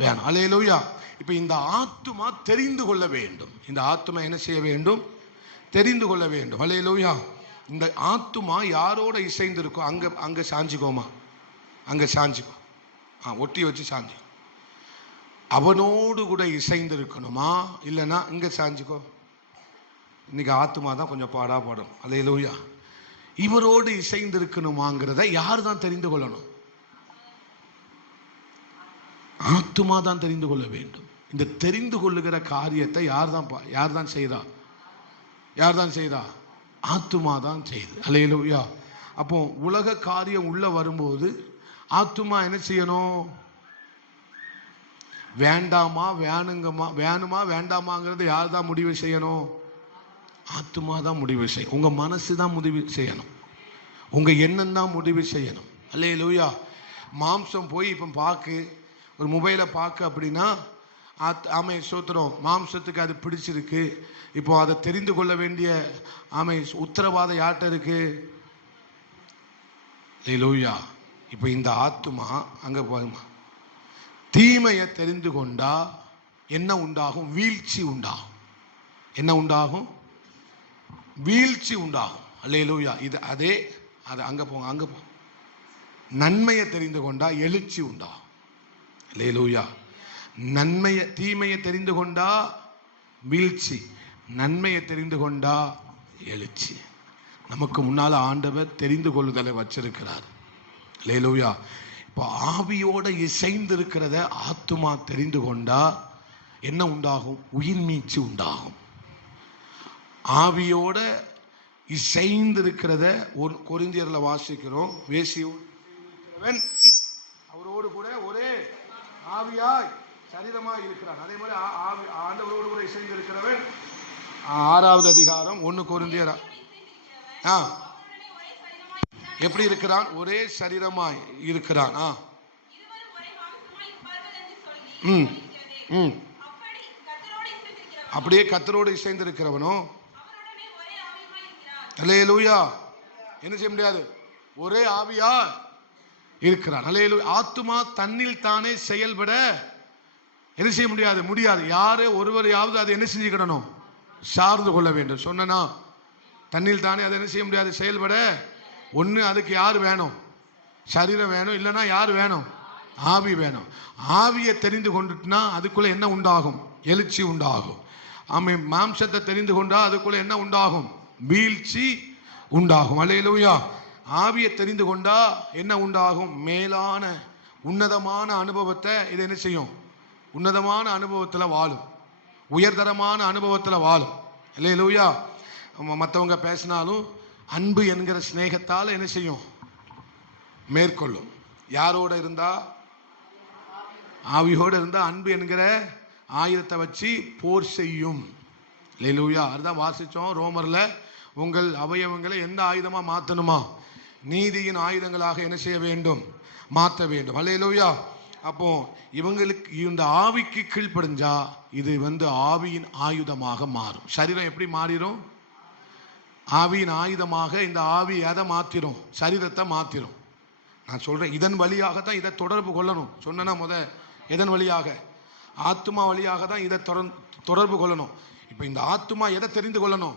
வேணும். ஹல்லேலூயா. இப்போ இந்த ஆத்துமா தெரிந்து கொள்ள வேண்டும். இந்த ஆத்துமா என்ன செய்ய வேண்டும்? தெரிந்து கொள்ள வேண்டும். ஹல்லேலூயா. இந்த ஆத்துமா யாரோட இசைந்து இருக்கோ அங்க சாஞ்சிக்கோமா, அங்க சாஞ்சிக்கோ. ஒட்டி வச்சு சாஞ்சி. அவனோடு கூட இசைந்து இருக்கணுமா, இல்லைன்னா இங்க சாஞ்சிக்கோ. இன்னைக்கு ஆத்துமா தான் கொஞ்சம் பாடும். ஹல்லேலூயா. இவரோடு இசைந்து இருக்கணுமாங்கிறத யார் தான் தெரிந்து கொள்ளணும்? ஆத்துமா தான் தெரிந்து கொள்ள வேண்டும். இந்த தெரிந்து கொள்ளுகிற காரியத்தை யார் தான் செய்தா? ஆத்துமா தான் செய்யுது. ஹல்லேலூயா. அப்போ உலக காரியம் உள்ள வரும்போது ஆத்துமா என்ன செய்யணும்? வேண்டாமா வேணுமா வேண்டாமாங்கிறது யார் தான் முடிவு செய்யணும்? ஆத்துமா தான் முடிவு செய்யும். உங்க மனசு தான் முடிவு செய்யணும். உங்க எண்ணம் தான் முடிவு செய்யணும். ஹல்லேலூயா. மாம்சம் போய் இப்போ ஒரு மொபைலை அப்படின்னா ஆமை சோத்திரம், மாம்சத்துக்கு அது பிடிச்சிருக்கு. இப்போ அதை தெரிந்து கொள்ள வேண்டிய உத்தரவாதம் யார்கிட்ட இருக்கு? ஹல்லேலூயா. இப்போ இந்த ஆத்துமா அங்க போகுமா? தீமையை தெரிந்து கொண்டா என்ன உண்டாகும்? வீழ்ச்சி உண்டாகும். என்ன உண்டாகும்? வீழ்ச்சி உண்டாகும். ஹல்லேலூயா. அது அங்க போங்க. நன்மையை தெரிந்து கொண்டா எழுச்சி உண்டாகும். ஹல்லேலூயா. தீமையை தெரிந்து கொண்டா வீழ்ச்சி, நன்மையை தெரிந்து கொண்டா எழுச்சி. நமக்கு முன்னால ஆண்டவர் தெரிந்து கொள்ளுதலை வச்சிருக்கிறார். ஹல்லேலூயா. இப்போ ஆவியோட இசைந்து இருக்கிறத ஆத்துமா தெரிந்து கொண்டா என்ன உண்டாகும்? உயிர் மீட்சி உண்டாகும். ஆவியோட இசைந்து இருக்கிறத ஒரு கொரிந்தியர்ல வாசிக்கிறோம். வேசியோடு அவரோடு கூட ஒரே ஆவியாய் சரீரமாய் இருக்கிறான். அதே மாதிரி ஆண்டவரோடு கூட இசைந்து இருக்கிறவன் 6வது அதிகாரம் 1 கொரிந்தியர் எப்படி இருக்கிறான்? ஒரே சரீரமாய் இருக்கிறான். அப்படியே கர்த்தரோடு இசைந்து இருக்கிறவனும் ஹல்லேலூயா என்ன செய்ய முடியாது? ஒரே ஆவியா இருக்கிறான். ஹல்லேலூயா. ஆத்துமா தன்னில் தானே செயல்பட என்ன செய்ய முடியாது. யாரே ஒருவரையாவது அதை என்ன செஞ்சுக்கிடணும்? சார்ந்து கொள்ள வேண்டும். சொன்னா தன்னில் தானே அதை என்ன செய்ய முடியாது? செயல்பட ஒண்ணு அதுக்கு யார் வேணும்? சரீரம் வேணும். இல்லைன்னா யார் வேணும்? ஆவி வேணும். ஆவியை தெரிந்து கொண்டுட்டுனா அதுக்குள்ள என்ன உண்டாகும்? எழுச்சி உண்டாகும். மாம்சத்தை தெரிந்து கொண்டா அதுக்குள்ள என்ன உண்டாகும்? வீழ்ச்சி உண்டாகும். ஹல்லேலூயா. ஆவியை தெரிந்து கொண்டா என்ன உண்டாகும்? மேலான உன்னதமான அனுபவத்தை இது என்ன செய்யும்? உன்னதமான அனுபவத்தில் வாழும். உயர்தரமான அனுபவத்தில் வாழும். ஹல்லேலூயா. மற்றவங்க பேசினாலும் அன்பு என்கிற ஸ்நேகத்தால் என்ன செய்யும்? மேற்கொள்ளும். யாரோட இருந்தா? ஆவியோடு இருந்தா அன்பு என்கிற ஆயுதத்தை வச்சு போர் செய்யும். ஹல்லேலூயா. அதுதான் வாசிச்சோம் ரோமர்ல. உங்கள் அவயவங்களை எந்த ஆயுதமா மாற்றணுமா? நீதியின் ஆயுதங்களாக என்ன செய்ய வேண்டும்? மாற்ற வேண்டும். ஹல்லேலூயா. அப்போ இவங்களுக்கு இந்த ஆவிக்கு கீழ்ப்படிஞ்சா இது ஆவியின் ஆயுதமாக மாறும். சரீரம் எப்படி மாறிடும்? ஆவியின் ஆயுதமாக இந்த ஆவி எதை மாத்திரும்? சரீரத்தை மாத்திரும். நான் சொல்றேன், இதன் வழியாகத்தான் இதை தொடர்பு கொள்ளணும். சொன்னா எதன் வழியாக? ஆத்மா வழியாக தான் இதை தொடர்பு கொள்ளணும். இப்ப இந்த ஆத்மா எதை தெரிந்து கொள்ளணும்?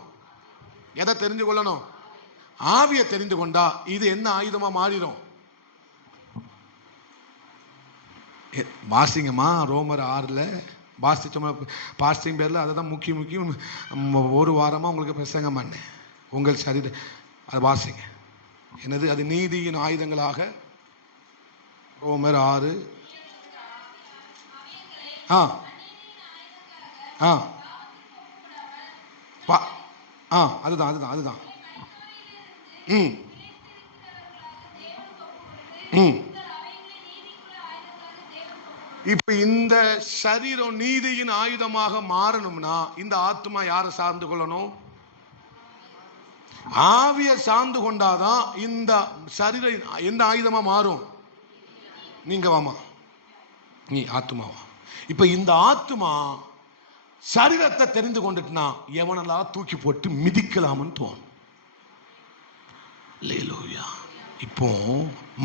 எதை தெரிந்து கொள்ளணும்? ஆவியை தெரிந்து கொண்டா இது என்ன ஆயுதமா மாறிடும்? வாசிங்கம்மா, ரோமர் 6 வாசிச்சோம். பாஸ்டிங் பேர்ல அதை தான் முக்கியம் ஒரு வாரமா உங்களுக்கு பிரசங்கம் பண்ணேன். உங்கள் சரீர அதை வாசிங்க. என்னது அது? நீதியின் ஆயுதங்களாக. ரோமர் 6. அதுதான். இப்ப இந்த சரீரம் நீதியின் ஆயுதமாக மாறணும்னா இந்த ஆத்மா யாரை சார்ந்து கொள்ளணும்? ஆவியை சார்ந்து கொண்டாதான் இந்த சரீரம் எந்த ஆயுதமா மாறும்? நீங்க வாமா, நீ ஆத்மாவா? இப்ப இந்த ஆத்மா சரீரத்தை தெரிந்து கொண்டுட்டுனா எவனெல்லாம் தூக்கி போட்டு மிதிக்கலாம்னு தோணும். இப்போ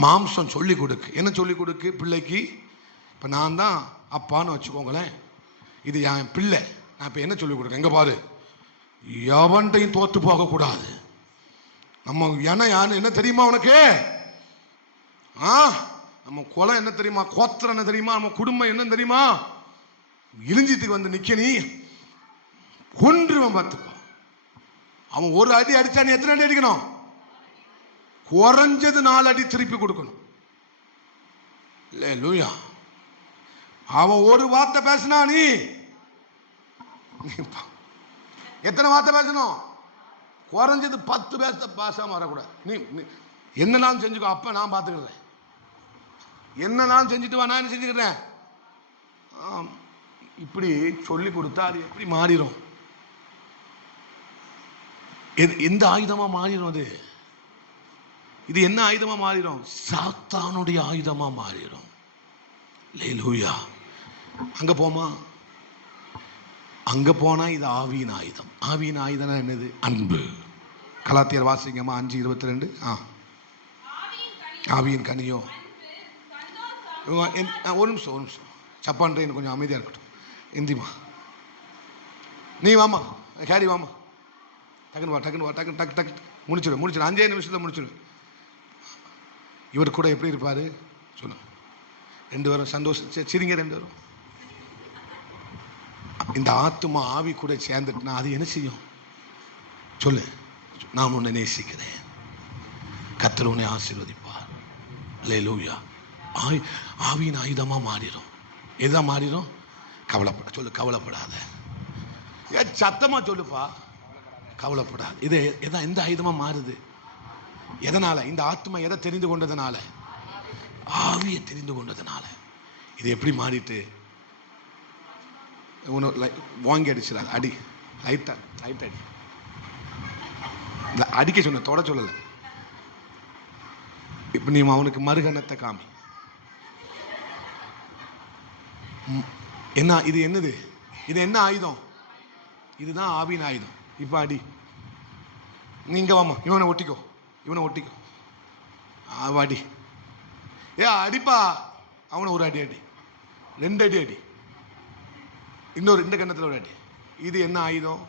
மாம்சம் சொல்லி கொடுக்கு. என்ன சொல்லி கொடுக்கு பிள்ளைக்கு? இப்ப நான் தான் அப்பான்னு வச்சுக்கோங்களேன், இது என் பிள்ளை. நான் இப்ப என்ன சொல்லி கொடுக்க? எங்க பாரு, எவன்டையும் தோத்து போக கூடாது. நம்ம யாரு என்ன தெரியுமா உனக்கு? நம்ம குலம் என்ன தெரியுமா? கோத்திரம் என்ன தெரியுமா? நம்ம குடும்பம் என்ன தெரியுமா? இழிஞ்சித்துக்கு வந்து நிக்க, நீ கொன்றுவன் பார்த்துப்பா. அவன் ஒரு அடி அடிச்சா நீ எத்தனை அடி அடிக்கணும்? குறைஞ்சது 4 அடி திருப்பி கொடுக்கணும். லூயா. அவன் ஒரு வார்த்தை பேசினா நீ எத்தனை வார்த்தை பேசணும்? குறைஞ்சது 10 பேசாம வரக்கூடாது. நீ என்னெல்லாம் செஞ்சுக்கோ, அப்ப நான் பார்த்துக்கிறேன். என்னெல்லாம் செஞ்சுட்டு வா, நான் என்ன செஞ்சுக்கிறேன். இப்படி சொல்லி கொடுத்தா அது எப்படி மாறிடும்? எந்த ஆயுதமா மாறிடும்? இது என்ன ஆயுதமா மாறிடும்? சாத்தானுடைய ஆயுதமா மாறிடும். அல்லேலூயா. அங்க போமா, அங்க போனா இது ஆவியின் ஆயுதம். ஆவியின் ஆயுதம் என்னது? அன்பு. கலாத்தியர் வாசிங்கம்மா 5:22. ஆவியின் கனியோ. ஒரு நிமிஷம் சப்பான்றேன், கொஞ்சம் அமைதியா இருக்கட்டும். இந்திமா நீ வாமா, கேரி வாமா, டக்குன்னு வா டக்கு முடிச்சிடும். 5 நிமிஷத்துல முடிச்சிடும். இவர் கூட எப்படி இருப்பாரு சொல்லு. 2 பேரும் சந்தோஷம் சிரிங்க. 2 பேரும் இந்த ஆத்துமா ஆவி கூட சேர்ந்துட்டுனா அது என்ன செய்யும் சொல்லு? நான் உன்னை நேசிக்கிறேன், கர்த்தர் உன்னை ஆசீர்வதிப்பார். அல்லேலூயா. ஆவியின் ஆயுதமா மாறிடும். எதுதான் மாறிடும்? கவலைப்பட சொல்லு. கவலைப்படாத. சத்தமா சொல்லுப்பா. கவலைப்படாது. இது எந்த ஆயுதமா மாறுது? எதனால? இந்த ஆத்மா எதை தெரிந்து கொண்டதுனால? ஆவியை தெரிந்து கொண்டதுனால. இது எப்படி மாறிட்டு? வாங்கி அடிச்சிடாது. அடி லைட்டா அடி. அடிக்க சொன்ன, தொட சொல்லல. இப்ப நீ அவனுக்கு மறுகணத்தை காமி. என்ன இது? என்னது இது? என்ன ஆயுதம்? இதுதான் ஆவியின் ஆயுதம். இப்ப அடி. நீங்க வாமா, இவனை ஒட்டிக்கோ. அடி. அடிப்பா. அவனை ஒரு அடி 2 அடி. இன்னொரு 2 கண்ணத்துல ஒரு அடி. இது என்ன ஆயுதம்?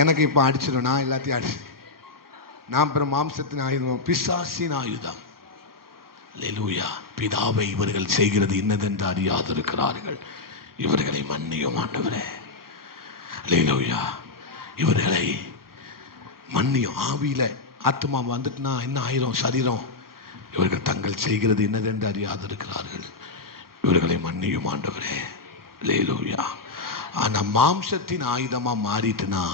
எனக்கு இப்ப அடிச்சிடும். நான் எல்லாத்தையும் அடிச்சு. நான் பிற மாம்சத்தின் ஆயுதம், பிசாசின் ஆயுதம். அல்லேலூயா. பிதாவை இவர்கள் செய்கிறது இன்னதென்று அறியாதிருக்கிறார்கள், இவர்களை மன்னியும் ஆண்டவரே. அல்லேலூயா. இவர்களை மன்னியும். ஆவியில ஆத்மா வந்துட்டுனா என்ன ஆயிரும்? சரீரம். இவர்கள் தங்கள் செய்கிறது என்னதென்று அறியாதிருக்கிறார்கள், இவர்களை மன்னியும் ஆண்டவரே. அல்லேலூயா. ஆனா மாம்சத்தின் ஆயுதமா மாறிட்டுனா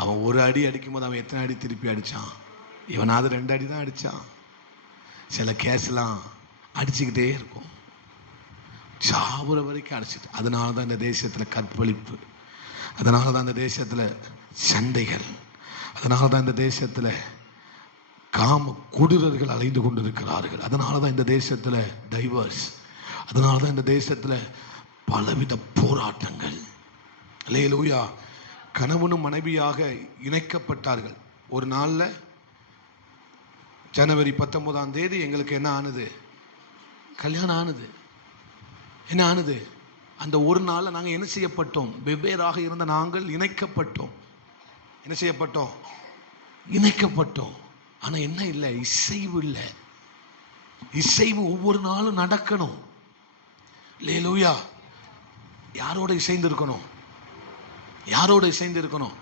அவன் ஒரு அடி அடிக்கும் போது அவன் எத்தனை அடி திருப்பி அடிச்சான்? இவனாவது 2 அடி தான் அடிச்சான். சில கேஸ்லாம் அடிச்சுக்கிட்டே இருக்கும், சாவுற வரைக்கும் அடிச்சுட்டு. அதனால தான் இந்த தேசத்தில் கற்பழிப்பு, அதனால தான் இந்த தேசத்தில் சண்டைகள், அதனால தான் இந்த தேசத்தில் காம கொடூரர்கள் அலைந்து கொண்டிருக்கிறார்கள், அதனால தான் இந்த தேசத்தில் டைவர்ஸ், அதனால தான் இந்த தேசத்தில் பலவித போராட்டங்கள். அல்லேலூயா. கணவனும் மனைவியாக இணைக்கப்பட்டார்கள். ஒரு நாளில் ஜனவரி 19ஆம் தேதி எங்களுக்கு என்ன ஆனது? கல்யாணம் ஆனது. என்ன ஆனது? அந்த ஒரு நாளில் நாங்கள் என்ன செய்யப்பட்டோம்? வெவ்வேறாக இருந்த நாங்கள் இணைக்கப்பட்டோம். என்ன செய்யப்பட்டோம்? இணைக்கப்பட்டோம். ஆனால் என்ன இல்லை? இசைவு இல்லை. இசைவு ஒவ்வொரு நாளும் நடக்கணும். அல்லேலூயா. யாரோட இசைந்து இருக்கணும்? யாரோட இசைந்து இருக்கணும்?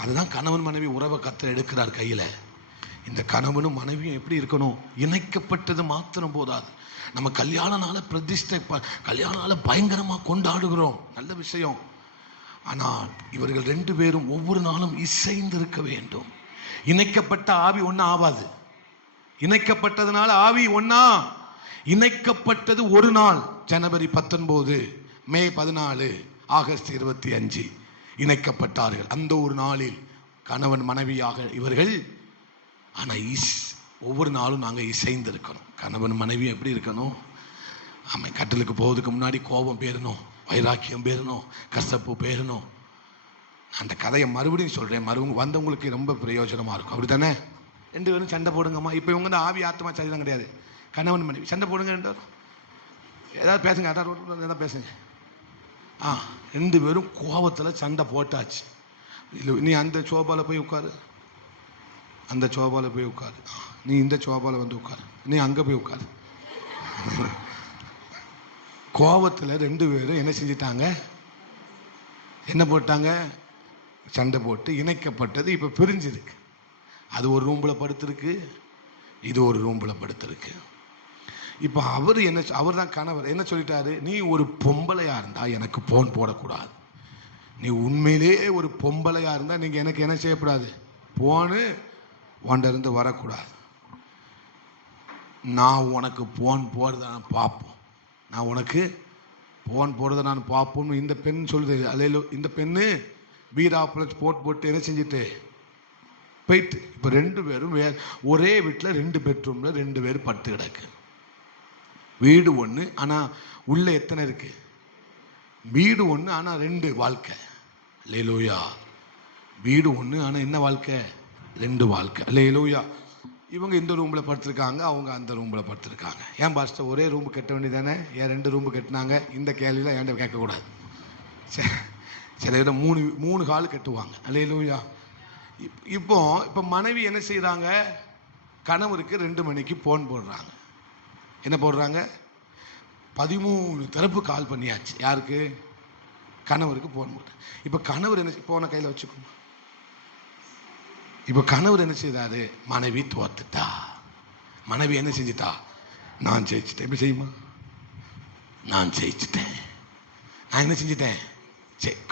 அதுதான் கணவன் மனைவி உறவை கர்த்தர் எடுக்கிறார் கையில். இந்த கணவனும் மனைவியும் எப்படி இருக்கணும்? இணைக்கப்பட்டது மாத்திரம் போதாது. நம்ம கல்யாண நாளை பிரதிஷ்டை, கல்யாண நாளை பயங்கரமாக கொண்டாடுகிறோம், நல்ல விஷயம். ஆனால் இவர்கள் 2 பேரும் ஒவ்வொரு நாளும் இசைந்து இருக்க வேண்டும். இணைக்கப்பட்ட ஆவி ஒன்றா ஆவாது. இணைக்கப்பட்டதுனால ஆவி ஒன்றா. இணைக்கப்பட்டது ஒரு நாள், ஜனவரி 19, மே 14, ஆகஸ்ட் 25 இணைக்கப்பட்டார்கள். அந்த ஒரு நாளில் கணவன் மனைவியாக இவர்கள். ஆனால் ஒவ்வொரு நாளும் நாங்கள் இசைந்து இருக்கணும். கணவன் மனைவி எப்படி இருக்கணும்? ஆமாம், கட்டிலுக்கு போவதுக்கு முன்னாடி கோபம் பேரணும், வைராக்கியம் பேரணும், கசப்பு பேரணும். அந்த கதையை மறுபடியும் சொல்கிறேன், வந்தவங்களுக்கு ரொம்ப பிரயோஜனமாக இருக்கும். அப்படி தானே? 2 பேரும் சண்டை போடுங்கம்மா. இப்போ இவங்க வந்து ஆவி ஆத்மா சரிதான் கிடையாது. கணவன் மனைவி சண்டை போடுங்க, 2 பேரும் ஏதாவது பேசுங்க, ஏதாவது பேசுங்க. 2 பேரும் கோபத்தில் சண்டை போட்டாச்சு. இல்லை, நீ அந்த சோபாவில் போய் உட்காரு, அந்த சோபாவில் போய் உட்காரு, நீ இந்த சோபாவில் வந்து உட்காரு, நீ அங்கே போய் உட்காரு. கோபத்தில் 2 பேரும் என்ன செஞ்சிட்டாங்க? என்ன போட்டாங்க? சண்டை போட்டு இணைக்கப்பட்டது இப்போ பிரிஞ்சிருக்கு. அது ஒரு ரூமில் படுத்திருக்கு, இது ஒரு ரூமில் படுத்திருக்கு. இப்போ அவர் தான் கணவர் என்ன சொல்லிட்டாரு? நீ ஒரு பொம்பளையா இருந்தா எனக்கு போன் போடக்கூடாது. நீ உண்மையிலே ஒரு பொம்பளையா இருந்தா நீங்க எனக்கு என்ன செய்யக்கூடாது? போனு இருந்து வரக்கூடாது. நான் உனக்கு போன் போடுறத நான் பார்ப்போம், நான் உனக்கு போன் போடுறத நான் பார்ப்போம்னு இந்த பெண் சொல்லுது. அல்ல, இந்த பெண்ணு வீராப்புல போட்டு என்ன செஞ்சுட்டு போயிட்டு. இப்போ 2 பேரும் ஒரே வீட்டில் 2 பெட்ரூம்ல 2 பேர் படுத்து கிடக்கு. வீடு ஒன்று, ஆனால் உள்ள எத்தனை இருக்கு? வீடு ஒன்று, ஆனால் 2 வாழ்க்கை. அல்லேலூயா. வீடு ஒன்று, ஆனால் என்ன வாழ்க்கை? 2 வாழ்க்கை. அல்லேலூயா. இவங்க இந்த ரூமில் படுத்திருக்காங்க, அவங்க அந்த ரூமில் படுத்திருக்காங்க. ஏன் பாஸ்டர் ஒரே ரூம் கட்ட வேண்டியதானே? ஏன் 2 ரூம் கட்டினாங்க? இந்த கேள்வியில் ஏன்ட கேட்கக்கூடாது. சில விட 3 ஹால் கட்டுவாங்க. அல்லேலூயா. இப்போ மனைவி என்ன செய்கிறாங்க? கணவருக்கு 2 மணிக்கு போன் போடுறாங்க. என்ன போடுறாங்க? 13 தரப்பு கால் பண்ணியாச்சு. யாருக்கு? கணவருக்கு போன் போட்டு. இப்போ கணவர் என்ன போன கையில் வச்சுக்கோங்க. இப்போ கணவர் என்ன செய்தாரு? மனைவி தோத்துட்டா. மனைவி என்ன செஞ்சிட்டா? நான் ஜெயிச்சிட்டேன். எப்படி செய்யுமா? நான் ஜெயிச்சிட்டேன். நான் என்ன செஞ்சிட்டேன்?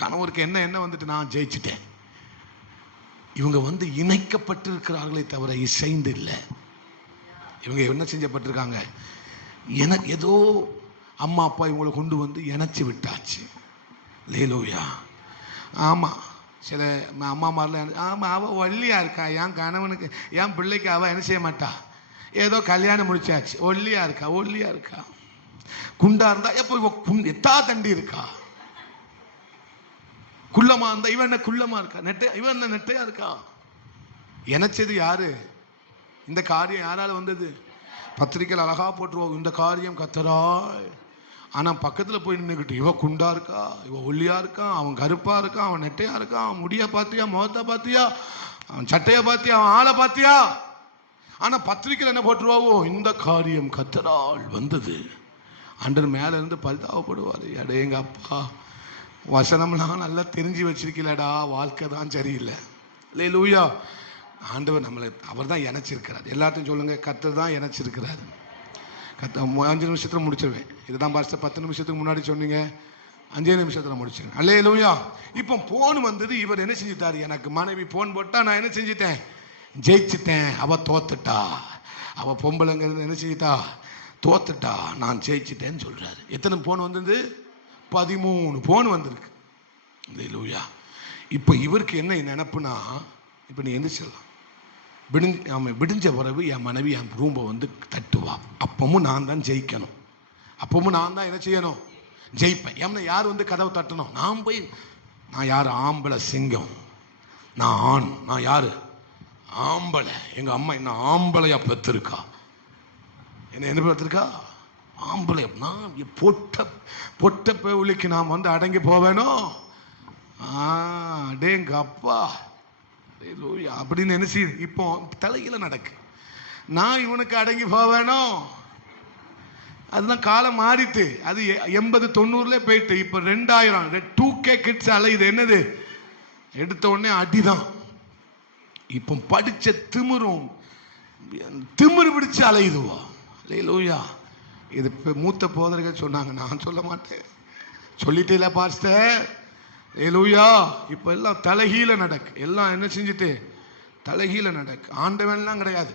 கணவருக்கு என்ன வந்துட்டு? நான் ஜெயிச்சிட்டேன். இவங்க வந்து இணைக்கப்பட்டிருக்கிறார்களே தவிர இசைந்து இல்லை. இவங்க என்ன செஞ்சப்பட்டிருக்காங்க? எனக்கு ஏதோ அம்மா அப்பா இவங்களை கொண்டு வந்து இணைச்சி விட்டாச்சு. லேலூயா. ஆமாம், சில அம்மா மாதிரிலாம் ஆமாம் அவள் ஒல்லியாக இருக்கா, என் கணவனுக்கு என் பிள்ளைக்கு அவள் என்ன செய்ய மாட்டா, ஏதோ கல்யாணம் முடிச்சாச்சு, ஒல்லியாக இருக்கா. குண்டா இருந்தா எப்போ எத்தா தண்டி இருக்கா. குள்ளமா இருந்தா இவன் என்ன குள்ளமா இருக்கா, இவன் என்ன நெட்டையா இருக்கா. இணைச்சது யாரு? இந்த காரியம் யாரால வந்தது? பத்திரிக்கையில் அழகா போட்டுருவோம், இந்த காரியம் கர்த்தரால். ஆனா பக்கத்துல போய் நின்றுக்கிட்டு இவ குண்டா இருக்கா, இவ ஒல்லியா இருக்கான், அவன் கருப்பா இருக்கான், அவன் நெட்டையா இருக்கான், அவன் முடிய பாத்தியா, முகத்தை பாத்தியா, அவன் சட்டைய பாத்தியா, அவன் ஆளை பாத்தியா. ஆனா பத்திரிக்கையில் என்ன போட்டுருவாவோ, இந்த காரியம் கர்த்தரால் வந்தது. அண்டர் மேல இருந்து பரிதாபப்படுவாரு. அடே எங்க அப்பா, வசனம்லாம் நல்லா தெரிஞ்சு வச்சிருக்கலடா, வாழ்க்கை தான் சரியில்லை. அல்லேலூயா. ஆண்டவர் நம்மளை அவர் தான் இணைச்சிருக்கிறார். எல்லாத்தையும் சொல்லுங்க, கர்த்தர் தான் இணைச்சிருக்கிறார். 5 நிமிஷத்துல முடிச்சிருவேன். இதுதான் பாஸ்டர் 10 நிமிஷத்துக்கு முன்னாடி சொன்னீங்க, 5 நிமிஷத்துல முடிச்சிருவேன். அல்லேலூயா. இப்போ போன் வந்தது. இவர் என்ன செஞ்சிட்டாரு? எனக்கு மனைவி போன் போட்டா, நான் என்ன செஞ்சிட்டேன்? ஜெயிச்சிட்டேன். அவ தோத்துட்டா. அவ பொம்பளைங்கிறது என்ன செஞ்சிட்டா? தோத்துட்டா. நான் ஜெயிச்சிட்டேன்னு சொல்றாரு. எத்தனை போன் வந்தது? 13 போன் வந்திருக்கு. அல்லேலூயா. இப்போ இவருக்கு என்ன நினைப்புனா, இப்போ நீ எந்திரிச்சிடலாம், விடிஞ்ச பிறகு என் மனைவி என் ரூம்பை வந்து தட்டுவா. அப்பவும் நான் தான் ஜெயிக்கணும். அப்பவும் நான் தான் என்ன செய்யணும்? ஜெயிப்பேன். ஏன்னா யார் வந்து கதவை தட்டணும்? நான் போய் நான் யார்? ஆம்பளை சிங்கம். நான் ஆண். நான் யாரு? ஆம்பளை. எங்க அம்மா என்ன ஆம்பளையா பெற்றிருக்கா? என்ன பெற்றிருக்கா? ஆம்பளை. நான் பொட்ட பேவுலிக்கு நாம் வந்து அடங்கி போவேனோ? அடேங்க அப்பா அப்படின்னு நினைச்சு இப்போ தலையில நடக்கு. நான் இவனுக்கு அடங்கி போவேனோ? அதுதான் காலம் மாறிட்டு. அது 80-90 போயிட்டு இப்ப 2000 2K கிட்ஸ் அலையுது. என்னது? எடுத்த உடனே அடிதான். இப்ப படிச்ச திமிரு பிடிச்சு அலையுதுவா? அல்லேலூயா. இது மூத்த போதர்கள் சொன்னாங்க, நான் சொல்ல மாட்டேன். சொல்லிட்டே இல்ல பாஸ்டர். அல்லேலூயா. இப்ப எல்லாம் தலைகீழ நடக்கு. எல்லாம் என்ன செஞ்சுட்டு தலைகீழ நடக்கு. ஆண்டவன்லாம் கிடையாது.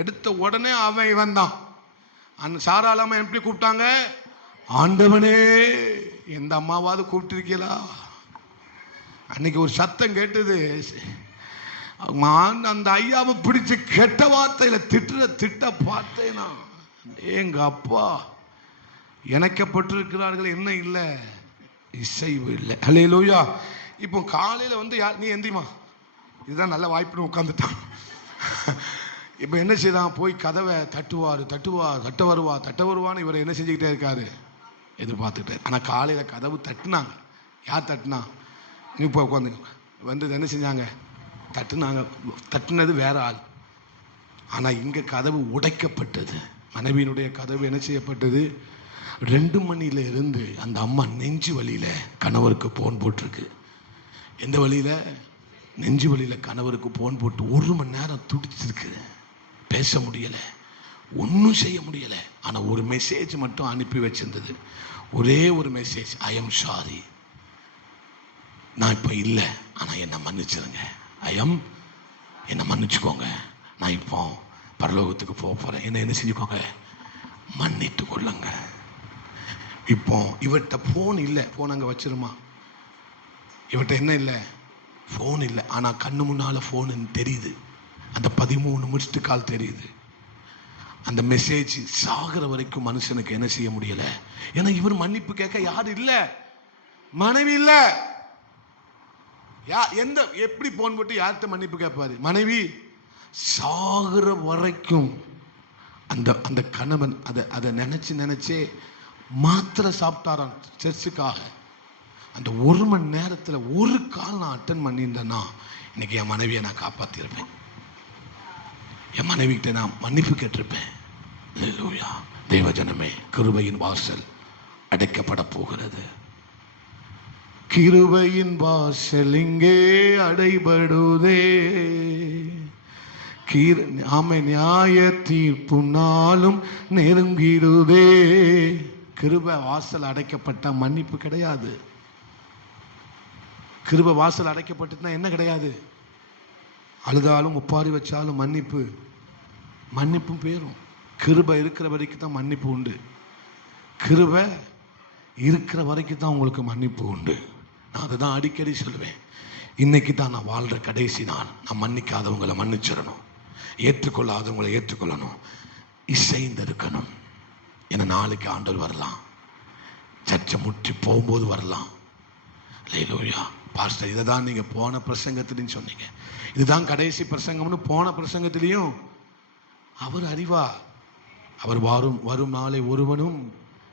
எடுத்த உடனே அவன் இவன் தான். அந்த சாராளாம எப்படி கூப்பிட்டாங்க? ஆண்டவனே. எந்த அம்மாவாவது கூப்பிட்டு இருக்கீங்களா? அன்னைக்கு ஒரு சத்தம் கேட்டது. அந்த ஐயாவை பிடிச்சு கெட்ட வார்த்தையில திட்ட பார்த்தேனா? எங்க அப்பா இணைக்கப்பட்டிருக்கிறார்கள். என்ன இல்லை? இசைவு இல்லை. அல்லேலூயா. இப்போ காலையில வந்து நீ எந்திமா, இதுதான் நல்ல வாய்ப்புன்னு உட்காந்துட்டான். இப்ப என்ன செய்தான்? போய் கதவை தட்ட வருவான்னு இவர் என்ன செஞ்சுக்கிட்டே இருக்காரு? எதிர்பார்த்துக்கிட்டே. ஆனா காலையில கதவு தட்டுனாங்க. யார் தட்டுனா? நீ போய் உட்காந்து வந்து என்ன செஞ்சாங்க? தட்டுனது வேற ஆள். ஆனா இங்க கதவு உடைக்கப்பட்டது. மனைவியினுடைய கதவு என்ன செய்யப்பட்டது? 2 மணில இருந்து அந்த அம்மா நெஞ்சு வலியில கணவருக்கு போன் போட்டிருக்கு. எந்த வழியில? நெஞ்சு வலியில கணவருக்கு போன் போட்டு 1 மணி நேரம் துடிச்சிருக்கு. பேச முடியல, ஒன்னும் செய்ய முடியல. ஆனா ஒரு மெசேஜ் மட்டும் அனுப்பி வச்சிருந்தது. ஒரே ஒரு மெசேஜ், ஐ எம் சாரி, நான் இப்ப இல்லை, ஆனா என்ன மன்னிச்சிருங்க. என்ன மன்னிச்சுக்கோங்க, நான் இப்போ பரலோகத்துக்கு போறேன், என்ன செஞ்சுக்கோங்க, மன்னித்து கொள்ளுங்க. இப்போ இவர்கிட்ட போன் இல்லை. போன் அங்க வச்சிருமா? இவர்கிட்ட என்ன இல்லை? போன் இல்லை. ஆனா கண்ணு முன்னால போன் தெரியுது. அந்த 13 மிஸ்டு கால் தெரியுது. அந்த மெசேஜ் சாகிற வரைக்கும் மனுஷனுக்கு என்ன செய்ய முடியல. ஏன்னா இவர் மன்னிப்பு கேட்க யாரு இல்ல, மனைவி இல்ல. எப்படி போன் போட்டு யார்கிட்ட மன்னிப்பு கேட்பாரு? மனைவி. சாகிற வரைக்கும் அந்த கணவன் அதை நினைச்சே மாத்திரை சாப்பிட்டாராம் சர்ச்சுக்காக. அந்த 1 மணி நேரத்துல ஒரு கால் நான் அட்டன் பண்ணியிருந்தேன்னா இன்னைக்கு என் மனைவியை நான் காப்பாத்திருப்பேன். என் மனைவி கிட்ட நான் மன்னிப்பு கேட்டிருப்பேன். தேவஜனமே, கிருபையின் வாசல் அடைக்கப்பட போகிறது. கிருபையின் வாசல் இங்கே அடைபடுதே. ஆமை நியாய தீர்ப்பு நாளும் நெருங்கிடுதே. கிருபை வாசல் அடைக்கப்பட்ட மன்னிப்பு கிடையாது. கிருபை வாசல் அடைக்கப்பட்டுனா என்ன கிடையாது? அழுதாலும் ஒப்பாரி வச்சாலும் மன்னிப்பும் பேரும். கிருபை இருக்கிற வரைக்கும் தான் மன்னிப்பு உண்டு. கிருபை இருக்கிற வரைக்கும் தான் உங்களுக்கு மன்னிப்பு உண்டு. நான் அதை தான் அடிக்கடி சொல்லுவேன். இன்னைக்கு தான் நான் வாழ்ற கடைசி நாள். நான் மன்னிக்காதவங்களை மன்னிச்சிடணும், ஏற்றுக்கொள்ளாதவங்களை ஏற்றுக்கொள்ளணும், இசைந்து இருக்கணும். ஏன்னா நாளைக்கு ஆண்டவர் வரலாம், சர்ச்சை முற்றி போகும்போது வரலாம். அல்லேலூயா. பாஸ்டர், இதை தான் நீங்க போன பிரசங்கத்திலையும் சொன்னீங்க, இதுதான் கடைசி பிரசங்கம்னு போன பிரசங்கத்திலையும் அவர் அறிவார். அவர் வரும் நாளை ஒருவனும்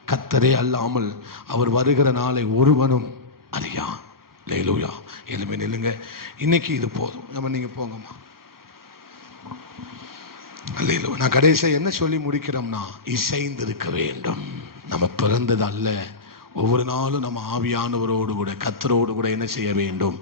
கர்த்தரே அல்லாமல் அவர் வருகிற நாளை ஒருவனும் அறியான். அல்லேலூயா. எலும்பி நில்லுங்க. இன்னைக்கு இது போதும். நீங்க போங்கம்மா. அல்லேலூயா. நான் கடைசியா என்ன சொல்லி முடிக்கிறோம்னா, இசைந்து இருக்க வேண்டும். நம்ம பிறந்தது அல்ல. ஒவ்வொரு நாளும் நம்ம ஆவியானவரோடு கூட கர்த்தரோடு கூட என்ன செய்ய வேண்டும்?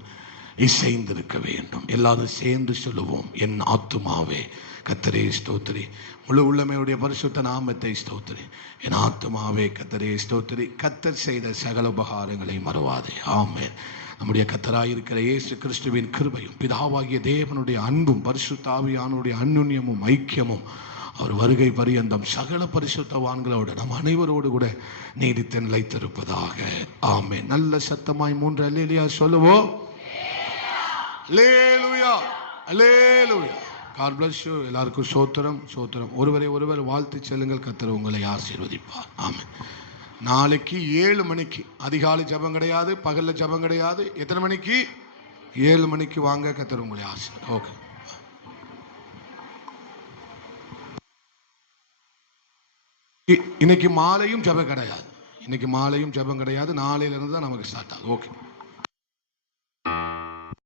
இசைந்திருக்க வேண்டும். எல்லாரும் சேர்ந்து சொல்லுவோம், என் ஆத்துமாவே கர்த்தரே ஸ்தோத்திரி, முழு உள்ளமையுடைய பரிசுத்த நாமத்தை ஸ்தோத்திரி, என் ஆத்துமாவே கர்த்தரே ஸ்தோத்திரி, கர்த்தர் செய்த சகல உபகாரங்களை மறவாதே. ஆமென். நம்முடைய கர்த்தராயிருக்கிற இயேசு கிறிஸ்துவின் கிருபையும் பிதாவாகிய தேவனுடைய அன்பும் பரிசுத்த ஆவியானுடைய அன்னுன்யமும் ஐக்கியமும் அவர் வருகை பரியந்தம் சகல பரிசுத்தவான்களோடு நம் அனைவரோடு கூட நீடித்து நிலைத்திருப்பதாக. ஆமென். நல்ல சத்தமாய் 3 அல்லேலூயா சொல்லுவோம். அல்லேலூயா, அல்லேலூயா. God bless you. எல்லாருக்கும் சோத்திரம், சோத்திரம். ஒருவர் வாழ்த்து செல்லுங்கள். கர்த்தர் உங்களை ஆசீர்வதிப்பார். ஆமென். நாளைக்கு 7 மணிக்கு அதிகாலை ஜெபம் கிடையாது, பகல்ல ஜெபம் கிடையாது. எத்தனை மணிக்கு? 7 மணிக்கு வாங்க. கர்த்தர் உங்களை ஆசீர்வதிப்பார். ஓகே. இன்னைக்கு மாலையும் ஜெபம் கிடையாது. இன்னைக்கு மாலையும் ஜெபம் கிடையாது. நாளையிலிருந்து தான் நமக்கு ஸ்டார்ட் ஆகும். ஓகே.